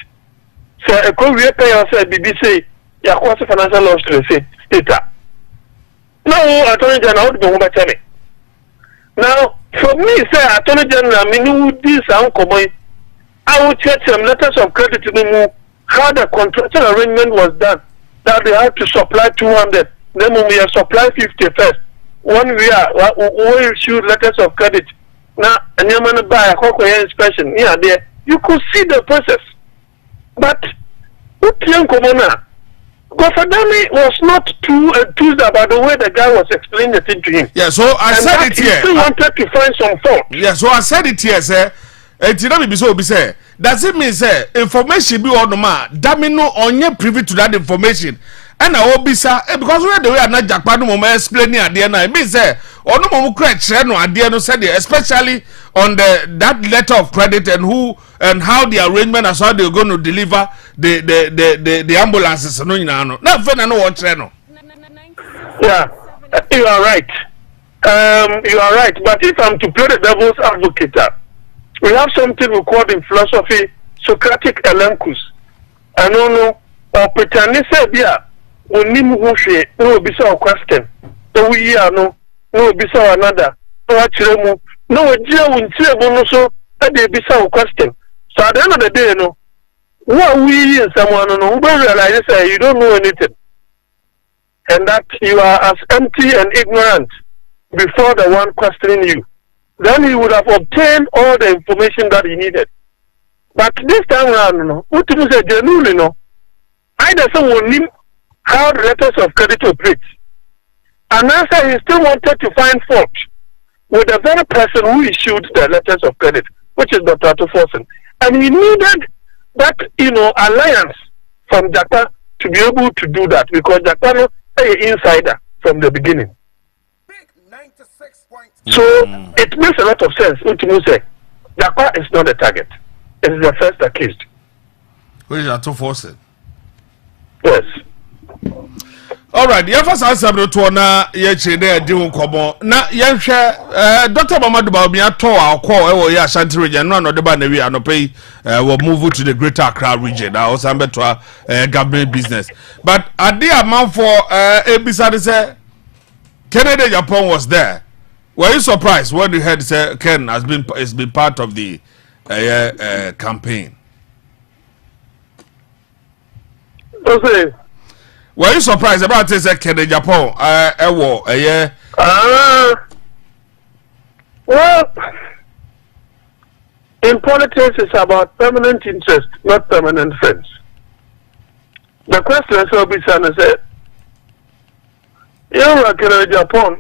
So a career payer said BBC, yeah, causing financial loss to the state. Now, Attorney General, don't tell me. Now, for me, say Attorney General, I mean, who this uncommon. I will check some letters of credit to them how the contractual arrangement was done. That they had to supply 200, then when we have supplied 50 first, when we issue letters of credit, now and you man buy a cocoa inspection, yeah, there you could see the process. But what young commoner? Gofadami was not too enthused about the way the guy was explaining the thing to him. Yeah, so I said it here. He still wanted to find some fault. Yeah, so I said it here, sir. Does it mean, sir, information be on the man? Damino on your privy to that information. And I will be, sir, because we are the way I'm not Japan, explaining at the end. I mean, sir, on the moment, especially on that letter of credit and who and how the arrangement as how they're going to deliver the ambulances. No, you know, not for no one channel. Yeah, you are right. You are right. But if I'm to play the devil's advocate, we have something we call in philosophy Socratic elenchus. I don't know, or pretend say, yeah, we need to no be so question. So we are no be so another. No, actually, no, dear, we so that they be so question. So at the end of the day, no, what we and someone no, we realize that you don't know anything, and that you are as empty and ignorant before the one questioning you. Then he would have obtained all the information that he needed. But this time around, no, what you say genuinely, no, either someone knew how the letters of credit operate, and answer he still wanted to find fault with the very person who issued the letters of credit, which is Dr. Atuforsen. And he needed that, alliance from Japan to be able to do that, because Japan is an insider from the beginning. So it makes a lot of sense. Ultimately, Japan is not the target. It is the first accused. Who is Atuforsen? Yes. All right, the first answer to na ye chede adi nkomo na ye hwe Dr. Mamadu Baomi ato akọ e wo ye Ashanti region no de ba na wi anopai we move to the Greater Accra region now also to government business, but ade amount for ebisa say Kennedy Japan was there. Were you surprised when you heard say Ken has been part of the campaign? Okay. Were you surprised about this Kennedy Japan? Well, in politics, it's about permanent interest, not permanent friends. The question is, Obisana said, "You're Kennedy Japan.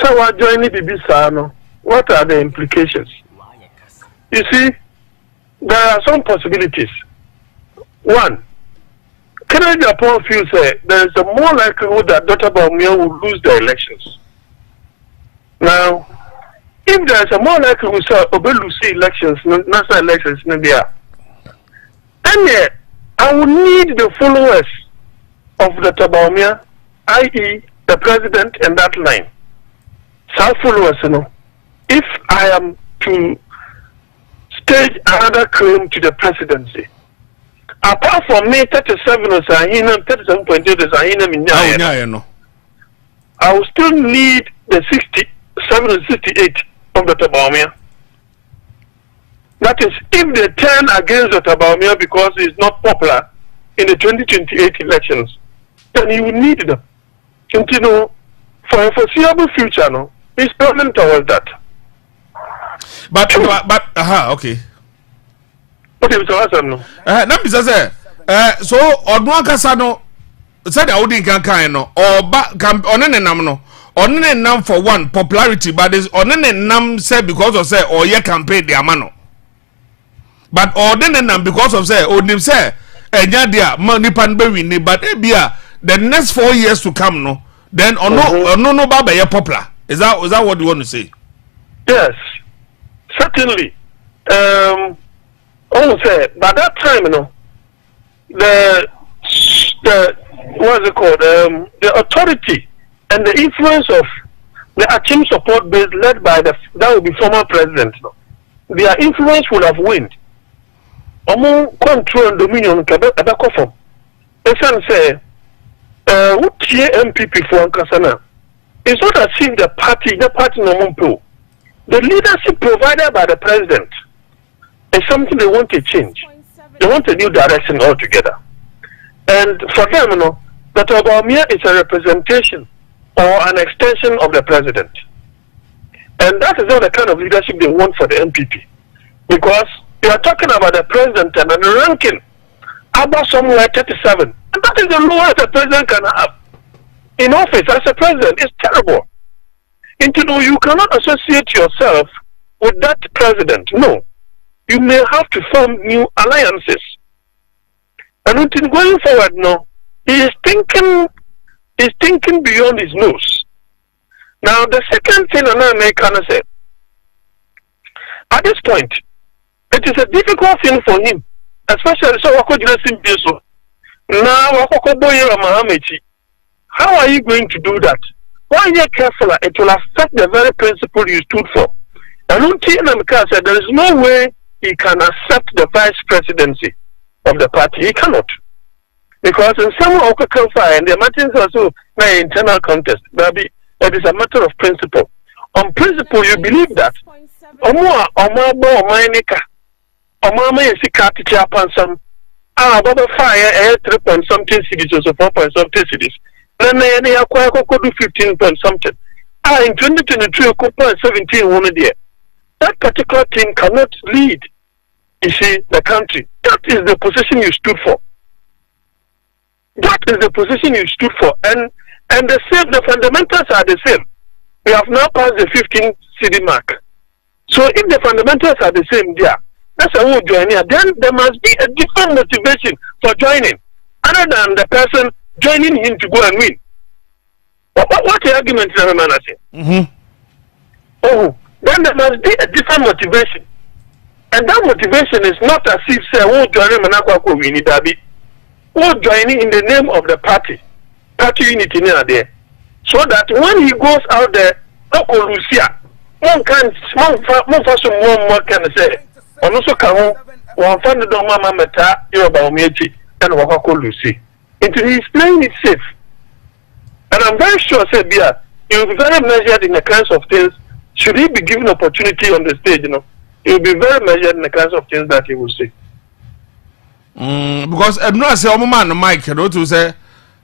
So I join the Bibisano. What are the implications?" You see, there are some possibilities. One, Kennedy Japan feels there is a more likelihood that Dr. Baumia will lose the elections. Now, if there is a more likelihood that Obe lose elections, national elections in India, then I will need the followers of Dr. Baumia, i.e., the president and that line. Some followers, if I am to stage another claim to the presidency, apart from me 37 or 37.8 I will still need the 67 or 68 of Dr. Baumia. That is, if they turn against Dr. Baumia because he is not popular in the 2028 elections, then you will need them. And for a foreseeable future, he's planning towards that. But okay. What is the answer? No. So Odwan Kasa no said I wouldn't can no or onenenam no onenenam for one popularity, but is onenenam said because of say or ye campaign the amano. But onenenam because of say onim say enya dia manipan be win, but ebia the next 4 years to come no then no baba ye popular. Is that what you want to say? Yes, certainly. Also, by that time, the what's it called? The authority and the influence of the Achim support base led by that would be former president. Their influence would have waned. Among control and dominion, Kabako from. Esan say, what MPP for Ankasana? It's not as if the party no more. The leadership provided by the president is something they want to change. They want a new direction altogether. And for them, that Obamia is a representation or an extension of the president. And that is not the kind of leadership they want for the MPP. Because you are talking about the president and the ranking about somewhere 37. And that is the lowest a president can have in office as a president. It's terrible. And you cannot associate yourself with that president. No. You may have to form new alliances. And until going forward, no, he is thinking beyond his nose. Now, the second thing I can say, at this point, it is a difficult thing for him, especially so now how are you going to do that? Why are you careful? It will affect the very principle you stood for. And until said there is no way he can accept the vice presidency of the party. He cannot. Because in some and the matters also an internal contest. It is a matter of principle. On principle, you believe that fire 3 point something cities or 4 point something cities. Then they acquire 15 point something. In 2022, 17 one year. That particular thing cannot lead, you see, the country. That is the position you stood for. That is the position you stood for. And the fundamentals are the same. We have now passed the 15 CD mark. So if the fundamentals are the same there, that's a who join here. Then there must be a different motivation for joining, other than the person joining him to go and win. What the argument is, man? Oh, then there must be a different motivation. And that motivation is not as if say who joining Manakwa win it, who joining in the name of the party unity near there. So that when he goes out there, Lucia, one can more can say, and also come one find the Doma Meta, Yoruba Mechi, and Wakako Lucy. He's playing it safe. And I'm very sure, said, he will be very measured in the kinds of things. Should he be given opportunity on the stage, he will be very measured in the kinds of things that he will say. Because I'm not saying, man, Mike, to say,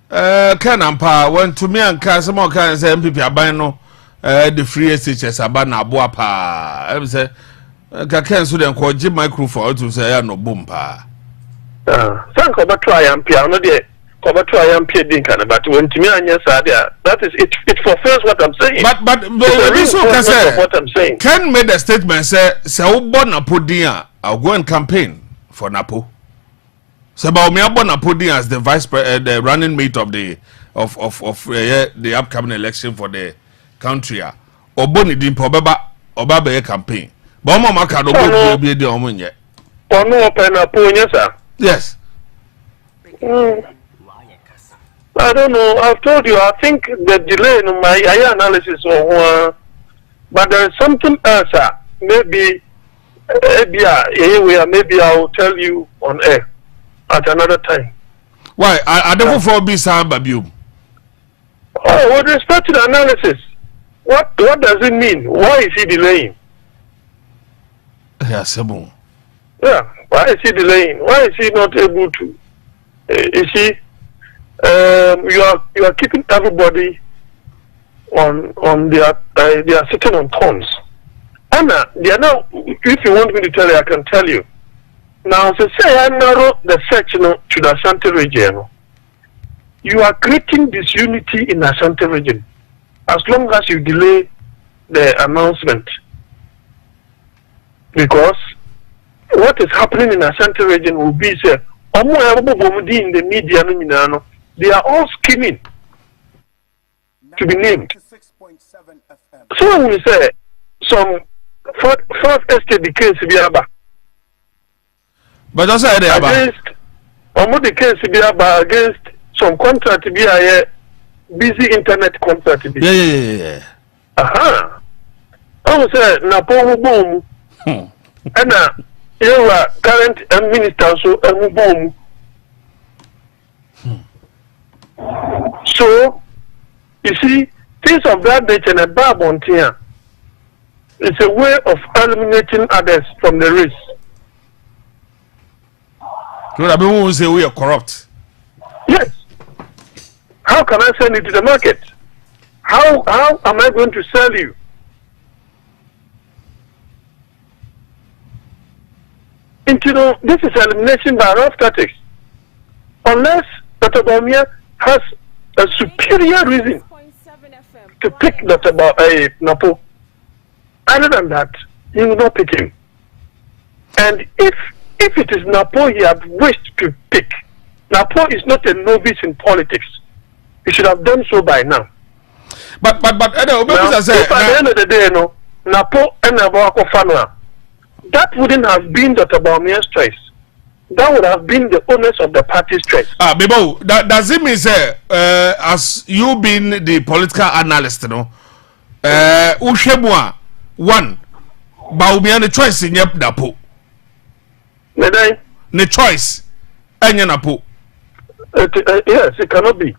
can ampa when to me and KASA more can say MPP abano the free SHS abana aboa pa. I say, Kaken so then call Jim microphone to say no boom pa. Thank you, but try and Pia, no dear. But when to me and yes, that is it fulfills what I'm saying. But what I'm saying. Ken made a statement say born Napo dia I'll go and campaign for Napo. So about me born Napo dia as the the running mate of the the upcoming election for the country. Or Bonnie didn't probably campaign. But Mama can be the woman yet. Or no open Napo, yes, sir. Yes. I don't know. I've told you. I think the delay in my analysis, but there is something else. Maybe I'll tell you on air at another time. Why? I don't for be Babu. Oh, with respect to the analysis, what does it mean? Why is he delaying? Yeah, Sabu. Yeah. Why is he delaying? Why is he not able to? You see. You are keeping everybody on their they are sitting on thorns. And they are now. If you want me to tell you, I can tell you. Now, so say I narrow the search to the Ashanti region. You are creating disunity in the Ashanti region as long as you delay the announcement, because what is happening in the Ashanti region will be say, in the media. They are all scheming to be named. So when we say some fourth estate case Biaba, but also against the case Biaba against some contract be busy internet contract. Yeah. Aha. I would say Napo boom. And you are current minister so boom. So, you see, things of that nature and a bad on here. It's a way of eliminating others from the race. So, I mean, say we are corrupt. Yes. How can I send it to the market? How am I going to sell you? And this is elimination by rough tactics. Unless Dr. Bawumia has a superior reason to pick Dr. Napo. Other than that, he will not pick him. And if it is Napo he had wished to pick, Napo is not a novice in politics. He should have done so by now. But now, if at the end of the day, Napo and Nabako Fanua, that wouldn't have been Dr. Bawumia's choice. That would have been the owners of the party's choice. Bibo, does it mean, say, as you being the political analyst, Ushebwa, one, Bawumia the choice in Yep Napo. The choice, and Napo. Yes, it cannot be.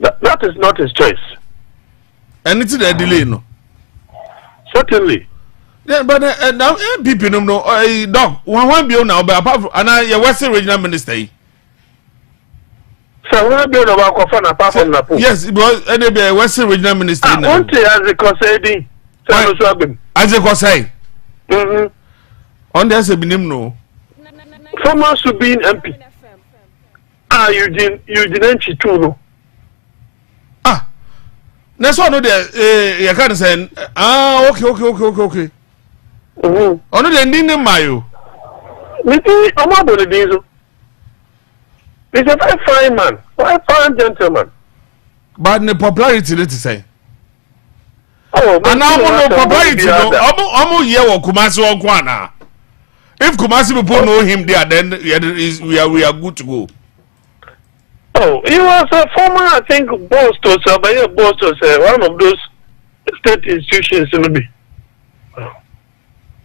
That is not his choice. And it's a delay, no? Certainly. Yeah, but now people know dog. One bill now, but apart from your Western Regional Minister. So one bill about Kofana apart from Napo. Yes, because any be Western Regional Minister. One thing as a conseil, as a conseil. On there, say binim no. Former Subin MP. Eugene Chituno. That's why I know that you can't say, okay. Ono the ndin mayo. Miti Omabo the diesel. He's a very fine man, very fine gentleman. But the popularity, let's say. Oh, and now no popularity, no. Omo ye wo Kumasi on Kwana. If Kumasi people know him there, then we are good to go. Oh, he was a former, I think, Boston, one of those state institutions in the.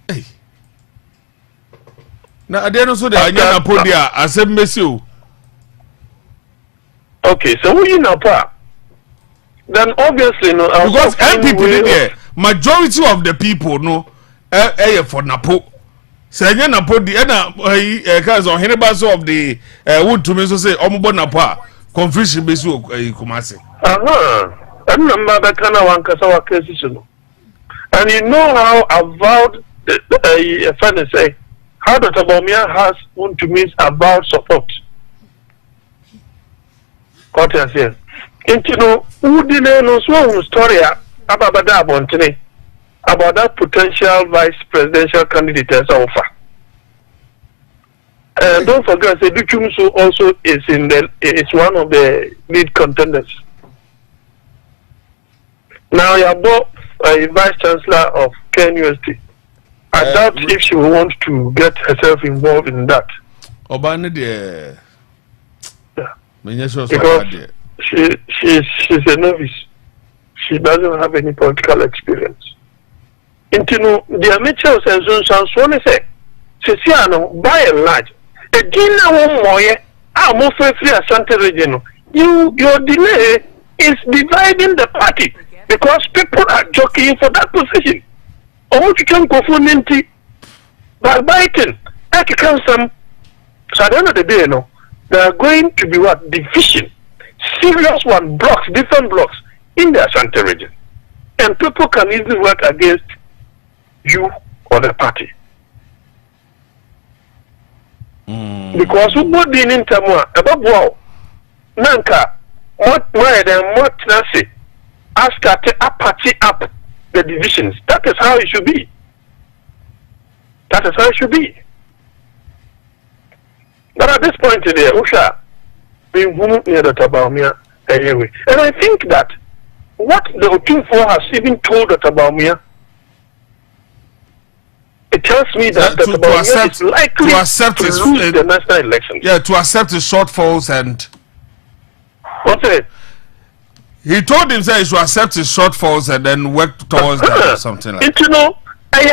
Hey. Now, I didn't know that I didn't put there as a message. Okay, so we in a then obviously, no, because people in there, majority of the people know, for Napo. Say, Napo, the other, because on Hennebaso of the wood to me, so say, Omobo Napa, confusion based on Kumasi. I remember that kind of one Kasawa cases. And you know how avowed, if I say, how Dr. Bawumia has want to mean avowed support. What I say. And you know, who didn't know so story about that potential vice presidential candidate as offer. Don't forget, Duchumsu also is one of the lead contenders. Now you are both a vice chancellor of KNUST. I doubt if she will want to get herself involved in that. Obana because she's a novice. She doesn't have any political experience. Into the amateurs and so say, Ceciano, by and large, a dinner one more, I'm more free Asante region. Your delay is dividing the party because people are jockeying for that position. Or you can go for Ninti by biting. I can some. So at the end of the day, there are going to be what? Division. Serious one, blocks, different blocks in the Asante region. And people can easily work against you or the party. Because who would be in Tamwa, above wow, Nanka, what more than what Nancy, ask a party up the divisions. That is how it should be. That is how it should be. But at this point today, Usha, being woman near the Bawumia anyway. And I think that what the Otumfo has even told the Bawumia, it tells me that the Bawumia is likely to lose the national elections. Yeah, to accept the shortfalls and. What's it? He told himself he should accept his shortfalls and then work towards that or something like that. I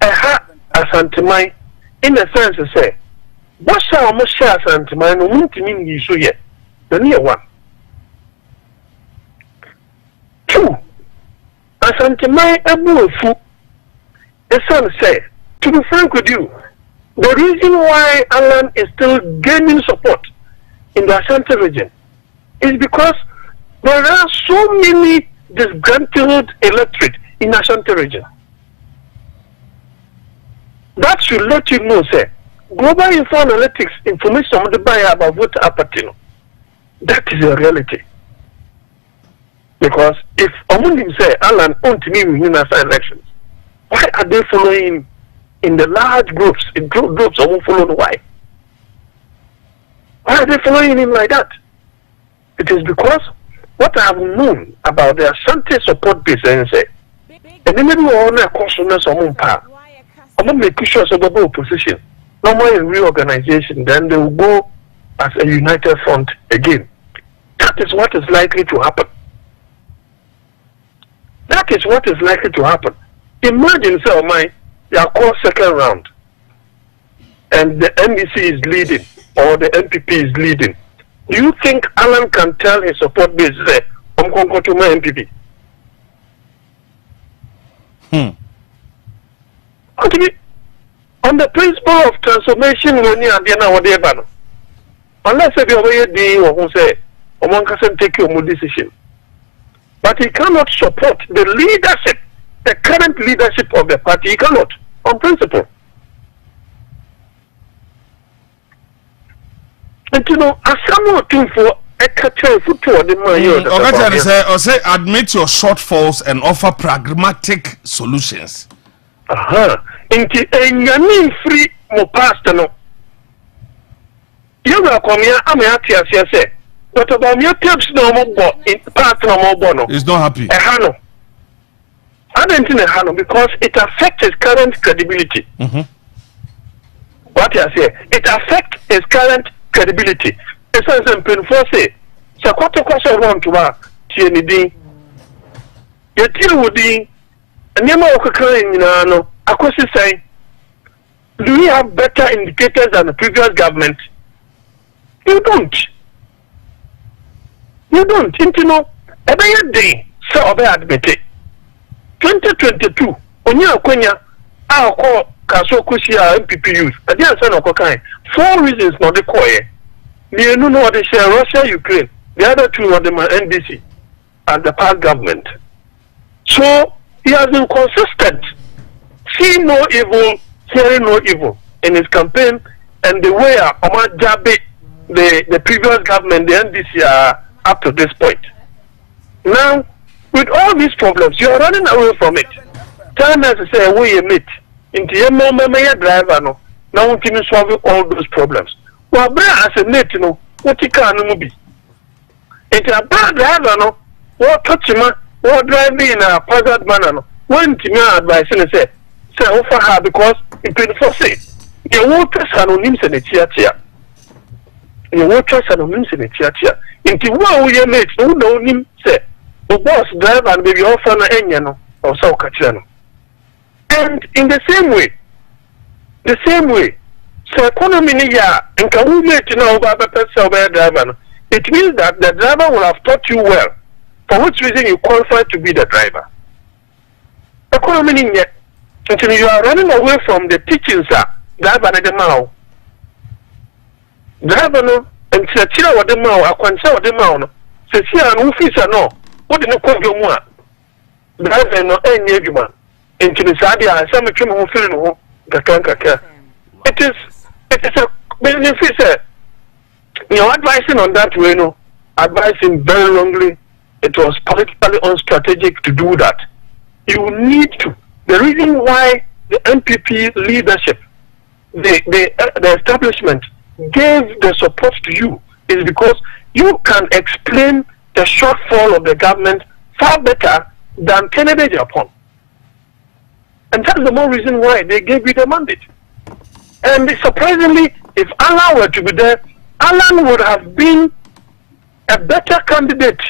had Asantemai in the sense to say, what shall almost share Asantemai no want to mean you so yet? The near one. Two, Asantemai Abu. The son said, to be frank with you, the reason why Alan is still gaining support in the Ashanti region is because there are so many disgruntled electorate in the Ashanti region. That should let you know, sir. Global Info Analytics information on the buyer about voter apathy. That is a reality. Because if Oman say Alan won't win us elections, why are they following in the large groups? In groups, I won't follow why. Why are they following him like that? It is because what I have known about the Ashanti support base and say, and then maybe we all know consumers on power. I'm not making sure it's about opposition. No more in reorganization, then they will go as a united front again. That is what is likely to happen. That is what is likely to happen. Imagine, sir, you are called second round, and the NDC is leading, or the NPP is leading. Do you think Alan can tell his support base, I'm going to go to my NPP? On the principle of transformation, when you are there, unless you are there, or say, one can take your decision. But he cannot support the leadership, the current leadership of the party. He cannot, on principle. And you know, as someone to for a catcher for the man, or say admit your shortfalls and offer pragmatic solutions. Into a yanin free mo past no. You will come here, I'm at say. But about your tips no more in part no more bono. He's not happy. A hano. I don't think a hano because it affects his current credibility. What I say, it affects his current credibility. It's as simple for say, Sakwato Kwasa want to TND. You deal with the Nema Okaka no. Akosi say, do we have better indicators than the previous government? You don't. You don't. You know, every day, so obey admit it. 2022, Onya Konya, I'll call Kaso Kushia MPP youth. I didn't say no cocaine. 4 reasons not the core. You know what they share Russia, Ukraine. The other 2 are the NDC and the past government. So he has been consistent. See no evil, hearing no evil in his campaign, and the way Omar Jabe, the previous government, the NDC are up to this point. Now, with all these problems, you are running away from it. Time has to say, we meet. Into your mama, driver, no. Now, we can solve all those problems. Well, as a net, you know, what you can't be. It's a bad driver, no. What touch him, what driving in a hazard manner, no. One to me advice and say offer her because it been for say you won't trust anonyms in a theatre. You won't trust anonyms in a theatre. Into one we mate, who know him say, the boss drive and baby offer na enyano or so kachano. And in the same way, so economy ya and can we make you know about the person driver? It means that the driver will have taught you well, for which reason you qualify to be the driver. Economy yet until you are running away from the teachings, driver and the mouth. Driver no, and Chira or the mouth, I can say the mouth. Cecilia and Ufisa no, what did you call your one? Driver no, any human. Into the Sadia, some of you who feel no, the Kanka. It is a benefit. You're advising on that way, no, advising very wrongly. It was politically unstrategic to do that. You need to. The reason why the NPP leadership, the establishment gave the support to you is because you can explain the shortfall of the government far better than Kennedy Japan. And that's the more reason why they gave you the mandate. And surprisingly, if Alan were to be there, Alan would have been a better candidate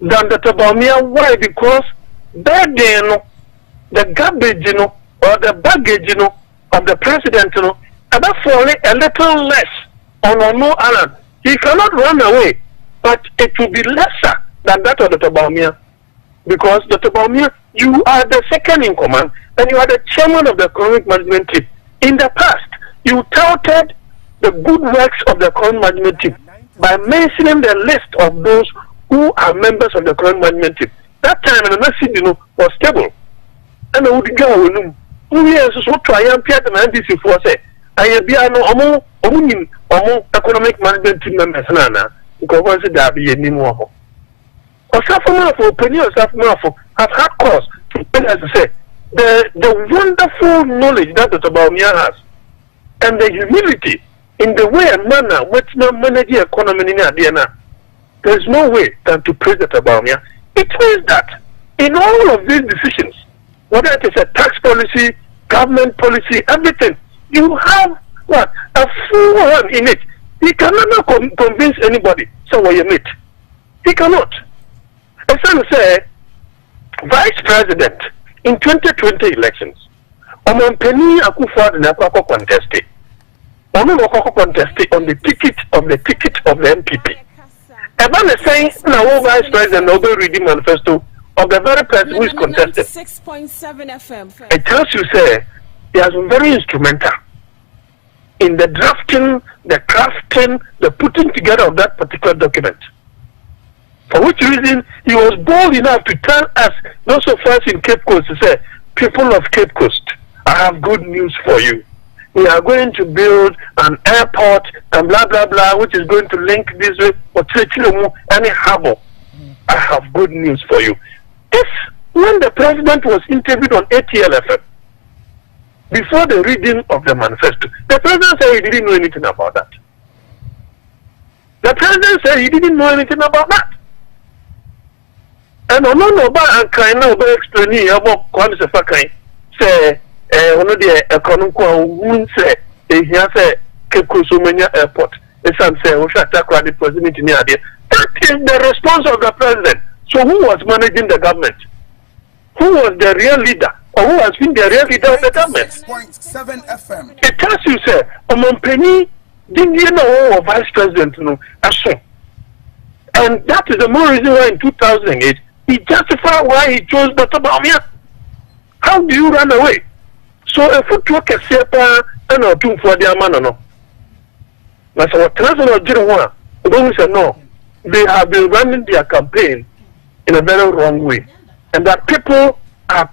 than the Tabamia. Why? Because back then, the garbage, or the baggage, of the president, about falling a little less on no Alan. He cannot run away, but it will be lesser than that of the Tabamia. Because the Tabamia, you are the second in command, and you are the chairman of the economic management team. In the past, you touted the good works of the economic management team. by mentioning the list of those who are members of the current management team. That time, and the was stable. And I would go with him. Who is so try and Pierre the NDC for say, I be no economic management team members, Nana, because there be any more. Or Safama for Penny or Safama have had cause to, as I say, the wonderful knowledge that the Tabaumia has and the humility in the way and manner which now manage the economy in Adiana. There's no way than to praise the Tabaumia. It means that in all of these decisions, whether it is a tax policy, government policy, everything, you have what? A full hand in it. He cannot convince anybody. So what you meet? He cannot. As I say, Vice President in 2020 elections, Oman Penny Akufo and Akufo contested. Oman Akufo contested on the ticket of the MPP. Eban is saying now Vice President Nobel reading manifesto of the very person who is contested. 6.7 FM. It tells you, say, he has been very instrumental in the drafting, the crafting, the putting together of that particular document. For which reason he was bold enough to tell us, those of us in Cape Coast, to say, people of Cape Coast, I have good news for you. We are going to build an airport and blah blah blah, which is going to link this way or any harbor. I have good news for you. This, when the president was interviewed on ATLFM, before the reading of the manifesto, the president said he didn't know anything about that. The president said he didn't know anything about that. And I don't know about explaining about Kwame say, one of the economic who say, he has a Cape Coast airport. The son say, we should attack the president in the idea. That is the response of the president. So who was managing the government? Who was the real leader? Or who has been the real leader of the government? 6.7 FM. It tells you, sir, Oman Penny didn't you know or vice president no action. And that is the more reason why in 2008 he justified why he chose Dr. Baumia. How do you run away? So if you talk a sepa and or two for their man or no. But what translator didn't want, don't say no. They have been running their campaign in a very wrong way. And that people are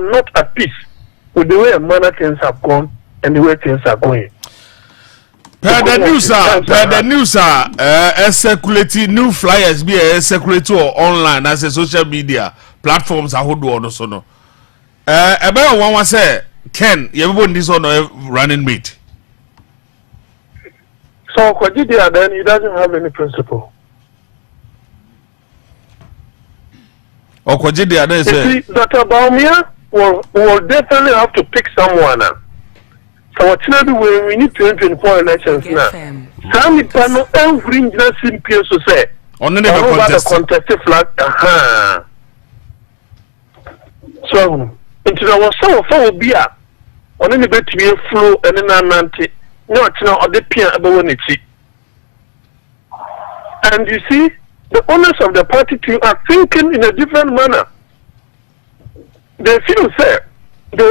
not at peace with the way manner things have gone and the way things are going. Per the news circulating new flyers be circulate online as a social media platforms are hold on so no. About one was say Ken, you everyone this on running mate. So Kwajidia then he doesn't have any principle. Or Kwajidia then say Dr. Baumia will definitely have to pick someone. So what we need 2024 elections now. Some panel every interesting peers to say on the contested flag. So into the was some of beer on any bit to be a flow and then anti not now or the peer about it. And you see, the owners of the party team are thinking in a different manner. They feel there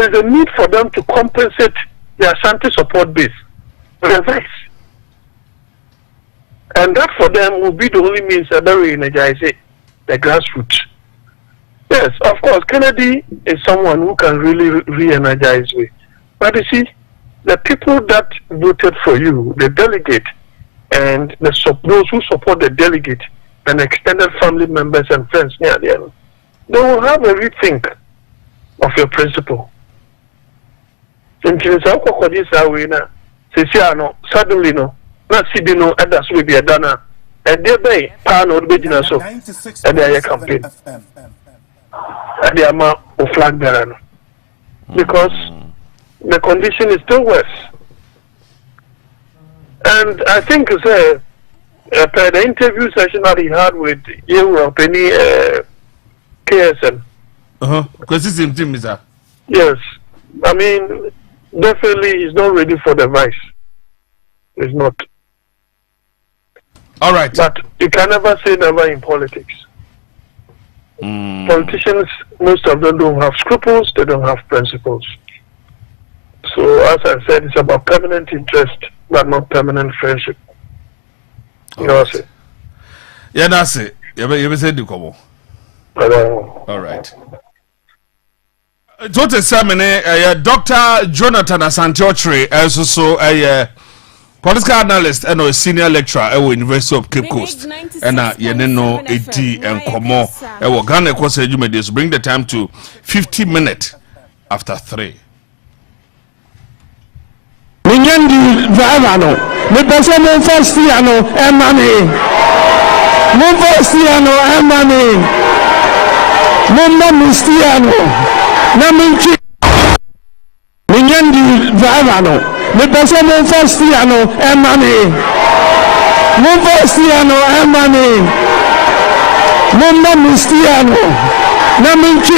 is a need for them to compensate their Ashanti support base. Reverse. And that for them will be the only means that they re-energize it, the grassroots. Yes, of course, Kennedy is someone who can really re-energize it. But you see, the people that voted for you, the delegate, and those who support the delegate, and extended family members and friends near the end, they will have a rethink of your principle. Suddenly no, not see no, and that's will be a dana, and they pan or begin so, and they are campaign, and they are more flag bearer because the condition is still worse. And I think per the interview session that he had with you, Penny KSN. Yes, I mean, definitely he's not ready for the vice. He's not. All right. But you can never say never in politics. Politicians, most of them don't have scruples, they don't have principles. So as I said, it's about permanent interest, but not permanent friendship. Yeah, that's it. You said the komo. All right. What is happening? Dr. Jonathan Asante-Ochre, also a political analyst and a senior lecturer at the University of Cape Coast. And you know, 80 and Komo. We're going to bring the time to 50 minutes after 3. Minyendi Vavano, the Besamo Fastiano, and money. Mofastiano, and money. Mumma Mistiano, Naminchi. Minyendi Vavano, the Besamo Fastiano, and money. Mofastiano, and money. Mumma Mistiano, Naminchi.